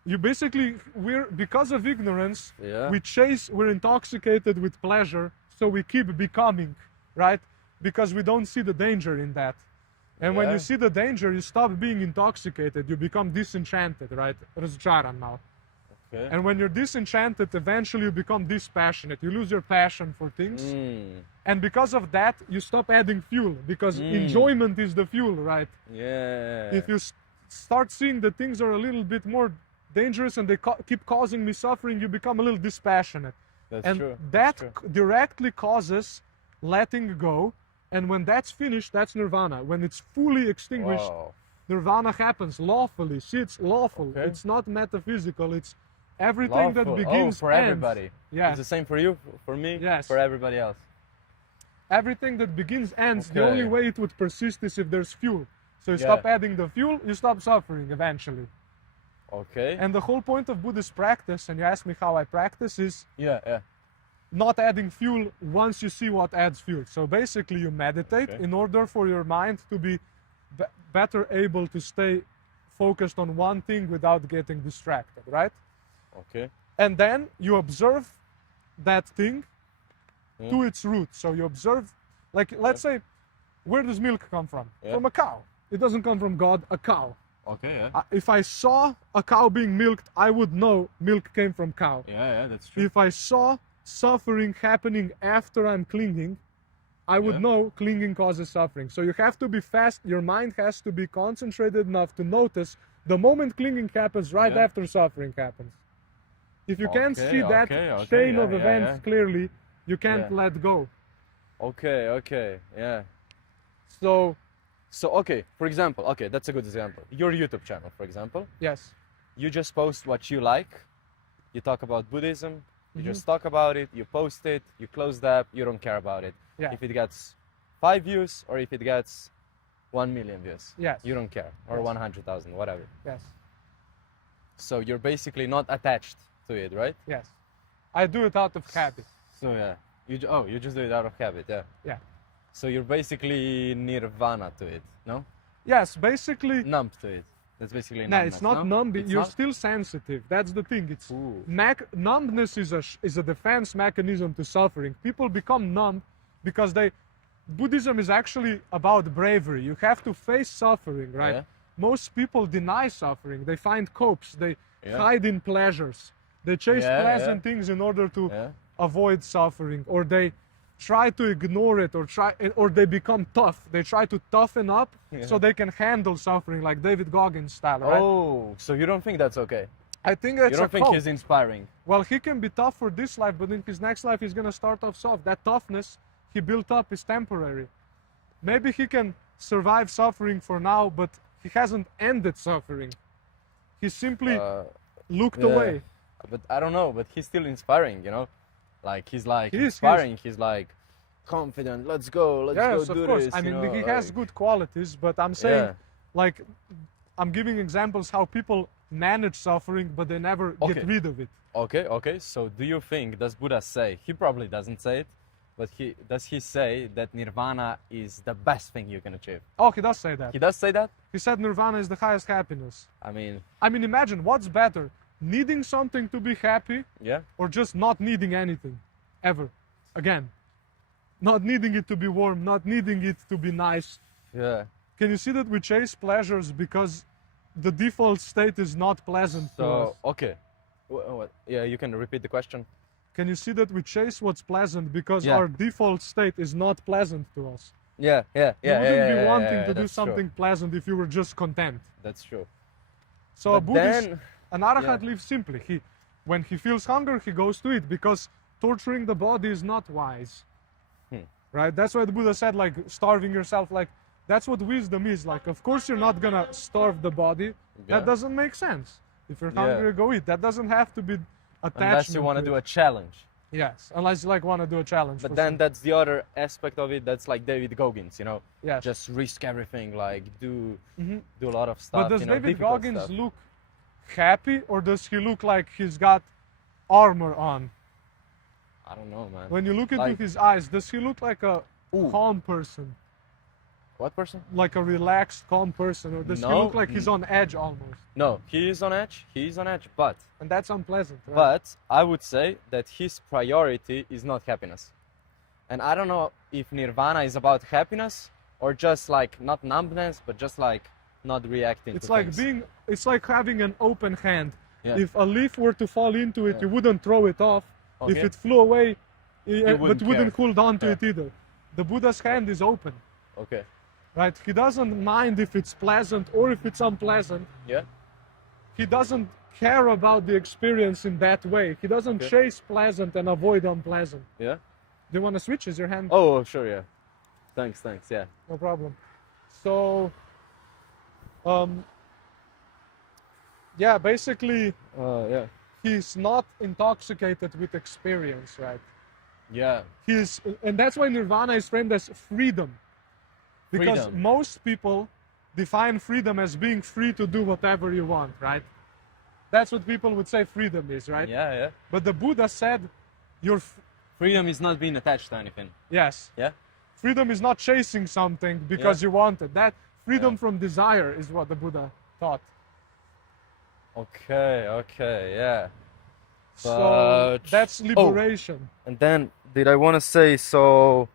you basically, because of ignorance, we're intoxicated with pleasure, so we keep becoming, right? Because we don't see the danger in that. And when you see the danger, you stop being intoxicated, you become disenchanted, right? Razcharan now. And when you're disenchanted, eventually you become dispassionate. You lose your passion for things. And because of that, you stop adding fuel, because enjoyment is the fuel, right? If you start seeing that things are a little bit more dangerous and they keep causing me suffering, you become a little dispassionate. That directly causes letting go. And when that's finished, that's nirvana. When it's fully extinguished, nirvana happens lawfully. See, it's lawful. It's not metaphysical. It's everything that begins for everybody. Ends. It's the same for you, for me, for everybody else. Everything that begins ends. The only way it would persist is if there's fuel. So you stop adding the fuel, you stop suffering eventually. And the whole point of Buddhist practice, and you asked me how I practice, is not adding fuel once you see what adds fuel. So basically you meditate in order for your mind to be better able to stay focused on one thing without getting distracted, right? And then you observe that thing to its root. So you observe, like, let's say, where does milk come from? From a cow. It doesn't come from God, a cow. If I saw a cow being milked, I would know milk came from cow. That's true. If I saw suffering happening after I'm clinging, I would know clinging causes suffering. So you have to be fast, your mind has to be concentrated enough to notice the moment clinging happens right after suffering happens. If you can't see that chain of events clearly, you can't let go. So okay, for example, that's a good example. Your YouTube channel, for example. Yes. You just post what you like. You talk about Buddhism. You just talk about it. You post it. You close the app. You don't care about it. If it gets 5 views or if it gets 1 million views. You don't care. Or 100,000, whatever. So you're basically not attached to it, right? I do it out of habit. So you just do it out of habit, So you're basically nirvana to it, no? Yes, basically. Numb to it. That's basically numbness. No, it's not numb. You're still sensitive. That's the thing. It's numbness is a defense mechanism to suffering. People become numb because Buddhism is actually about bravery. You have to face suffering, right? Most people deny suffering. They find copes. They hide in pleasures. They chase pleasant things in order to avoid suffering, or they try to ignore it or they become tough. They try to toughen up so they can handle suffering, like David Goggins style, right? Oh, so you don't think that's okay? I think that's You don't think cult. he's inspiring? Well, he can be tough for this life, but in his next life he's gonna start off soft. That toughness he built up is temporary. Maybe he can survive suffering for now, but he hasn't ended suffering. He simply looked away. But I don't know, but he's still inspiring, you know? Like he's like He is. inspiring, he's like confident, let's go, let's Yes, go do of course. this. I mean, you know, he has like- good qualities, but I'm saying, Yeah. like, I'm giving examples how people manage suffering, but they never Okay. get rid of it. Okay, so do you think, does Buddha say, he probably doesn't say it, but does he say that nirvana is the best thing you can achieve? Oh, he does say that. He does say that? He said nirvana is the highest happiness. I mean, Imagine what's better, needing something to be happy yeah. or just not needing anything, ever, again. Not needing it to be warm, not needing it to be nice. Yeah. Can you see that we chase pleasures because the default state is not pleasant to us? So, okay. Yeah, you can repeat the question. Can you see that we chase what's pleasant because Yeah. our default state is not pleasant to us? Yeah. You wouldn't be wanting to do that's true. something pleasant if you were just content. That's true. So a But Buddhist, then, an arahant yeah. lives simply. When he feels hunger, he goes to eat because torturing the body is not wise. Right? That's why the Buddha said, like, starving yourself, like, that's what wisdom is. Like, of course you're not gonna starve the body. Yeah. That doesn't make sense. If you're Yeah. hungry, go eat. That doesn't have to be attached. unless you want to do a challenge. Yes, unless you like want to do a challenge. But for then some- that's the other aspect of it. That's like David Goggins, you know, yes. just risk everything, like do Mhm. a lot of stuff. But does you know, David difficult Goggins stuff. look happy, or does he look like he's got armor on? I don't know, man. When you look into Like- his eyes, does he look like a Ooh. calm person, What person? like a relaxed, calm person, or does he No. look like he's on edge almost? No, he is on edge. He is on edge, but And that's unpleasant, right? but I would say that his priority is not happiness. And I don't know if nirvana is about happiness or just like not numbness, but just like not reacting it's to like things. it's like having an open hand. Yeah. If a leaf were to fall into it, Yeah. you wouldn't throw it off. If Okay. it flew away, but wouldn't wouldn't care. hold on to Yeah. it either. The Buddha's hand is open, Okay. right? He doesn't mind if it's pleasant or if it's unpleasant. Yeah. He doesn't care about the experience in that way. He doesn't Okay. chase pleasant and avoid unpleasant. Yeah. Do you want to switch? Is your hand? Oh, sure. Yeah. Thanks. Yeah. No problem. So, yeah, basically, Yeah. he's not intoxicated with experience, right? Yeah. And that's why nirvana is framed as freedom. Because Freedom. most people define freedom as being free to do whatever you want, right? That's what people would say freedom is, right? Yeah. But the Buddha said, Freedom is not being attached to anything. yes, Yeah. freedom is not chasing something because you want it. That freedom Yeah. from desire is what the Buddha taught. Okay. Yeah. So But- that's liberation. And then did I want to say so?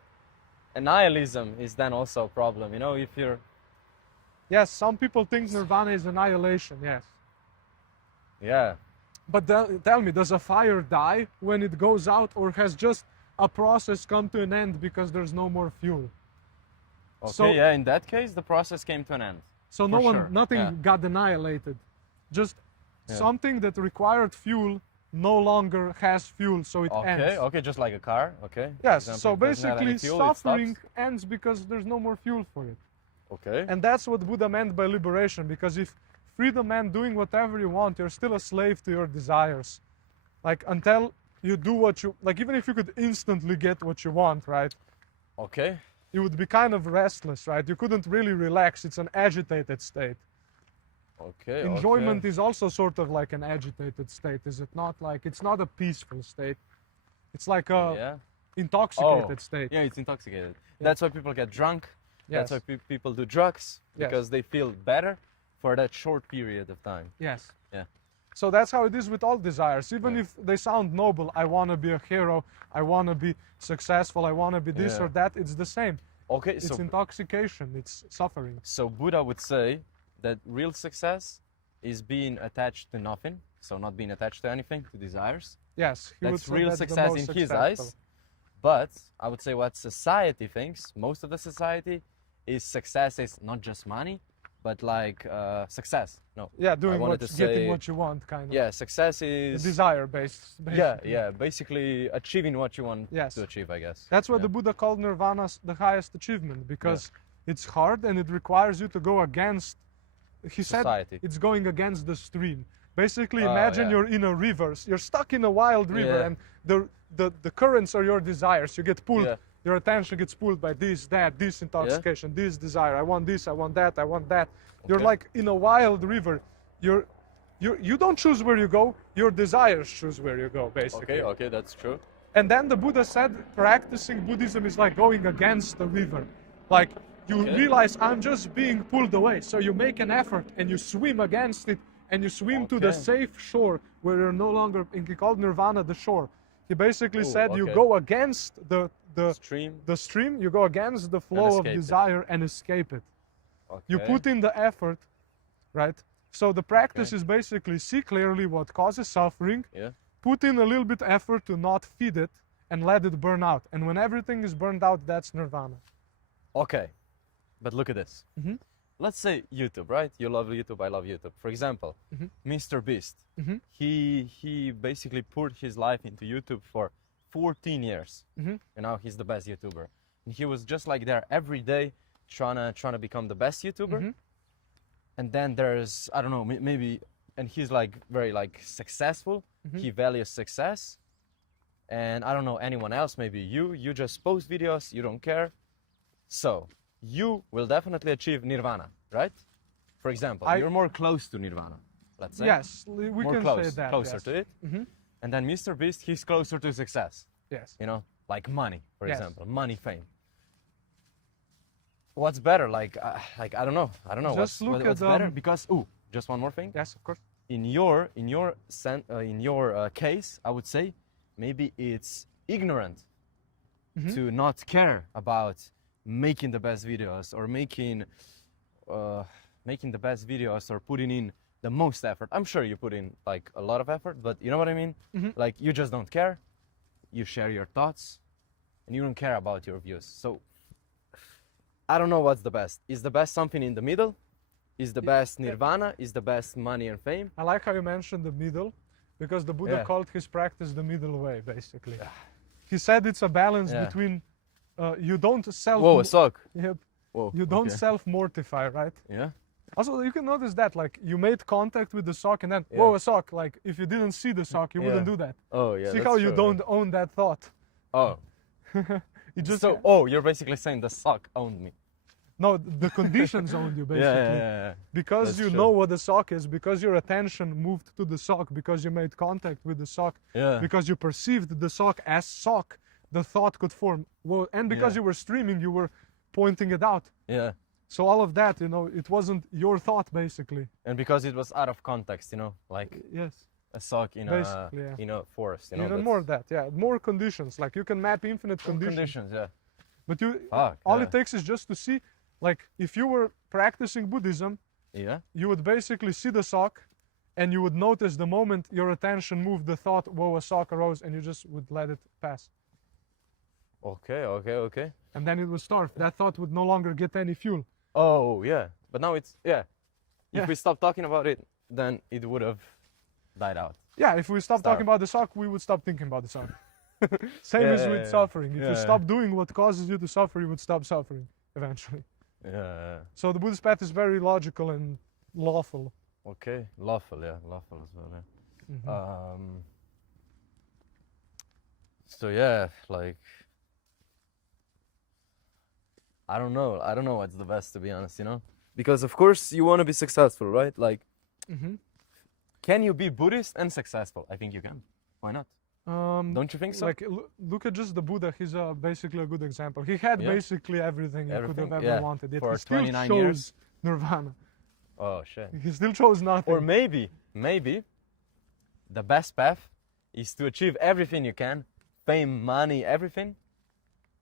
Nihilism is then also a problem. You know, if you're Yes, some people think nirvana is annihilation, yes. yeah. But tell me, does a fire die when it goes out, or has just a process come to an end because there's no more fuel? Okay. So- yeah. In that case, the process came to an end. So For sure, nothing yeah. got annihilated. Just Yeah. something that required fuel no longer has fuel, so it ends. Okay. Just like a car. Okay. For Yes, example, so it doesn't have any basically fuel, it suffering stops. ends because there's no more fuel for it. Okay. And that's what Buddha meant by liberation, because if freedom meant doing whatever you want, you're still a slave to your desires. Like, until you do what you, like, even if you could instantly get what you want, right, Okay. you would be kind of restless, right? You couldn't really relax. It's an agitated state. Okay. Enjoyment is also sort of like an agitated state, is it not? Like, it's not a peaceful state. It's like a Yeah. intoxicated state. Yeah, it's intoxicated. That's why people get drunk. Yes. That's why people do drugs Yes. because they feel better for that short period of time. Yes. Yeah. So that's how it is with all desires. Even Yeah. if they sound noble, I want to be a hero, I want to be successful, I want to be this Yeah. or that, it's the same. Okay. It's So intoxication, it's suffering. So Buddha would say that real success is being attached to nothing, so not being attached to anything, to desires. Yes, he would That's say real that's the success most in his successful. eyes. But I would say what society thinks, most of the society, is success is not just money, but like success. No. Yeah, doing getting what you want, kind of. Yeah, success is desire based. Yeah, basically achieving what you want to achieve, I guess. That's what the Buddha called nirvana the highest achievement, because it's hard and it requires you to go against. He society. Said it's going against the stream. Basically, imagine you're in a river. You're stuck in a wild river, and the currents are your desires. You get pulled. Your attention gets pulled by this, that, this intoxication, this desire. I want this, I want that, I want that. You're like in a wild river. You don't choose where you go. Your desires choose where you go, basically. Okay, that's true. And then the Buddha said practicing Buddhism is like going against the river. Like you realize I'm just being pulled away. So you make an effort and you swim against it, and you swim to the safe shore where you're no longer, he called nirvana the shore. He basically said you go against the stream, you go against the flow of desire and escape it. You put in the effort, right? So the practice is basically see clearly what causes suffering, put in a little bit effort to not feed it, and let it burn out. And when everything is burned out, that's nirvana. Okay, but look at this. Let's say YouTube, right? You love YouTube, I love YouTube. For example, Mr. Beast, he basically poured his life into YouTube for 14 years, and now he's the best YouTuber. And he was just like there every day, trying to become the best YouTuber. And then there's, I don't know, maybe, and he's like very like successful. He values success. And I don't know anyone else, maybe you just post videos, you don't care. So you will definitely achieve nirvana, right? For example, you're more close to nirvana, let's say. Yes, we more can close, say that. Closer to it. And then Mr. Beast, he's closer to success. Yes. You know, like money, for example, money, fame. What's better? Like I don't know. Just what's better? Because just one more thing. Yes, of course. In your case, I would say maybe it's ignorant to not care about making the best videos or making the best videos or putting in the most effort. I'm sure you put in like a lot of effort, but you know what I mean? Like you just don't care. You share your thoughts and you don't care about your views. So I don't know what's the best. Is the best something in the middle? Is the best nirvana? Is the best money and fame? I like how you mentioned the middle, because the Buddha called his practice the middle way, basically. He said it's a balance between you don't self... Whoa, a sock. Yep. Whoa, you don't self-mortify, right? Yeah. Also, you can notice that, like, you made contact with the sock and then, whoa, a sock. Like, if you didn't see the sock, you wouldn't do that. Oh, yeah. See how you don't own that thought? Oh. You just... So, you're basically saying the sock owned me. No, the conditions owned you, basically. Yeah. Because That's you true. know what the sock is, because your attention moved to the sock, because you made contact with the sock, because you perceived the sock as sock, the thought could form. Well, and because you were streaming, you were pointing it out. Yeah. So all of that, you know, it wasn't your thought, basically. And because it was out of context, you know, like a sock in a forest, you know. Even more that, more conditions. Like you can map infinite conditions. But all it takes is just to see, like if you were practicing Buddhism, you would basically see the sock, and you would notice the moment your attention moved, the thought, whoa, a sock arose, and you just would let it pass. Okay. And then it would starve. That thought would no longer get any fuel. Oh, yeah. But now it's, if we stop talking about it, then it would have died out. Yeah, if we stop talking about the sock, we would stop thinking about the sock. Same as with suffering. If you stop doing what causes you to suffer, you would stop suffering eventually. Yeah. So the Buddhist path is very logical and lawful. Okay, lawful as well. So like, I don't know what's the best, to be honest, you know, because of course you want to be successful, right? Like, can you be Buddhist and successful? I think you can. Why not? Don't you think so? Like, look at just the Buddha. He's basically a good example. He had basically everything he could have ever wanted. Yet for he still 29 chose years. Nirvana. Oh shit. He still chose nothing. Or maybe the best path is to achieve everything you can, fame, money, everything,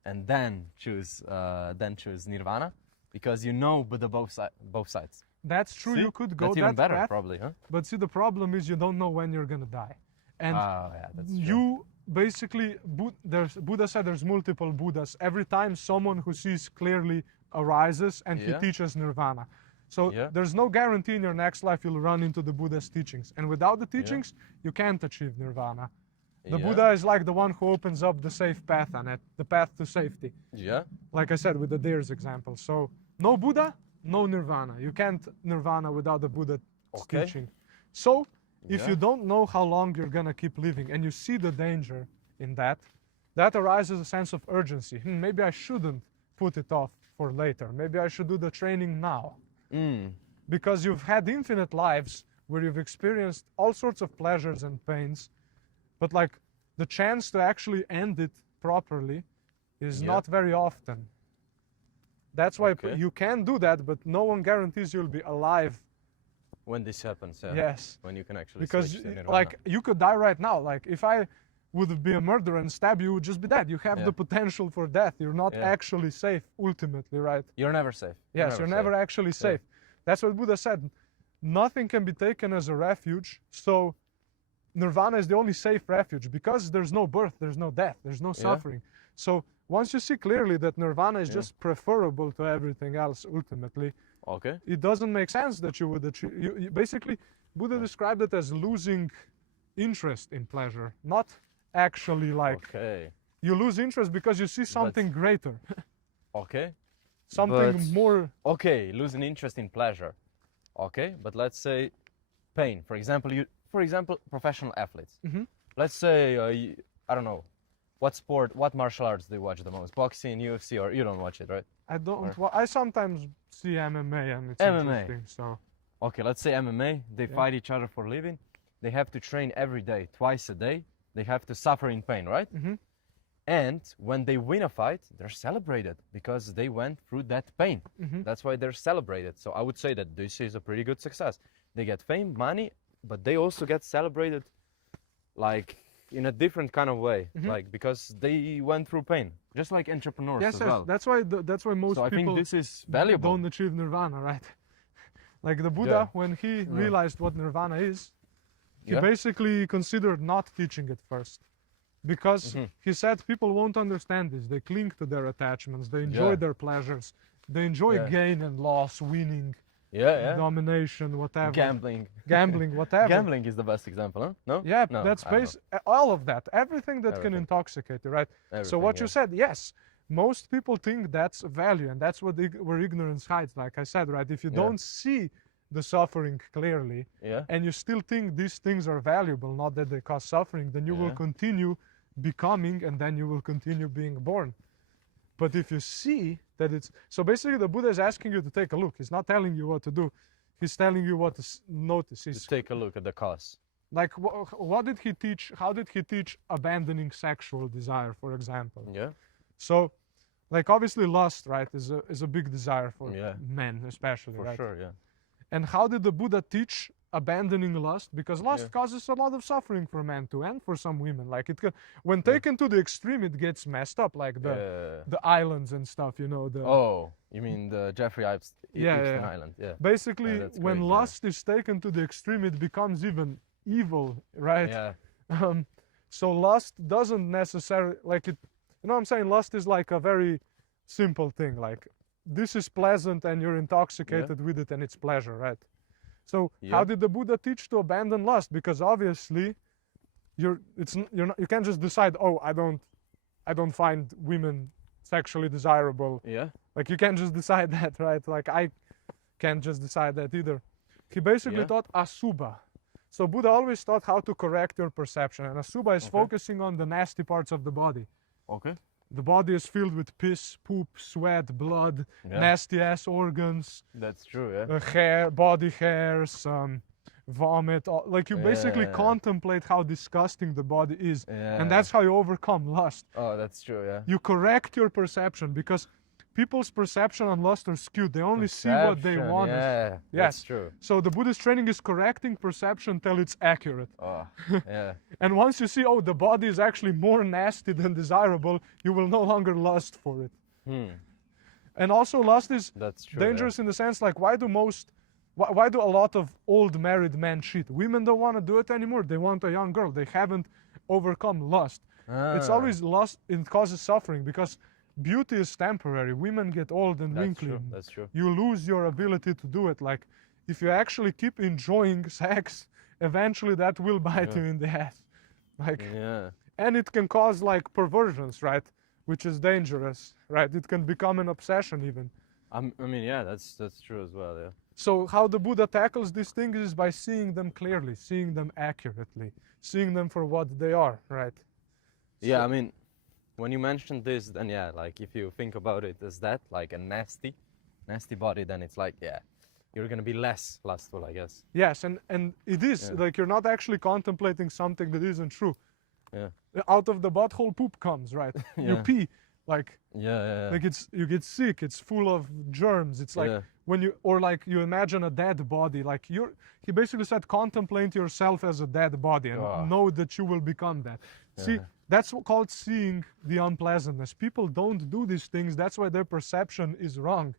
and then choose Nirvana, because you know both sides. That's true. See? You could go That's even better, path, probably, huh? But see, the problem is you don't know when you're gonna die. And that's true. you basically, Buddha said there's multiple Buddhas. Every time someone who sees clearly arises and he teaches nirvana. So there's no guarantee in your next life you'll run into the Buddha's teachings. And without the teachings, you can't achieve nirvana. The Buddha is like the one who opens up the safe path on it, the path to safety. Yeah. Like I said with the deer's example. So no Buddha, no nirvana. You can't nirvana without the Buddha's teaching. So if you don't know how long you're gonna keep living and you see the danger in that, that arises a sense of urgency. Maybe I shouldn't put it off for later. Maybe I should do the training now. Because you've had infinite lives where you've experienced all sorts of pleasures and pains, but like the chance to actually end it properly is not very often. That's why you can do that, but no one guarantees you'll be alive when this happens. Yes. When you can actually because like you could die right now. Like if I would be a murderer and stab you, you would just be dead. You have the potential for death. You're not actually safe ultimately, right? You're never safe. Yes, you're never actually safe. That's what Buddha said. Nothing can be taken as a refuge. So nirvana is the only safe refuge because there's no birth, there's no death, there's no suffering. So once you see clearly that nirvana is just preferable to everything else ultimately, it doesn't make sense that you would achieve. Basically, Buddha described it as losing interest in pleasure, not actually like you lose interest because you see something greater. Something more. Losing interest in pleasure. But let's say pain. For example, professional athletes. Let's say I don't know, what martial arts do you watch the most? Boxing, UFC, or you don't watch it, right? I don't. I sometimes see MMA and it's interesting. So. Let's say MMA. They fight each other for a living. They have to train every day, twice a day. They have to suffer in pain, right? And when they win a fight, they're celebrated because they went through that pain. That's why they're celebrated. So I would say that this is a pretty good success. They get fame, money, but they also get celebrated like in a different kind of way, like because they went through pain, just like entrepreneurs as well. That's why most people I think this is valuable. Don't achieve nirvana, right? Like the Buddha, when he realized what nirvana is, he basically considered not teaching it first. Because he said people won't understand this. They cling to their attachments. They enjoy their pleasures. They enjoy gain and loss, winning, domination, whatever. Gambling, whatever. Gambling is the best example, huh? No? Yeah, no, that's all of that. Everything that can intoxicate you, right? So what you said, yes, most people think that's value, and that's where ignorance hides, like I said, right? If you don't see the suffering clearly, and you still think these things are valuable, not that they cause suffering, then you will continue becoming, and then you will continue being born. But if you see that it's... So basically the Buddha is asking you to take a look. He's not telling you what to do. He's telling you what to notice. He's take a look at the cause. Like what did he teach? How did he teach abandoning sexual desire, for example? So like obviously lust, right, is a big desire for men especially, right? For sure, And how did the Buddha teach abandoning lust? Because lust causes a lot of suffering for men too, and for some women. Like when taken to the extreme, it gets messed up. Like the islands and stuff, you know. You mean the Jeffrey Epstein Island? Basically, when lust is taken to the extreme, it becomes even evil, right? So lust doesn't necessarily like it. You know what I'm saying? Lust is like a very simple thing. Like this is pleasant, and you're intoxicated with it, and it's pleasure, right? So how did the Buddha teach to abandon lust? Because obviously, you can't just decide, oh, I don't find women sexually desirable. Like you can't just decide that, right? Like I can't just decide that either. He basically taught asubha. So Buddha always taught how to correct your perception, and asubha is focusing on the nasty parts of the body. The body is filled with piss, poop, sweat, blood, nasty ass organs. That's true, hair, body hairs, vomit. Like you basically contemplate how disgusting the body is. And that's how you overcome lust. Oh, that's true, You correct your perception because people's perception on lust are skewed. They only see what they want. That's true. So the Buddhist training is correcting perception till it's accurate. And once you see, oh, the body is actually more nasty than desirable, you will no longer lust for it. And also lust is dangerous in the sense, like why do a lot of old married men cheat? Women don't want to do it anymore. They want a young girl. They haven't overcome lust. It's always lost. It causes suffering because beauty is temporary. Women get old and wrinkly. True. That's true. You lose your ability to do it. Like if you actually keep enjoying sex, eventually that will bite you in the ass. Like, and it can cause like perversions, right? Which is dangerous, right? It can become an obsession even. I mean, yeah, that's true as well, yeah. So how the Buddha tackles these things is by seeing them clearly, seeing them accurately, seeing them for what they are, right? Yeah, so, I mean, when you mentioned this, then yeah, like if you think about it as that, like a nasty body, then it's like, yeah, you're gonna be less lustful, I guess. Yes, and it is, like you're not actually contemplating something that isn't true. Yeah. Out of the butthole poop comes, right? You pee, like like you get sick, it's full of germs. It's like when you, or like you imagine a dead body, like he basically said contemplate yourself as a dead body and know that you will become that. See, that's called seeing the unpleasantness. People don't do these things. That's why their perception is wrong,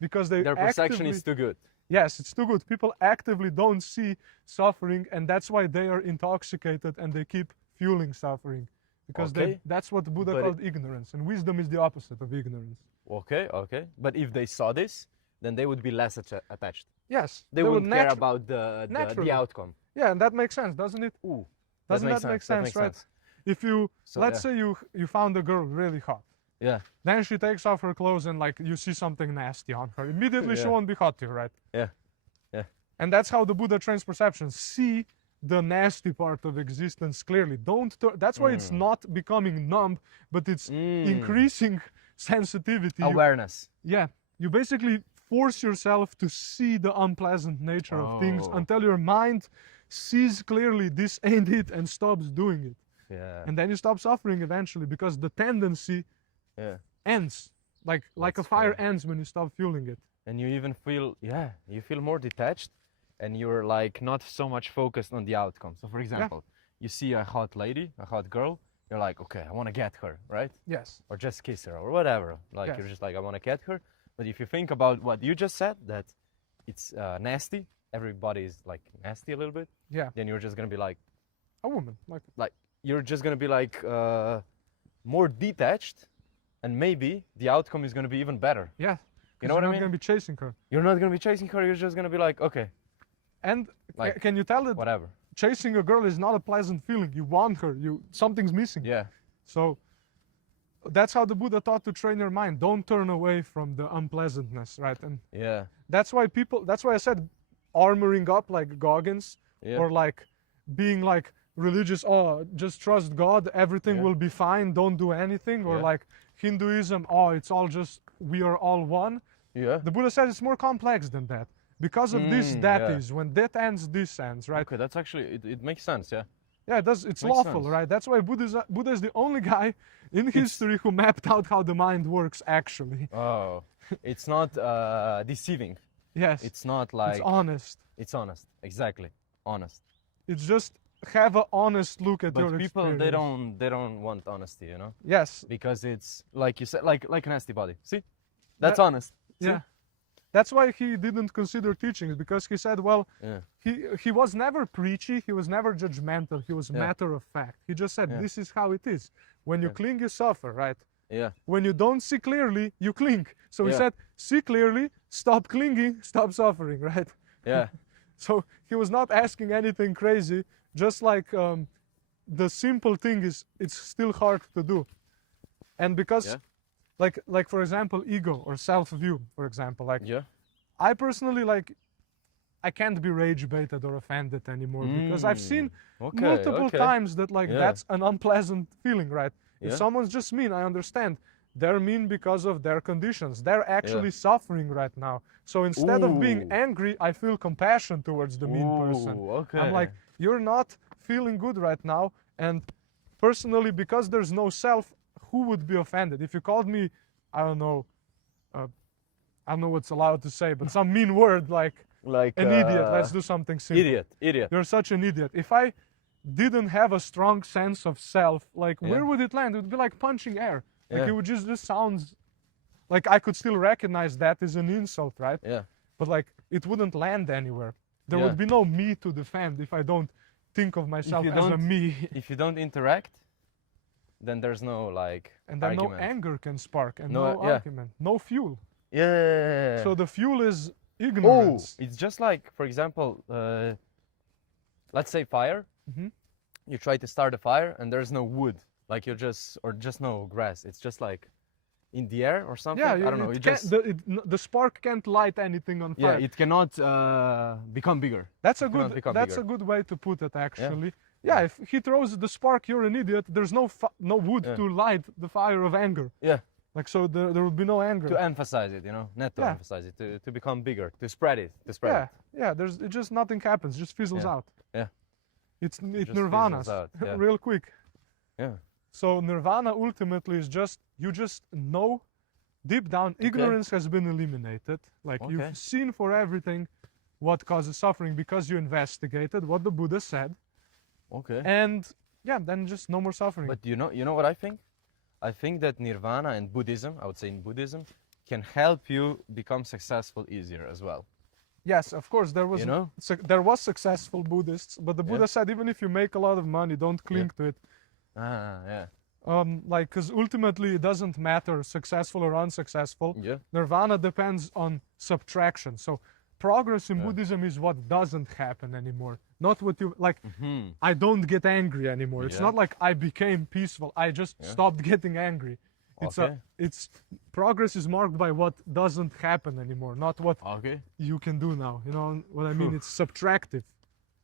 because their perception is too good. Yes, it's too good. People actively don't see suffering, and that's why they are intoxicated and they keep fueling suffering, because that's what Buddha called ignorance, and wisdom is the opposite of ignorance. Okay. But if they saw this, then they would be less attached. Yes, they wouldn't care about the outcome. Yeah, and that makes sense, doesn't it? Ooh, doesn't that make sense, right? If you let's say you found a girl really hot, then she takes off her clothes and like you see something nasty on her, immediately she won't be hot to you, right? Yeah. And that's how the Buddha trains perception. See the nasty part of existence clearly. That's why it's not becoming numb, but it's increasing sensitivity. Awareness. You basically force yourself to see the unpleasant nature of things until your mind sees clearly this ain't it and stops doing it. And then you stop suffering eventually, because the tendency ends. Like a fire ends when you stop fueling it. And you even feel, you feel more detached, and you're like not so much focused on the outcome. So for example, you see a hot lady, a hot girl, you're like, okay, I want to get her, right? Yes. Or just kiss her or whatever. Like you're just like, I want to get her. But if you think about what you just said, that it's nasty, everybody is like nasty a little bit. Then you're just gonna be like a woman, like you're just gonna be like more detached, and maybe the outcome is gonna be even better. Yeah. You know what I mean? You're not gonna be chasing her. You're not gonna be chasing her. You're just gonna be like, okay. And like, can you tell that whatever, chasing a girl is not a pleasant feeling? You want her. Something's missing. So that's how the Buddha taught to train your mind. Don't turn away from the unpleasantness, right? And that's why I said armoring up like Goggins, or like being like religious. Oh, just trust God. Everything will be fine. Don't do anything. Or like Hinduism. Oh, it's all just, we are all one. The Buddha said it's more complex than that. Because of this, that is. When that ends, this ends, right? Okay, that's actually, it makes sense, Yeah, it does. It's lawful, right? That's why Buddha is the only guy in history who mapped out how the mind works, actually. Oh, it's not deceiving. Yes. It's not like... It's honest. It's honest, exactly. Honest. It's just have an honest look at your experience. But people, they don't want honesty, you know? Yes. Because it's, like you said, like a nasty body. See? That's honest. See? That's why he didn't consider teachings, because he said, well, he was never preachy, he was never judgmental, he was matter of fact. He just said, this is how it is. When you cling, you suffer, right? When you don't see clearly, you cling. So he said, see clearly, stop clinging, stop suffering, right? So he was not asking anything crazy, just like the simple thing is, it's still hard to do. And because... Like for example, ego or self-view, for example. Like I personally, like, I can't be rage baited or offended anymore, because I've seen multiple times that like that's an unpleasant feeling, right? If someone's just mean, I understand. They're mean because of their conditions. They're actually suffering right now. So instead of being angry, I feel compassion towards the mean person. I'm like, you're not feeling good right now. And personally, because there's no self, who would be offended? If you called me, I don't know what's allowed to say, but some mean word like an idiot. Let's do something simple. Idiot. You're such an idiot. If I didn't have a strong sense of self, like where would it land? It would be like punching air. Like it would just sounds like I could still recognize that as an insult, right? But like it wouldn't land anywhere. There would be no me to defend if I don't think of myself as a me. If you don't interact, then there's no like and then argument. no anger can spark, and No, no yeah. argument, no fuel. Yeah. So the fuel is Oh, ignorance. it's just like, for example, let's say fire. You try to start a fire and there's no wood, like you're just, or just no grass. It's just like in the air or something. Yeah, I don't know. the spark can't light anything on fire. Yeah, it cannot become bigger. That's a good way to put it, actually. Yeah, if he throws the spark, you're an idiot. There's no wood to light the fire of anger. Yeah. Like, so there would be no anger. To emphasize it, you know, not to emphasize it, to become bigger, to spread it, Yeah, it just nothing happens, just fizzles out. Yeah. It just nirvana, fizzles out, yeah. real quick. Yeah. So nirvana ultimately is just, you just know deep down, ignorance has been eliminated. Like, you've seen for everything what causes suffering because you investigated what the Buddha said. Okay. And yeah, then just no more suffering. But you know what I think? I think that nirvana and Buddhism, I would say in Buddhism, can help you become successful easier as well. Yes, of course, there was successful Buddhists, but the Buddha said even if you make a lot of money, don't cling to it. Yeah. Like, because ultimately it doesn't matter successful or unsuccessful. Yeah. Nirvana depends on subtraction. So progress in Buddhism is what doesn't happen anymore. Not what you, like, I don't get angry anymore. It's not like I became peaceful. I just stopped getting angry. It's progress is marked by what doesn't happen anymore, not what you can do now. You know what I mean? It's subtractive.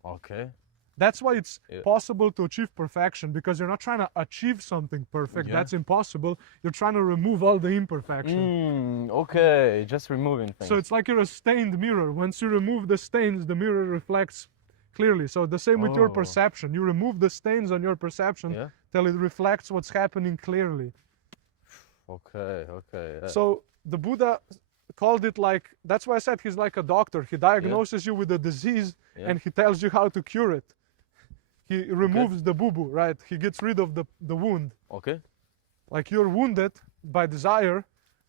Okay. That's why it's possible to achieve perfection, because you're not trying to achieve something perfect. That's impossible. You're trying to remove all the imperfection. Okay, just removing things. So it's like you're a stained mirror. Once you remove the stains, the mirror reflects clearly. So the same with your perception. You remove the stains on your perception till it reflects what's happening clearly. Okay. So the Buddha called it, like, that's why I said he's like a doctor. He diagnoses you with a disease and he tells you how to cure it. He removes the boo-boo, right? He gets rid of the wound. Okay. Like, you're wounded by desire.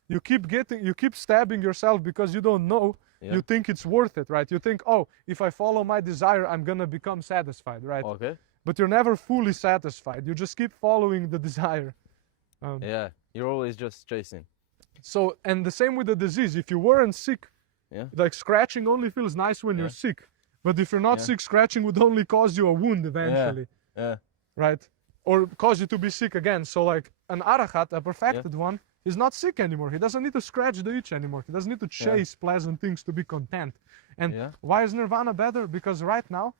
You keep stabbing yourself because you don't know. You think it's worth it, right? You think, oh, if I follow my desire, I'm gonna become satisfied, right? Okay. But you're never fully satisfied. You just keep following the desire. Yeah, you're always just chasing. So, and the same with the disease. If you weren't sick, like, scratching only feels nice when you're sick. But if you're not sick, scratching would only cause you a wound eventually. Right? Or cause you to be sick again. So, like, an arahat, a perfected one, is not sick anymore. He doesn't need to scratch the itch anymore. He doesn't need to chase pleasant things to be content. And why is nirvana better? Because right now,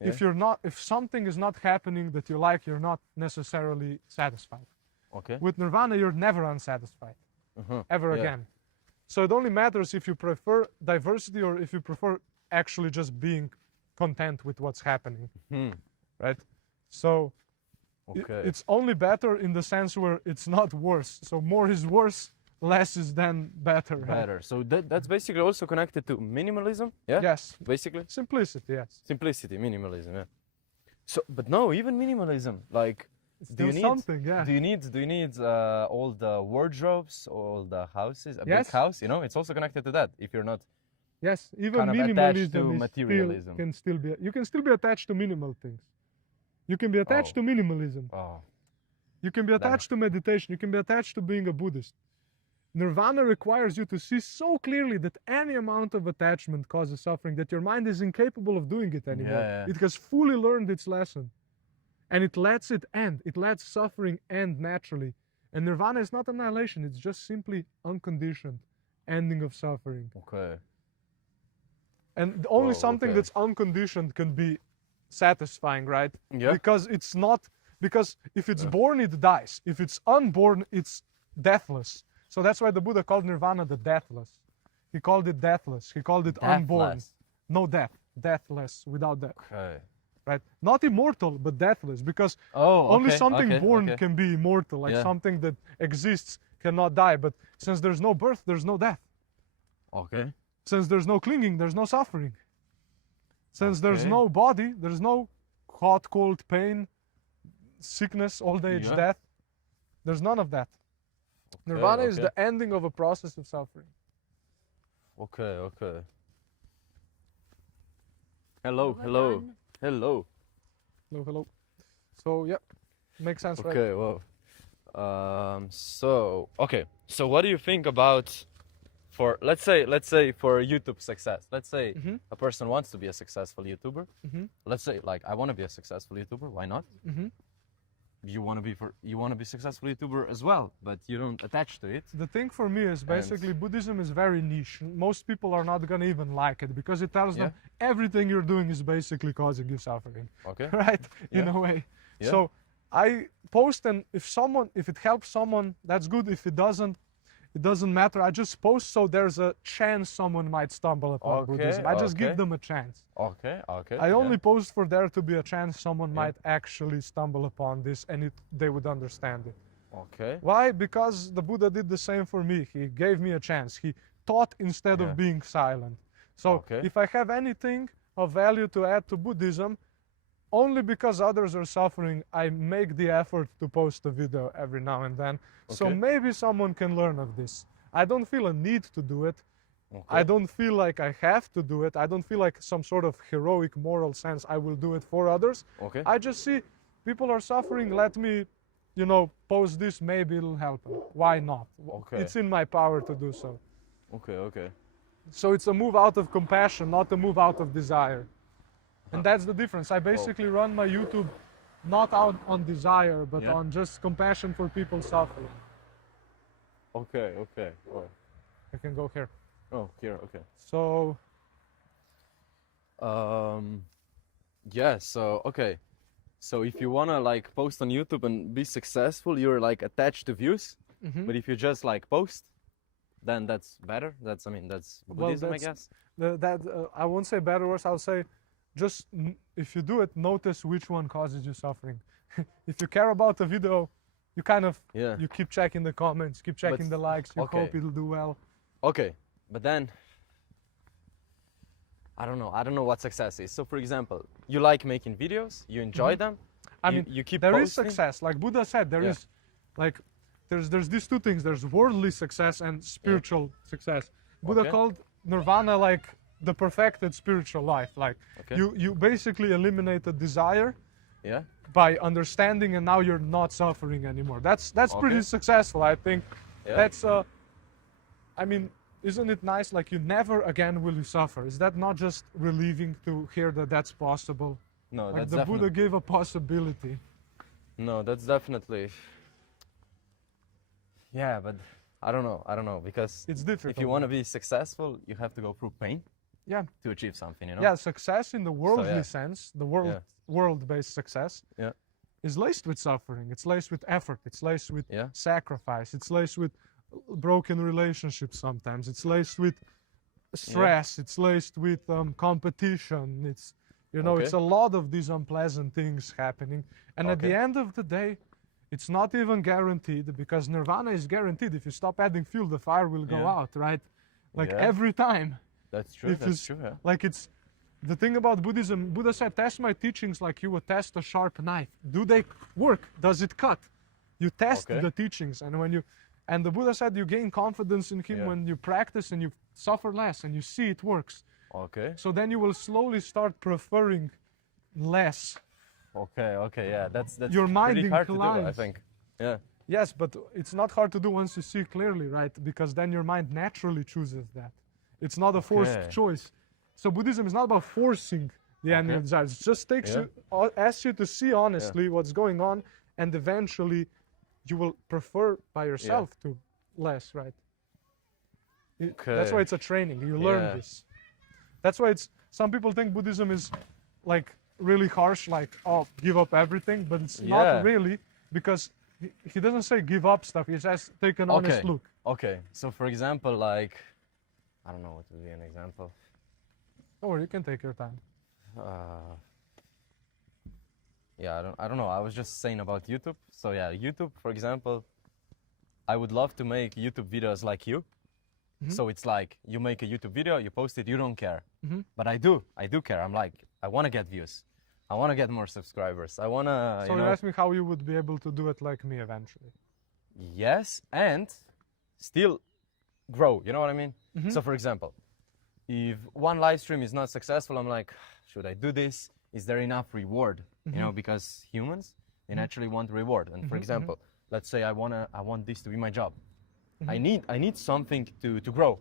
if something is not happening that you like, you're not necessarily satisfied. Okay. With nirvana, you're never unsatisfied. Ever again. So it only matters if you prefer diversity or if you prefer actually just being content with what's happening. Right? So it's only better in the sense where it's not worse. So more is worse, less is then better. Better. Right? So that's basically also connected to minimalism. Yeah. Yes. Basically. Simplicity. Yes. Simplicity, minimalism. Yeah. So, but no, even minimalism, like. Do you need all the wardrobes, all the houses, a big house? You know, it's also connected to that. If you're not, even kind of minimalism attached to materialism, you can still be attached to minimal things. You can be attached to minimalism. You can be attached to meditation. You can be attached to being a Buddhist. Nirvana requires you to see so clearly that any amount of attachment causes suffering, that your mind is incapable of doing it anymore. It has fully learned its lesson. And it lets it end. It lets suffering end naturally. And nirvana is not annihilation. It's just simply unconditioned ending of suffering. Okay. And only something that's unconditioned can be satisfying, right? Yeah. Because it's not, because if it's born, it dies. If it's unborn, it's deathless. So that's why the Buddha called nirvana the deathless. He called it deathless. He called it unborn. No death. Deathless, without death. Okay. Right? Not immortal, but deathless, because only something born can be immortal, like something that exists cannot die. But since there's no birth, there's no death. Okay. Since there's no clinging, there's no suffering. Since there's no body, there's no hot, cold, pain, sickness, old age, death. There's none of that. Nirvana is the ending of a process of suffering. Okay. Hello. Hello. So, Makes sense, right? Okay, well, so what do you think about for let's say for YouTube success? Let's say a person wants to be a successful YouTuber. Let's say like I want to be a successful YouTuber. Why not? You want to be successful YouTuber as well, but you don't attach to it. The thing for me is basically Buddhism is very niche. Most people are not gonna even like it because it tells them everything you're doing is basically causing you suffering. Okay. Right? In a way. Yeah. So I post, and if it helps someone, that's good. If it doesn't matter. I just post so there's a chance someone might stumble upon Buddhism. I just give them a chance. Okay. I only post for there to be a chance someone might actually stumble upon this and they would understand it. Okay. Why? Because the Buddha did the same for me. He gave me a chance. He taught instead of being silent. So if I have anything of value to add to Buddhism, only because others are suffering, I make the effort to post a video every now and then. So maybe someone can learn of this. I don't feel a need to do it. I don't feel like I have to do it. I don't feel like some sort of heroic moral sense I will do it for others. I just see people are suffering. Let me, post this. Maybe it'll help them. Why not? It's in my power to do so. Okay. So it's a move out of compassion, not a move out of desire. And that's the difference. I basically run my YouTube not out on desire, but on just compassion for people suffering. Okay. Oh. I can go here. Oh, here, okay. So... So if you wanna like post on YouTube and be successful, you're like attached to views. But if you just like post, then that's better. That's Buddhism, I guess. I won't say better or worse. I'll say just if you do it, notice which one causes you suffering. If you care about the video, you kind of you keep checking the comments, keep checking the likes, you hope it'll do well. Okay, but then I don't know what success is. So for example, you like making videos, you enjoy them, you keep there posting. is success, like Buddha said. There is like there's these two things. There's worldly success and spiritual success. Buddha called nirvana like the perfected spiritual life. Like you basically eliminate the desire by understanding, and now you're not suffering anymore. That's pretty successful, I think. That's isn't it nice? Like you never again will you suffer. Is that not just relieving to hear that that's possible? No, like that's the Buddha gave a possibility. No, that's definitely. Yeah, but I don't know because it's difficult. If you want to be successful, you have to go through pain. To achieve something, Yeah, success in the worldly sense, the world-based success, is laced with suffering. It's laced with effort. It's laced with sacrifice. It's laced with broken relationships sometimes. It's laced with stress. It's laced with competition. It's it's a lot of these unpleasant things happening. And at the end of the day, it's not even guaranteed, because nirvana is guaranteed. If you stop adding fuel, the fire will go out, right? Like every time. That's true. Like it's the thing about Buddhism. Buddha said, "Test my teachings like you would test a sharp knife. Do they work? Does it cut?" You test the teachings, and the Buddha said you gain confidence in him when you practice and you suffer less and you see it works. So then you will slowly start preferring less. Yeah, that's your mind pretty hard inclines. to do, I think. Yeah. Yes, but it's not hard to do once you see clearly, right? Because then your mind naturally chooses that. It's not a forced choice. So Buddhism is not about forcing the enemy of desires. It just asks you to see honestly what's going on, and eventually you will prefer by yourself to less, right? That's why it's a training. You learn this. That's why some people think Buddhism is like really harsh, like, oh, give up everything, but it's not really, because he doesn't say give up stuff. He says take an honest look. So for example, like, I don't know what would be an example. Or you can take your time. I don't know. I was just saying about YouTube. So YouTube, for example, I would love to make YouTube videos like you. So it's like you make a YouTube video, you post it, you don't care. But I do care. I'm like, I want to get views. I want to get more subscribers. I want to, So you asked me how you would be able to do it like me eventually. Yes, and still grow, you know what I mean? So for example, if one live stream is not successful, I'm like, should I do this? Is there enough reward? You know, because humans, They naturally want reward. And for example, let's say I want this to be my job. I need something to grow.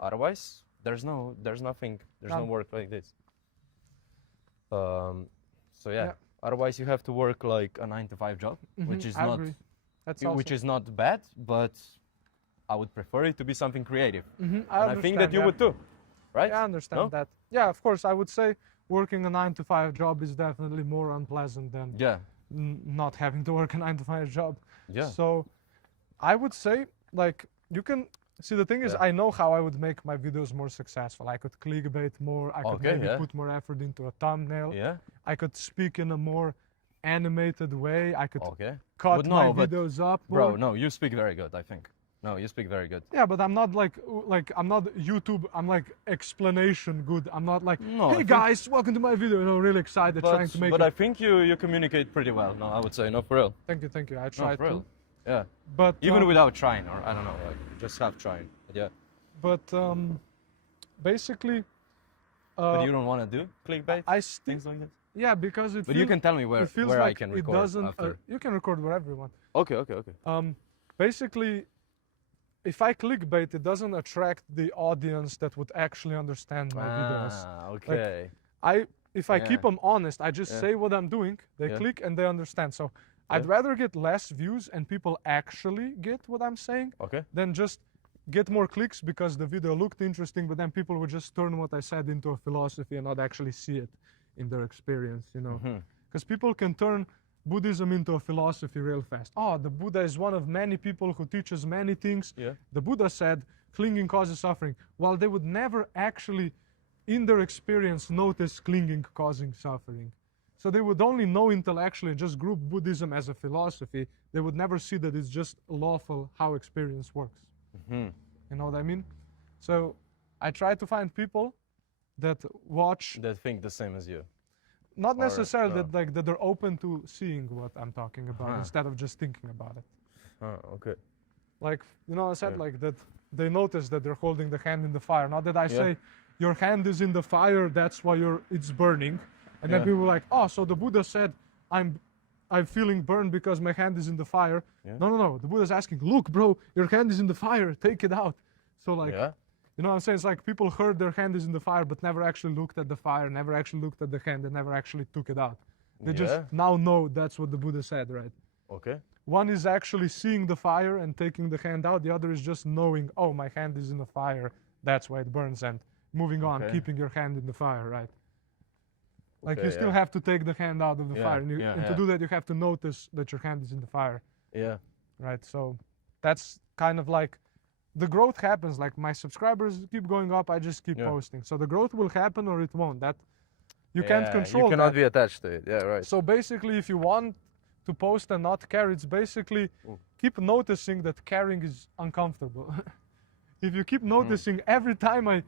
Otherwise, there's no work like this. So yeah. Otherwise, you have to work like a 9-to-5 job, which is not bad, but I would prefer it to be something creative. I think that you would too, right? Yeah, I understand that. Yeah, of course, I would say working a 9-to-5 job is definitely more unpleasant than not having to work a 9-to-5 job. Yeah. So I would say, like, you can see, the thing is, I know how I would make my videos more successful. I could clickbait more. I could maybe put more effort into a thumbnail. Yeah. I could speak in a more animated way. I could cut my videos up more. Bro, no, you speak very good, I think. No, you speak very good. Yeah, but I'm not like I'm not YouTube. I'm like explanation good. I'm not like, hey guys, welcome to my video. You know, really excited, trying to make. But I think you communicate pretty well. No, I would say, no, for real. Thank you. I tried to. Yeah. But even without trying, or I don't know, like just half trying. But yeah. But basically. But you don't want to do clickbait? Things like that. Yeah, because But you can tell me where I can record. It doesn't. After. You can record wherever you want. Okay. Basically, if I clickbait, it doesn't attract the audience that would actually understand my videos. Okay. Like, if I keep them honest, I just say what I'm doing, they click and they understand. So I'd rather get less views and people actually get what I'm saying than just get more clicks because the video looked interesting, but then people would just turn what I said into a philosophy and not actually see it in their experience, you know. Because people can turn Buddhism into a philosophy real fast. Oh, the Buddha is one of many people who teaches many things. Yeah. The Buddha said clinging causes suffering, while they would never actually, in their experience, notice clinging causing suffering. So they would only know intellectually, just group Buddhism as a philosophy. They would never see that it's just lawful how experience works. You know what I mean? So I try to find people that watch... That think the same as you. Not necessarily that they're open to seeing what I'm talking about instead of just thinking about it. Okay. Like, you know, I said like that they notice that they're holding the hand in the fire. Not that I say your hand is in the fire, that's why it's burning. And then people are like, oh, so the Buddha said I'm feeling burned because my hand is in the fire. No. The Buddha's asking, look, bro, your hand is in the fire, take it out. So like, you know what I'm saying? It's like people heard their hand is in the fire, but never actually looked at the fire, never actually looked at the hand, and never actually took it out. They just now know that's what the Buddha said, right? Okay. One is actually seeing the fire and taking the hand out. The other is just knowing, oh, my hand is in the fire, that's why it burns, and moving on, keeping your hand in the fire, right? Like you still have to take the hand out of the fire, and to do that you have to notice that your hand is in the fire. Yeah. Right. So that's kind of like the growth happens. Like my subscribers keep going up, I just keep posting. So the growth will happen or it won't. That you can't control. You cannot be attached to it. Yeah, right. So basically, if you want to post and not care, it's basically keep noticing that caring is uncomfortable. If you keep noticing every time I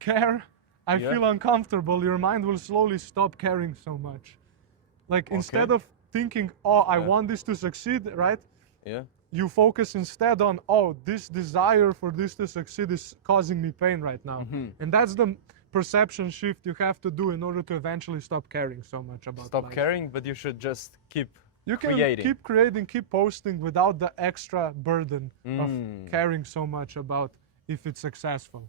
care, I feel uncomfortable, your mind will slowly stop caring so much. Like instead of thinking, oh, I want this to succeed, right? Yeah. You focus instead on, oh, this desire for this to succeed is causing me pain right now. And that's the perception shift you have to do in order to eventually stop caring so much about Stop life. caring, but you should just keep You can creating. keep creating, keep posting without the extra burden of caring so much about if it's successful.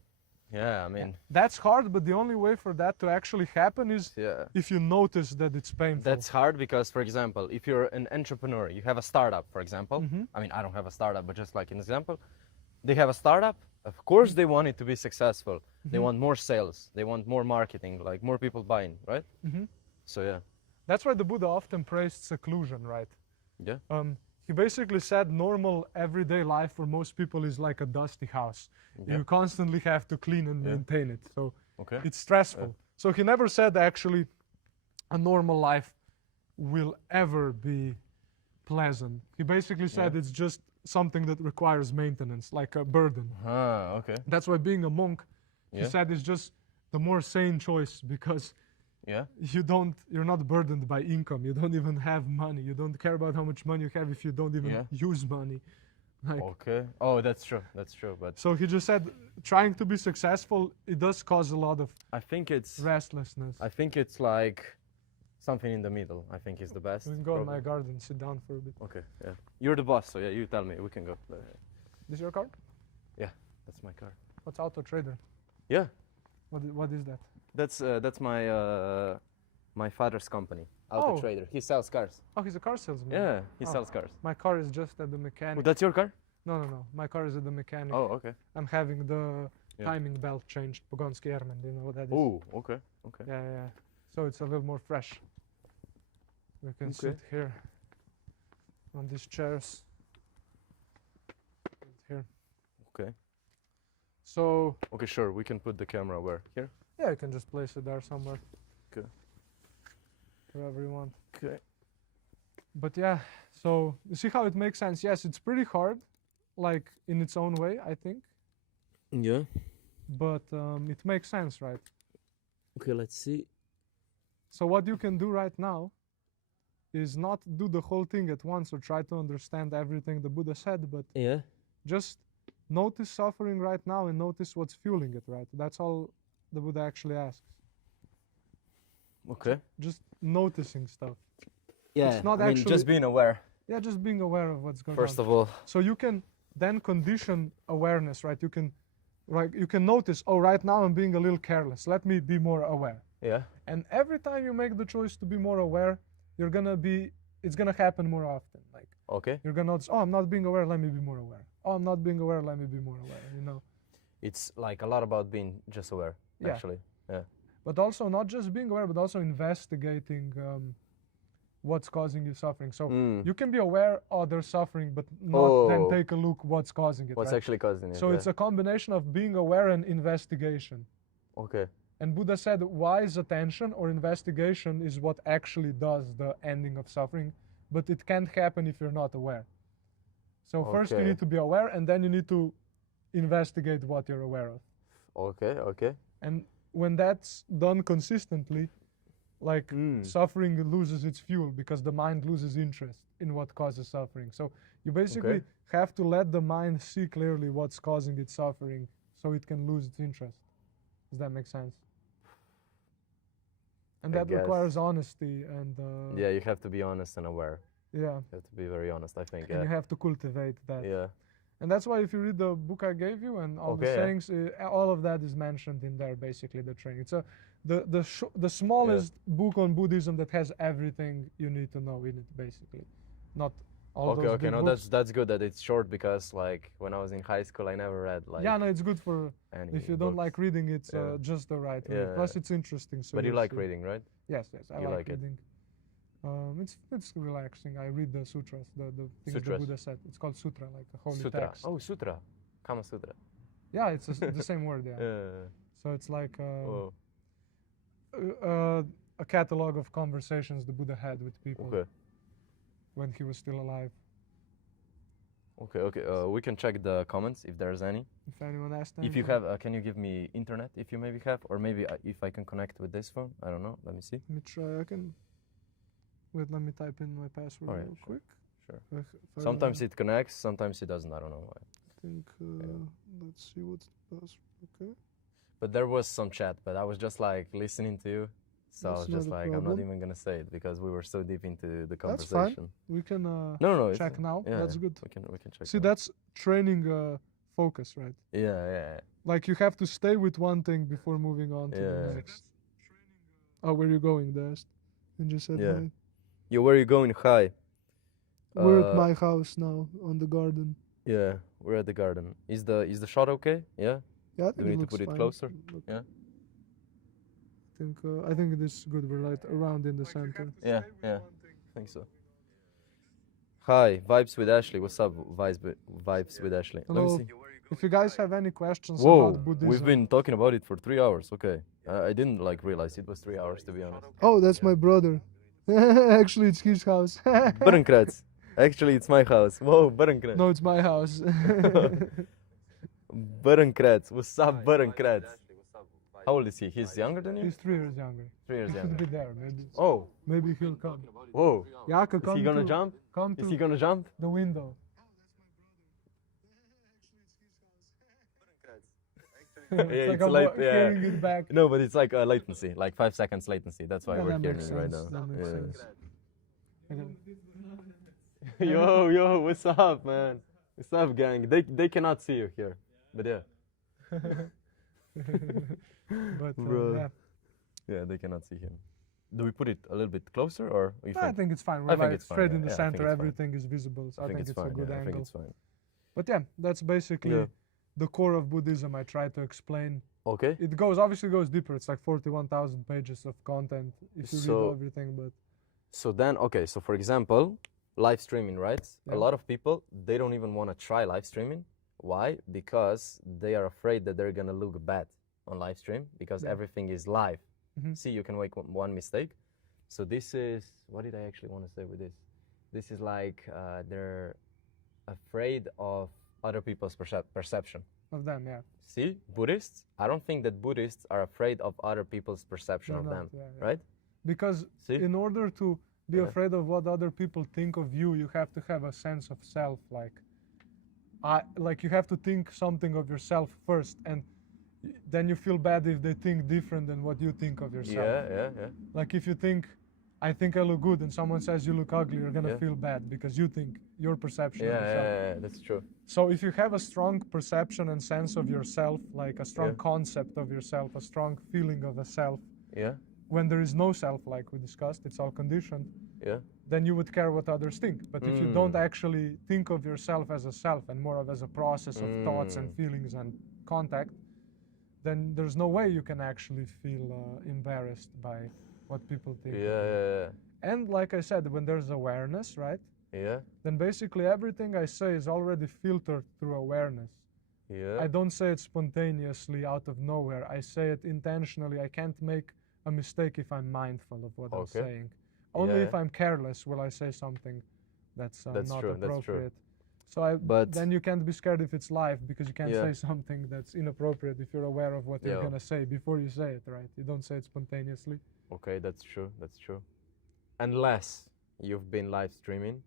Yeah, I mean... That's hard, but the only way for that to actually happen is if you notice that it's painful. That's hard because, for example, if you're an entrepreneur, you have a startup, for example. I mean, I don't have a startup, but just like an example. They have a startup. Of course, they want it to be successful. They want more sales. They want more marketing, like more people buying, right? So, yeah. That's why the Buddha often praised seclusion, right? Yeah. He basically said normal everyday life for most people is like a dusty house. You constantly have to clean and maintain it. So it's stressful. So he never said actually a normal life will ever be pleasant. He basically said it's just something that requires maintenance, like a burden. That's why being a monk, he said, is just the more sane choice because you're not burdened by income. You don't even have money. You don't care about how much money you have if you don't even use money. Like, Oh, that's true. That's true. But so he just said, trying to be successful, it does cause a lot of I think it's restlessness. I think it's like something in the middle, I think is the best. We can go in probably. my garden, sit down for a bit. Okay, yeah. You're the boss, so yeah, you tell me. We can go. This your car? That's my car. What's Auto Trader? Yeah, What is that? that's my my father's company, Auto Oh. Trader. He sells cars. Oh, he's a car salesman. Yeah, he Oh. sells cars. My car is just at the Oh, mechanic. that's your car? No. My car is at the mechanic. Oh, okay. I'm having the Yeah. timing belt changed. Pogonski Airman. Do you know what that is? Oh, okay, okay. Yeah. So it's a little more fresh. We can Okay. sit here on these chairs. Here. Okay. So Okay, sure. We can put the camera where? Here? yeah, you can just place it there somewhere. Okay. Wherever you want. Okay. But yeah, so you see how it makes sense. Yes, it's pretty hard, like in its own way, I think. Yeah. But it makes sense, right? Okay, let's see. So what you can do right now is not do the whole thing at once or try to understand everything the Buddha said, but Yeah. just notice suffering right now and notice what's fueling it, right? That's all the Buddha actually asks. Okay. Just noticing stuff. Yeah. not I mean, actually- just being aware. Yeah, just being aware of what's going First on. of all. So you can then condition awareness, right? You can notice, oh, right now I'm being a little careless. Let me be more aware. Yeah. And every time you make the choice to be more aware, it's gonna happen more often. Like Okay. you're gonna notice, oh, I'm not being aware, let me be more aware. Oh, I'm not being aware, let me be more aware, you know? It's like a lot about being just aware, Yeah. actually. Yeah. But also not just being aware, but also investigating what's causing you suffering. So Mm. you can be aware, oh, there's suffering, but not then Oh. take a look what's causing it. What's right? actually causing it? So yeah. it's a combination of being aware and investigation. Okay. And Buddha said wise attention or investigation is what actually does the ending of suffering, but it can't happen if you're not aware. So first you Okay. need to be aware, and then you need to investigate what you're aware of. Okay. Okay. And when that's done consistently, like Mm. suffering loses its fuel because the mind loses interest in what causes suffering. So you basically Okay. have to let the mind see clearly what's causing its suffering so it can lose its interest. Does that make sense? And I that guess. requires honesty and Yeah, you have to be honest and aware. yeah, You have to be very honest, I think. and you Yeah. have to cultivate that. Yeah. And that's why if you read the book I gave you and all the Okay. sayings, all of that is mentioned in there. Basically, the training. It's the smallest book on Buddhism that has everything you need to know in it. Basically, not all Okay. those Okay. big No, books. that's good that it's short because like when I was in high school, I never read like Yeah, no, it's good for any. if you don't books. like reading. It's Yeah. just the right way. Yeah. Plus, it's interesting. So But you you'll like see. reading, right? Yes, I You like like it. reading. It's relaxing. I read the sutras, the things the Sutras. Buddha said. It's called sutra, like a holy Sutra. text. Oh, Sutra. Kama Sutra. Yeah, it's the same word. Yeah. Yeah. So it's like Oh. a catalog of conversations the Buddha had with people Okay. when he was still alive. Okay. Okay. We can check the comments if there's any. If anyone asked If you anything. have, can you give me internet if you maybe have, or maybe if I can connect with this phone? I don't know. Let me see. Let me try. I can. Wait, let me type in my password Alright, real sure. quick. Sure. If I Sometimes remember. it connects, sometimes it doesn't. I don't know why. I think. Let's see what's the password. Okay. But there was some chat, but I was just like listening to you, so I That's was just not a like, I'm not problem. even gonna say it because we were so deep into the That's fine. conversation. We can No, it's, check now. yeah, That's yeah, good. We can check. See, now. that's training focus, right? Yeah. Like you have to stay with one thing before moving on to the Yeah. next. Oh, where you going, Dust? And just said Yeah. hi. Yo, where are you going? Hi. We're at Uh, my house now on the garden. Yeah, we're at the garden. Is the shot okay? Yeah. Yeah, I think Do we need to looks put it fine. closer? Look, Yeah. I think this is good. We're right around in the center. Yeah. I think so. Hi, Vibes with Ashley. What's up, Vibes with Ashley? Let Hello. me see. If you guys have any questions Whoa, about Buddhism, we've been talking about it for 3 hours. Okay, I didn't like realize it was 3 hours, to be honest. Oh, that's my brother. Actually, it's his house. Buttonkrats. Actually, it's my house. Whoa, Buttonkrats. No, it's my house. Buttonkrats. What's up, Buttonkrats? How old is he? He's younger than you? He's 3 years younger. 3 years He should younger. be there. Oh, Maybe he'll come. whoa. Yaka, Is come he gonna to, jump? Come Is to he gonna jump? the window. Yeah, it's like I'm carrying it back. No, but it's like a latency, like 5 seconds latency. That's why Yeah, we're that hearing makes it right sense. now. That makes Yeah. sense. Yo, what's up, man? What's up, gang? They cannot see you here, but yeah. But Bro. yeah. Yeah, they cannot see him. Do we put it a little bit closer, or you I think? think it's fine. I We're think like it's fine, straight yeah. in the Yeah, I think center, it's fine. everything is visible, so I think it's a fine. good Yeah, I think angle. it's fine. But yeah, that's basically Yeah. the core of Buddhism. I try to explain. Okay. It obviously goes deeper. It's like 41,000 pages of content if you read everything. But so then, okay. So for example, live streaming, right? Yeah. A lot of people, they don't even want to try live streaming. Why? Because they are afraid that they're gonna look bad on live stream because everything is live. See, you can make one mistake. So this is, what did I actually want to say with this? This is like they're afraid of other people's perception. Of them, yeah. See, Buddhists, I don't think that Buddhists are afraid of other people's perception of them, right? Because in order to be afraid of what other people think of you, you have to have a sense of self. Like you have to think something of yourself first, and then you feel bad if they think different than what you think of yourself. Yeah. Like if you think, I think I look good, and someone says you look ugly, you're gonna feel bad because you think your perception of yourself. Yeah, that's true. So if you have a strong perception and sense of yourself, like a strong concept of yourself, a strong feeling of a self, when there is no self, like we discussed, it's all conditioned, then you would care what others think. But if you don't actually think of yourself as a self and more of as a process of thoughts and feelings and contact, then there's no way you can actually feel embarrassed by what people think. Yeah. And like I said, when there's awareness, right? Then basically everything I say is already filtered through awareness. I don't say it spontaneously out of nowhere. I say it intentionally. I can't make a mistake if I'm mindful of what I'm saying. Only if I'm careless will I say something that's not appropriate. That's true. So then you can't be scared if it's live, because you can't say something that's inappropriate if you're aware of what you're gonna say before you say it, right? You don't say it spontaneously. Okay, that's true. Unless you've been live streaming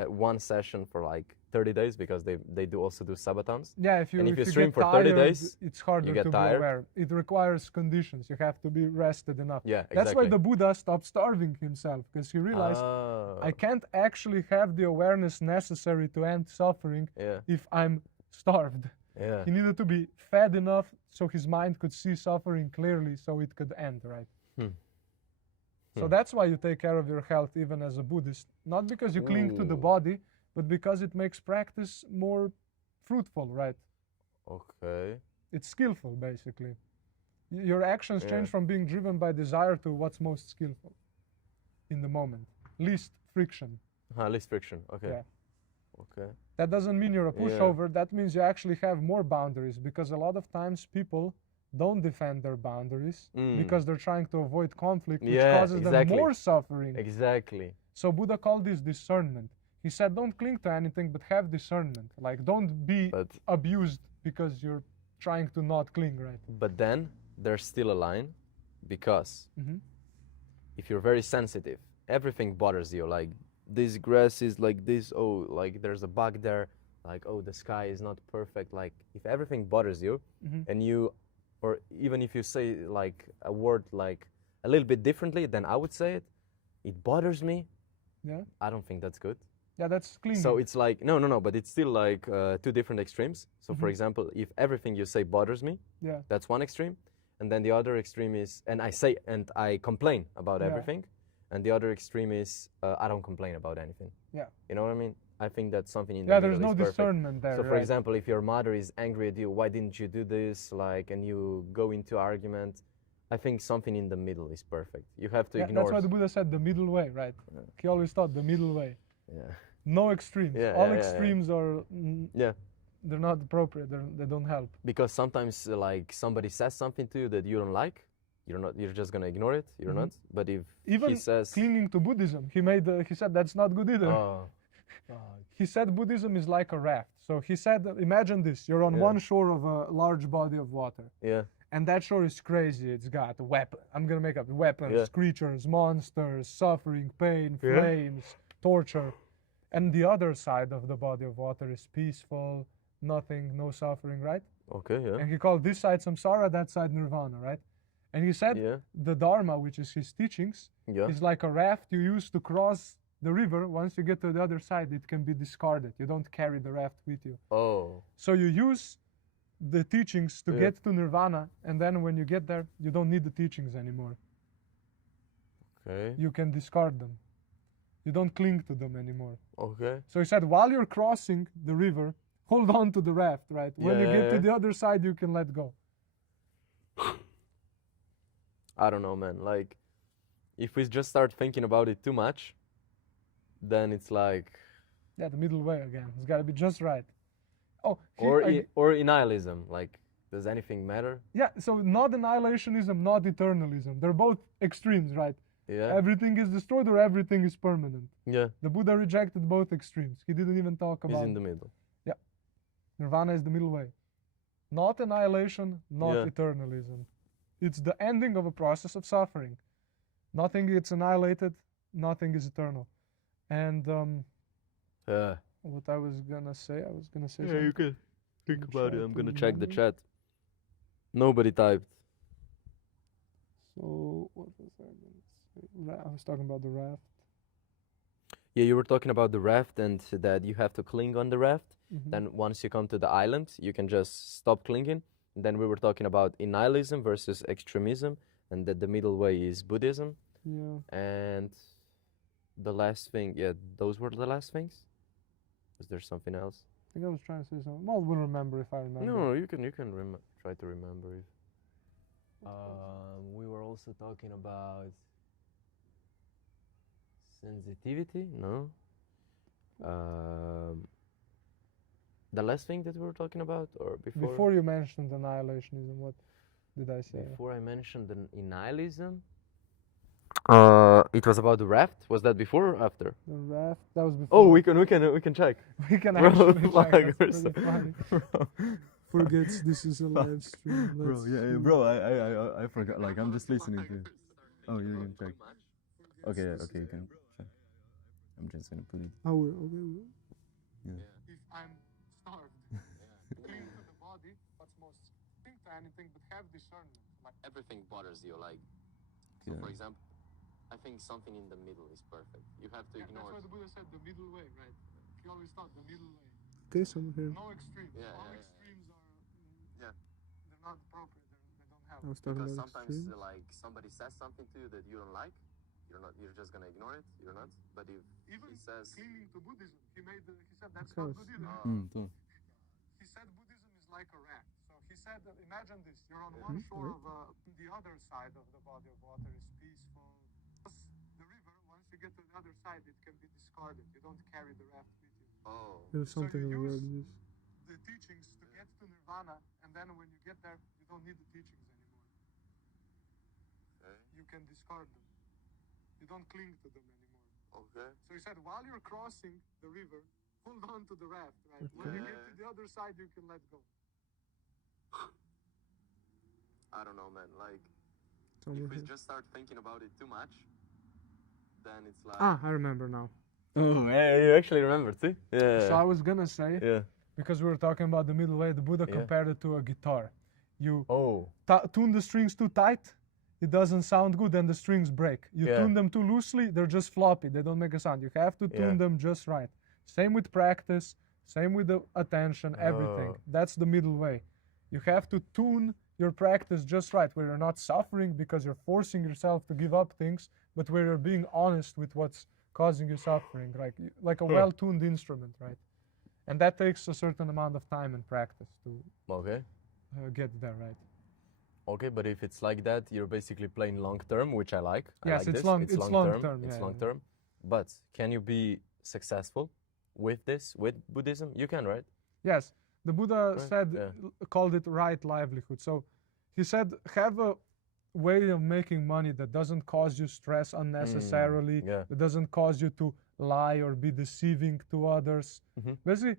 at one session for like 30 days, because they do also do sabatons. Yeah, if you stream for tired, 30 days, it's harder to be aware. It requires conditions. You have to be rested enough. Yeah, exactly. That's why the Buddha stopped starving himself, because he realized I can't actually have the awareness necessary to end suffering if I'm starved. Yeah. He needed to be fed enough so his mind could see suffering clearly so it could end, right? So that's why you take care of your health even as a Buddhist. Not because you cling to the body, but because it makes practice more fruitful, right? Okay. It's skillful, basically. Your actions change from being driven by desire to what's most skillful in the moment. Least friction. Least friction, okay. Yeah. Okay. That doesn't mean you're a pushover. That means you actually have more boundaries, because a lot of times people don't defend their boundaries because they're trying to avoid conflict, which causes them more suffering. Exactly. So Buddha called this discernment. He said, don't cling to anything, but have discernment. Like, don't be abused because you're trying to not cling, right? But then there's still a line, because if you're very sensitive, everything bothers you. Like, this grass is like this, oh, like there's a bug there, like, oh, the sky is not perfect. Like, if everything bothers you, and you, or even if you say like a word like a little bit differently than I would say it, it bothers me. Yeah. I don't think that's good. Yeah, that's clinging. So it's like, no, but it's still like two different extremes. So for example, if everything you say bothers me, that's one extreme. And then the other extreme is, and I complain about everything. And the other extreme is, I don't complain about anything. Yeah. You know what I mean? I think that's something in the middle there's no is perfect. discernment there. So for example, if your mother is angry at you, why didn't you do this? Like, and you go into argument, I think something in the middle is perfect. You have to ignore. That's why the Buddha said the middle way, right? Yeah. He always taught the middle way. Yeah. No extremes. All extremes are they're not appropriate. They don't help. Because sometimes like somebody says something to you that you don't like, you're just gonna ignore it. You're not. But if even he says clinging to Buddhism, he said that's not good either. Oh. He said Buddhism is like a raft. So he said, imagine this: you're on one shore of a large body of water. Yeah. And that shore is crazy. It's got I'm gonna make up weapons, creatures, monsters, suffering, pain, flames, torture. And the other side of the body of water is peaceful, nothing, no suffering, right? Okay, yeah. And he called this side samsara, that side nirvana, right? And he said the dharma, which is his teachings, is like a raft you use to cross the river. Once you get to the other side, it can be discarded. You don't carry the raft with you. Oh. So you use the teachings to get to nirvana, and then when you get there, you don't need the teachings anymore. Okay. You can discard them. You don't cling to them anymore. Okay. So he said, while you're crossing the river, hold on to the raft, right? When you get to the other side, you can let go. I don't know, man. Like, if we just start thinking about it too much, then it's like... Yeah, the middle way again. It's got to be just right. Oh, or nihilism. Like, does anything matter? Yeah, so not annihilationism, not eternalism. They're both extremes, right? Yeah. Everything is destroyed or everything is permanent. Yeah. The Buddha rejected both extremes. He didn't even talk about... He's in the middle. Yeah. Nirvana is the middle way. Not annihilation, not eternalism. It's the ending of a process of suffering. Nothing gets annihilated, nothing is eternal. And what I was gonna say something. You can think about it. I'm gonna check the chat. Nobody typed. So what was I gonna say? I was talking about the raft. Yeah, you were talking about the raft and that you have to cling on the raft. Then once you come to the island, you can just stop clinging. And then we were talking about nihilism versus extremism, and that the middle way is Buddhism. Yeah. And the last thing, those were the last things? Was there something else? I think I was trying to say something. Well, we'll remember if I remember. No, you can try to remember it. We were also talking about sensitivity. No. The last thing that we were talking about, or before? Before you mentioned annihilationism, what did I say? Before I mentioned the nihilism, it was about the raft. Was that before or after? The raft, that was before. Oh, we can check. We can actually check. That's so pretty funny. Forgets this is a live stream. Bro, I forgot. Like, I'm just listening to you. Oh, you can check. Okay, you can check. I'm just gonna put it. Oh, okay. Yeah. If I'm starved, cling to the body, what's most cling to anything but have discernment. Like everything bothers you. Like, so for example, I think something in the middle is perfect. You have to ignore. That's why the Buddha said the middle way, right? He always thought the middle way. Okay, some here. No extremes. All extremes are. They're not appropriate. They don't have. I was talking because about sometimes extremes. like somebody says something to you that you don't like, you're just gonna ignore it. You're not. But if even he says clinging to Buddhism, he said that's not good either. He said Buddhism is like a raft. So he said, imagine this: you're on one shore of the other side of the body of water is peaceful. The river, once you get to the other side, it can be discarded. You don't carry the raft with you. Oh. There's something so you use the teachings to get to nirvana, and then when you get there, you don't need the teachings anymore. Okay. You can discard them. You don't cling to them anymore. Okay. So he said, while you're crossing the river, hold on to the raft, right? Okay. When you get to the other side, you can let go. I don't know, man. Like, if we just start thinking about it too much, then it's like... I remember now. Oh, yeah, you actually remember too? Yeah. So I was gonna say, because we were talking about the middle way, the Buddha compared it to a guitar. You tune the strings too tight, it doesn't sound good, and the strings break. You tune them too loosely, they're just floppy, they don't make a sound. You have to tune them just right. Same with practice, same with the attention, everything. That's the middle way. You have to tune your practice just right, where you're not suffering because you're forcing yourself to give up things, but where you're being honest with what's causing you suffering, like a well-tuned instrument, right? And that takes a certain amount of time and practice to get there, right? Okay, but if it's like that, you're basically playing long-term, which I like. Yes, it's long-term. It's long-term. But can you be successful with this, with Buddhism? You can, right? Yes. The Buddha called it right livelihood. So he said, have a way of making money that doesn't cause you stress unnecessarily, that doesn't cause you to lie or be deceiving to others. Basically,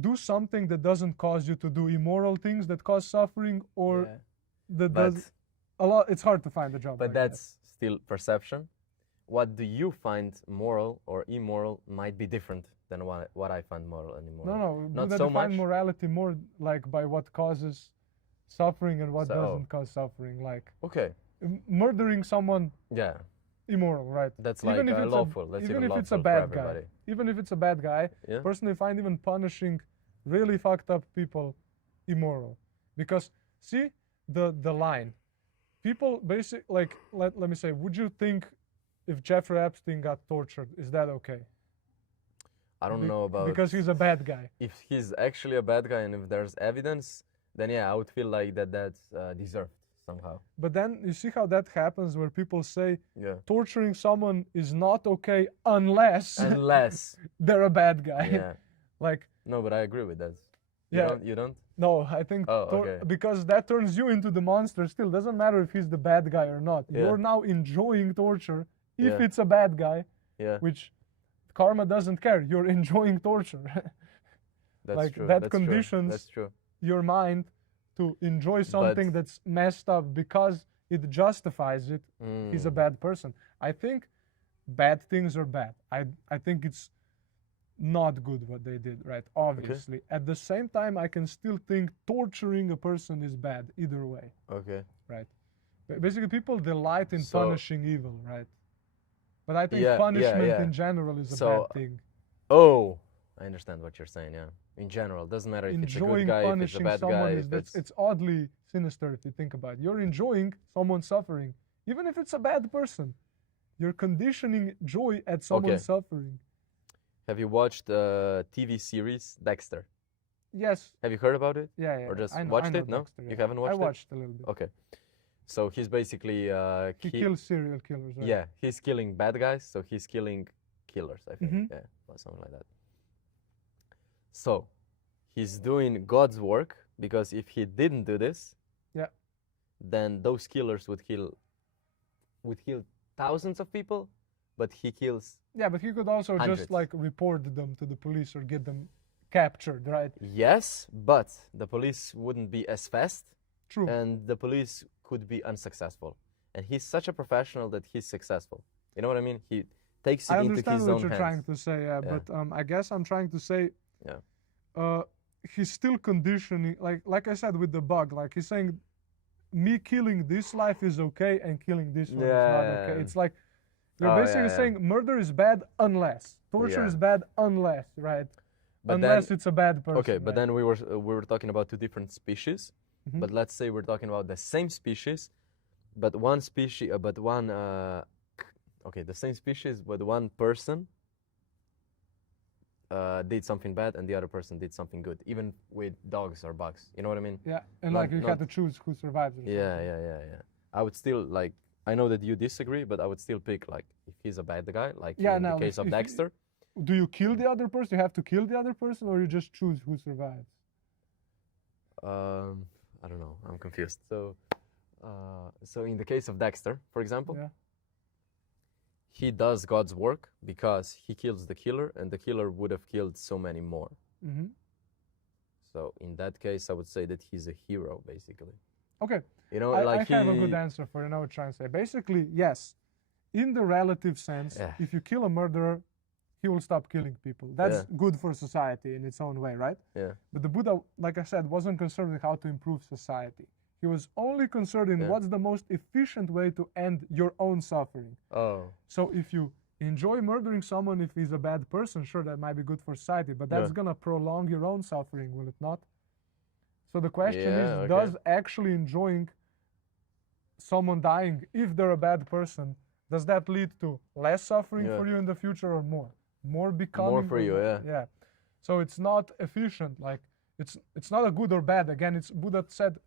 do something that doesn't cause you to do immoral things that cause suffering, or that does a lot. It's hard to find a job. But like that's still perception. What do you find moral or immoral might be different than what I find moral anymore. No, not Buddha so defined much. morality more like by what causes suffering and what doesn't cause suffering. Like Okay. Murdering someone, Yeah. immoral, right? That's like lawful. That's even even if lawful it's a for bad everybody. guy. Even if it's a bad guy, Yeah. personally find even punishing really fucked up people immoral. Because see the line. People basically like let me say, would you think if Jeffrey Epstein got tortured, is that okay? I don't know about because he's a bad guy. If he's actually a bad guy and if there's evidence, then yeah, I would feel like that's deserved somehow. But then you see how that happens where people say torturing someone is not okay unless they're a bad guy. Yeah. Like no, but I agree with that. You don't? No, I think because that turns you into the monster still. Doesn't matter if he's the bad guy or not. Yeah. You're now enjoying torture if it's a bad guy. Yeah. Which karma doesn't care. You're enjoying torture. That's like true. that conditions your mind to enjoy something that's messed up because it justifies it. He's a bad person. I think bad things are bad. I think it's not good what they did, right? Obviously. Okay. At the same time, I can still think torturing a person is bad either way. Okay. Right? Basically, people delight in punishing evil, right? But I think punishment in general is a bad thing. Oh, I understand what you're saying, yeah. In general, doesn't matter if it's a good guy, if it's a bad guy. It's oddly sinister if you think about it. You're enjoying someone suffering, even if it's a bad person. You're conditioning joy at someone suffering. Have you watched the TV series Dexter? Yes. Have you heard about it? Yeah. Or just watched it? No? Dexter, You haven't watched it? I watched a little bit. Okay. So he's basically... he kills serial killers, right? Yeah, he's killing bad guys, so he's killing killers, I think. Yeah, or something like that. So, he's doing God's work, because if he didn't do this, then those killers would kill thousands of people, but he kills but he could also hundreds. Just like report them to the police or get them captured, right? Yes, but the police wouldn't be as fast. True. And the police could be unsuccessful. And he's such a professional that he's successful. You know what I mean? He takes it into his own hands. I understand what you're trying to say, but I guess I'm trying to say he's still conditioning, like I said with the bug, like he's saying me killing this life is okay and killing this one is not okay. It's like you're basically saying murder is bad unless torture is bad unless, right? But unless it's a bad person. Okay, but then we were talking about two different species. But let's say we're talking about the same species, but the same species, but one person did something bad and the other person did something good, even with dogs or bugs. You know what I mean? Yeah, and you had to choose who survives. Yeah. I would still I know that you disagree, but I would still pick if he's a bad guy, in the case of Dexter. Do you kill the other person? You have to kill the other person, or you just choose who survives? I don't know. I'm confused. So in the case of Dexter, for example, he does God's work because he kills the killer, and the killer would have killed so many more. So in that case, I would say that he's a hero, basically. Okay. You know, I have a good answer for you. Know what I'm trying to say. Basically, yes, in the relative sense, if you kill a murderer, he will stop killing people. That's good for society in its own way, right? Yeah. But the Buddha, like I said, wasn't concerned with how to improve society. He was only concerned in what's the most efficient way to end your own suffering. Oh. So if you enjoy murdering someone, if he's a bad person, sure, that might be good for society, but that's gonna prolong your own suffering, will it not? So the question is, does actually enjoying someone dying, if they're a bad person, does that lead to less suffering for you in the future or more? More becoming? More for you, Yeah. So it's not efficient. Like it's not a good or bad. Again, it's Buddha said,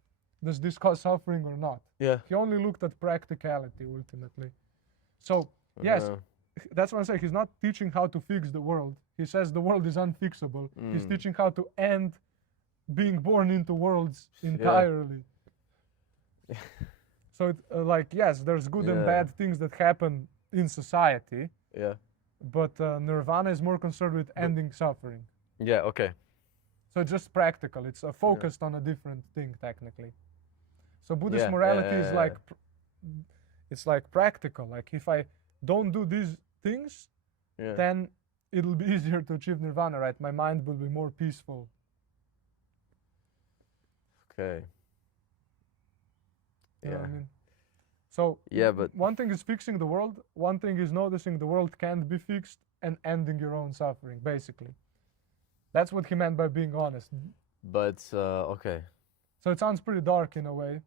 does this cause suffering or not? Yeah. He only looked at practicality ultimately. So yes, that's what I say. He's not teaching how to fix the world. He says the world is unfixable. He's teaching how to end being born into worlds entirely. So yes, there's good and bad things that happen in society. Yeah. But Nirvana is more concerned with ending suffering. Yeah, okay. So it's just practical. It's focused on a different thing, technically. So Buddhist morality is it's like practical. Like if I don't do these things, then it'll be easier to achieve nirvana, right? My mind will be more peaceful. Okay. You know what I Yeah. mean? So Yeah, but one thing is fixing the world, one thing is noticing the world can't be fixed and ending your own suffering, basically. That's what he meant by being honest. but okay. So it sounds pretty dark in a way,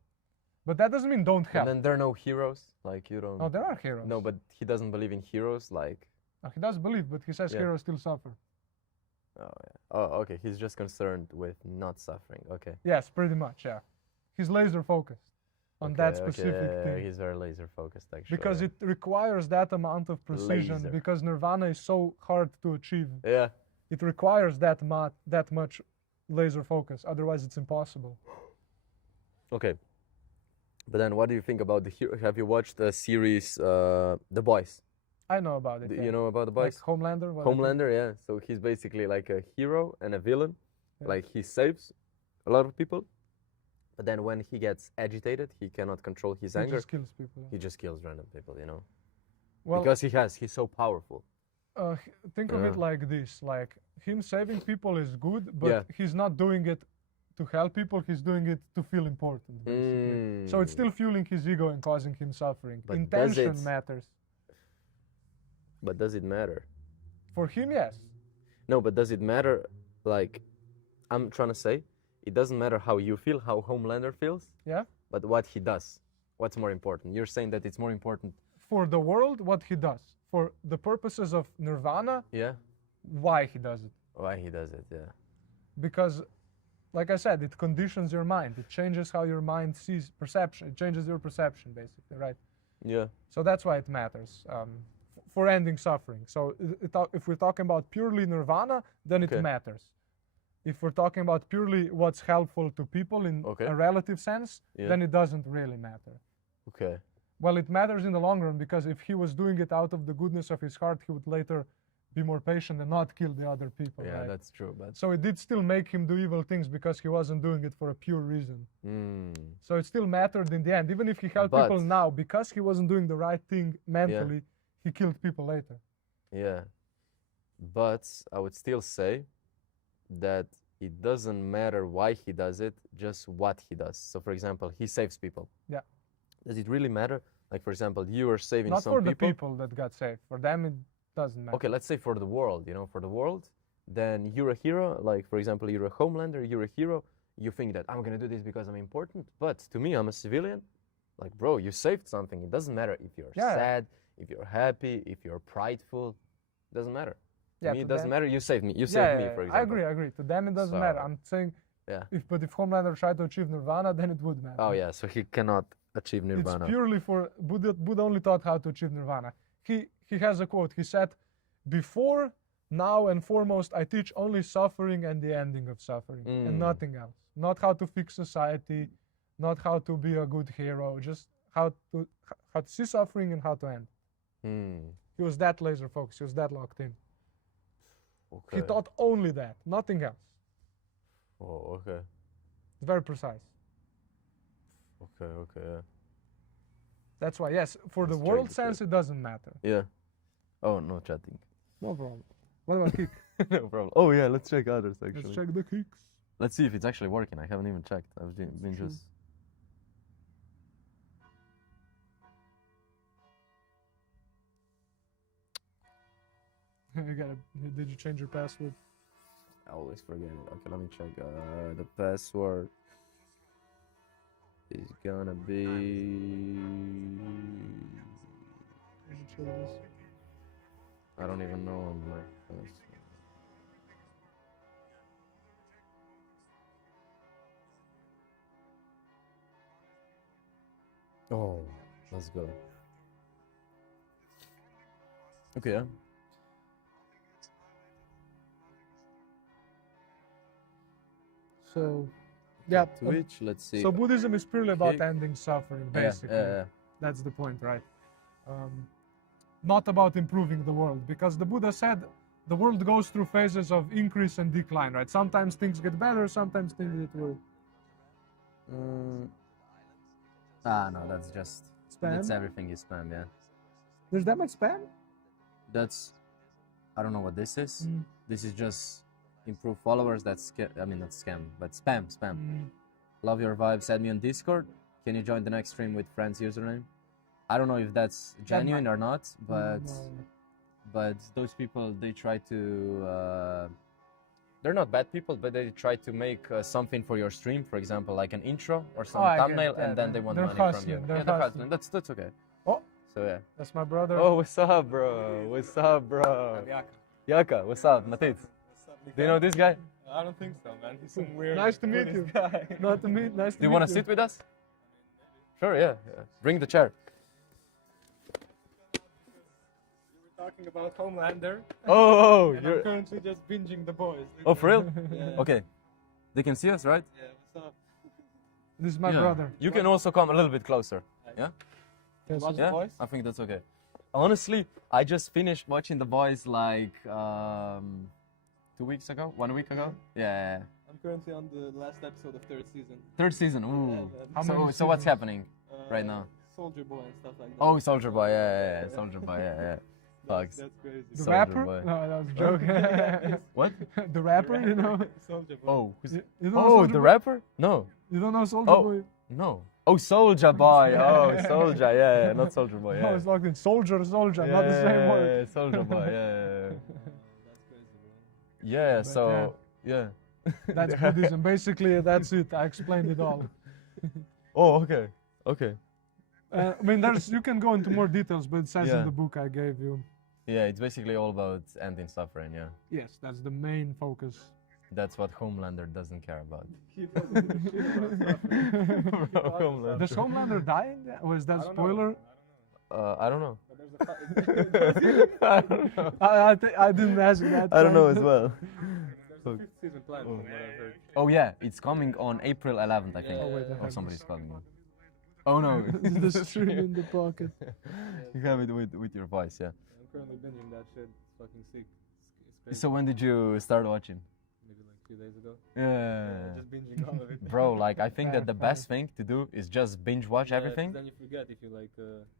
but that doesn't mean don't And help. then there are no heroes. Like you don't. No, there are heroes. No, but he doesn't believe in heroes. Like. No, he does believe, but he says Yeah. heroes still suffer. Oh yeah. Oh okay. He's just concerned with not suffering. Okay. Yes, pretty much. Yeah, he's laser focused on that specific yeah, thing. He's very laser focused actually. Because it requires that amount of precision. Laser. Because nirvana is so hard to achieve. Yeah. It requires that much laser focus. Otherwise, it's impossible. Okay. But then, what do you think about the hero? Have you watched the series The Boys? I know about it. Do yeah. you know about The Boys? Like Homelander? What Homelander, yeah. So he's basically like a hero and a villain. Yeah. Like he saves a lot of people, but then when he gets agitated, he cannot control his He anger. just kills people. He just kills random people, you know. Well, Because he's so powerful. think of it like this: like him saving people is good, but he's not doing it to help people. He's doing it to feel important, basically. So it's still fueling his ego and causing him suffering. But Intention matters. But does it matter? For him, yes. No, but does it matter? Like, I'm trying to say, it doesn't matter how you feel, how Homelander feels. Yeah. But what he does, what's more important? You're saying that it's more important. For the world, what he does. For the purposes of nirvana, Yeah. why he does it. Why he does it? Yeah. Because, like I said, it conditions your mind. It changes how your mind sees perception. It changes your perception, basically, right? Yeah. So that's why it matters for ending suffering. So if we're talking about purely nirvana, then it matters. If we're talking about purely what's helpful to people in a relative sense, then it doesn't really matter. Okay. Well, it matters in the long run because if he was doing it out of the goodness of his heart, he would later be more patient and not kill the other people. Yeah, right? that's true. But so it did still make him do evil things because he wasn't doing it for a pure reason. So it still mattered in the end. Even if he helped people now, because he wasn't doing the right thing mentally, he killed people later. Yeah. But I would still say that it doesn't matter why he does it, just what he does. So, for example, he saves people. Yeah. Does it really matter? Like, for example, you are saving Not some for people. the people that got saved. For them, it doesn't matter. Okay, let's say for the world, you know, for the world, then you're a hero. Like, for example, you're a Homelander, you're a hero. You think that I'm going to do this because I'm important. But to me, I'm a civilian. Like, bro, you saved something. It doesn't matter if you're sad, if you're happy, if you're prideful. It doesn't matter. To me, it doesn't matter. You saved me. You saved me, for example. I agree. To them, it doesn't matter. I'm saying, but if Homelander tried to achieve nirvana, then it would matter. Oh, yeah. So he cannot achieve nirvana. It's purely for Buddha only taught how to achieve nirvana. He has a quote. He said, "Before, now, and foremost, I teach only suffering and the ending of suffering, and nothing else. Not how to fix society, not how to be a good hero, just how to see suffering and how to end." He was that laser focused. He was that locked in. Okay. He taught only that, nothing else. Oh, okay. It's very precise. Okay, yeah. That's why, yes, for the world sense, it doesn't matter. Yeah. Oh, no chatting. No problem. What about kick? No problem. Oh, yeah, let's check others, actually. Let's check the kicks. Let's see if it's actually working. I haven't even checked. I've been just... Did you change your password? I always forget it. Okay, let me check. The password is gonna be... I don't even know my password. Oh, let's go. Okay, yeah. So, yeah. Twitch, let's see. So Buddhism is purely about ending suffering, basically. Yeah. That's the point, right? Not about improving the world, because the Buddha said the world goes through phases of increase and decline, right? Sometimes things get better, sometimes things get worse. No, that's just spam. That's everything is spam, yeah. There's that much spam? That's I don't know what this is. This is just improve followers. That's I mean not scam, but spam. Love your vibes. Add me on Discord. Can you join the next stream with friends username? I don't know if that's genuine or not, but those people, they try to. They're not bad people, but they try to make something for your stream, for example, like an intro or some thumbnail, and then they want money from you. They're hustling. That's okay. Oh, so yeah. That's my brother. Oh, what's up, bro? What's up, bro? Yaka, what's up, Matic? Do you know this guy? I don't think so, man. He's some weird. Nice to meet you. Nice to meet. Nice to Do you meet want to sit with us? Sure, yeah. Bring the chair. Talking about Homelander. Oh, and I'm currently just binging The Boys. Oh, for real? Yeah. Okay. They can see us, right? Yeah, what's up? This is my brother. You can also come a little bit closer. Yeah? Yes. Watch The Yeah? Boys? I think that's okay. Honestly, I just finished watching The Boys like 2 weeks ago? 1 week ago? Yeah. I'm currently on the last episode of third season. Third season, ooh. Yeah, So what's happening right now? Soldier Boy and stuff like that. Oh, Soldier Boy, yeah. Soldier Boy, yeah. Fucks. That's crazy. The Soulja rapper? Boy. No, that was a joke. What? The rapper, you know? Soldier Boy. Oh, You don't know oh, Soulja the Boy? rapper? No. You don't know Soldier Oh. Boy? No. Oh, Soldier Boy. Oh, Soldier. Yeah, not Soldier Boy. I Yeah. was like soldier, not the same word. Soldier Boy. Yeah. That's crazy, bro. Yeah. So yeah. That's Buddhism. Basically, that's it. I explained it all. Oh, okay. Okay. I mean, you can go into more details, but it says Yeah. in the book I gave you. Yeah, it's basically all about ending suffering. Yeah. Yes, that's the main focus. That's what Homelander doesn't care about. Keep up with the shit about suffering. Homelander. Does Homelander die in that? Was that spoiler? I don't know. But there's a I don't know. I didn't ask that. I don't know as well. there's a fifth season planned from what I've heard. Oh yeah, it's coming on April 11th, I think. Yeah. Oh, wait, I Oh, have somebody's calling me. Oh no. the stream in the pocket. You have it with your voice, yeah. I'm currently binging that shit. It's fucking sick. It's crazy. So when did you start watching? Maybe like 2 days ago. Yeah. Just binging all of it. Bro, like I think that the best thing to do is just binge watch Yeah, everything. Then you forget if you like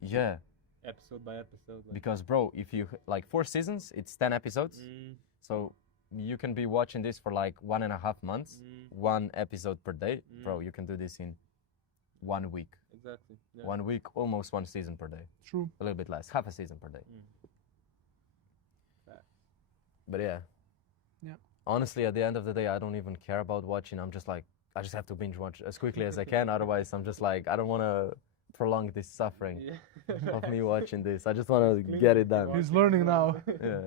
Yeah, episode by episode. Like, because bro, if you like 4 seasons, it's 10 episodes. So you can be watching this for like 1.5 months, 1 episode per day. Bro, you can do this in 1 week. Exactly. Yeah. 1 week, almost 1 season per day. True. A little bit less, half a season per day. Facts. But yeah. Yeah. Honestly, at the end of the day, I don't even care about watching. I'm just like, I just have to binge watch as quickly as I can. Otherwise, I'm just like, I don't want to prolong this suffering Yeah. of me watching this. I just want to get it done. He's learning now. Yeah.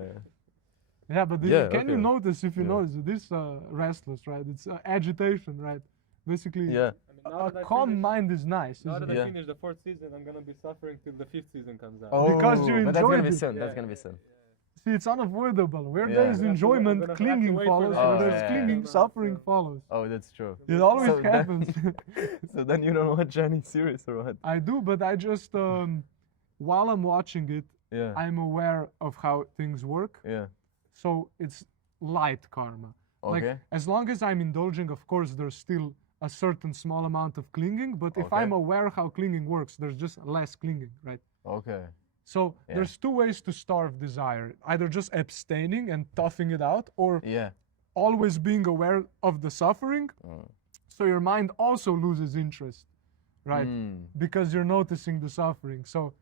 Yeah, but Yeah, can you okay. notice, if you Yeah. notice, this restless, right? It's agitation, right? Basically, Yeah. a calm mind is nice. Now Isn't that it? I finish the 4th season, I'm gonna be suffering till the 5th season comes out. Because you but that's gonna enjoyed be it. soon. Yeah, That's gonna be yeah, soon. See, it's unavoidable. Where Yeah. there is I'm gonna have to enjoyment, clinging wait for follows. the Where Oh, there's yeah. clinging, Yeah. suffering follows. Oh, that's true. It always So that- happens. So then you don't watch any series or what? I do, but I just, while I'm watching it, Yeah. I'm aware of how things work. Yeah. So it's light karma. Like, Okay. as long as I'm indulging, of course, there's still a certain small amount of clinging. But if Okay. I'm aware how clinging works, there's just less clinging, right? Okay. So Yeah. there's 2 ways to starve desire. Either just abstaining and toughing it out, or Yeah. always being aware of the suffering. Mm. So your mind also loses interest, right? Mm. Because you're noticing the suffering. So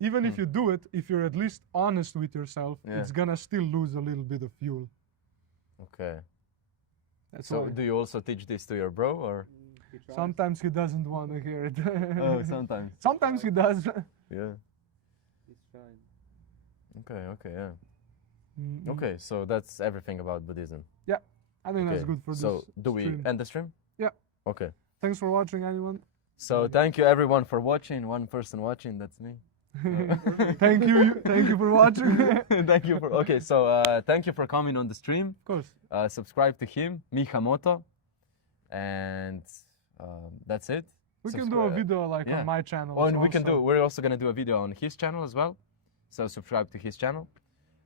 even if Hmm. you do it, if you're at least honest with yourself, Yeah. it's gonna still lose a little bit of fuel. Okay. That's So why. do you also teach this to your bro or? He tries. Sometimes he doesn't want to hear it. Oh, sometimes. Sometimes he does. Yeah. He's trying. Okay. Okay. Yeah. Mm, Okay. So that's everything about Buddhism. I think that's Okay. good for So this do we stream. end the stream? Yeah. Okay. Thanks for watching, anyone. So thank you everyone for watching. One person watching, that's me. Thank you for watching. Thank you for. Okay, so thank you for coming on the stream. Of course. Subscribe to him, Mihamoto, and that's it. We can do a video like yeah. on my channel. Oh, and we can do. We're also gonna do a video on his channel as well. So subscribe to his channel,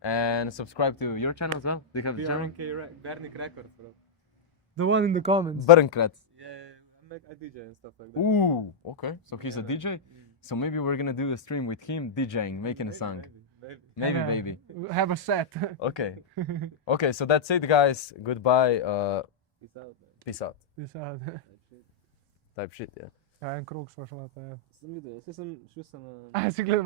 and subscribe to your channel as well. Do you have the channel? Bernick Records, bro. the one in the comments. Barankrat. Yeah, I DJ and stuff like that. Ooh, okay. So he's a Yeah. DJ. So maybe we're gonna do a stream with him DJing, making a song. Maybe, And, maybe. Have a set. Okay. Okay, so that's it, guys. Goodbye. Peace out, man. Peace out. Visādi. That shit. Type shit, yeah. Jā, krūks pašlā tā. Esam video, es esam šusam. Es tik lielu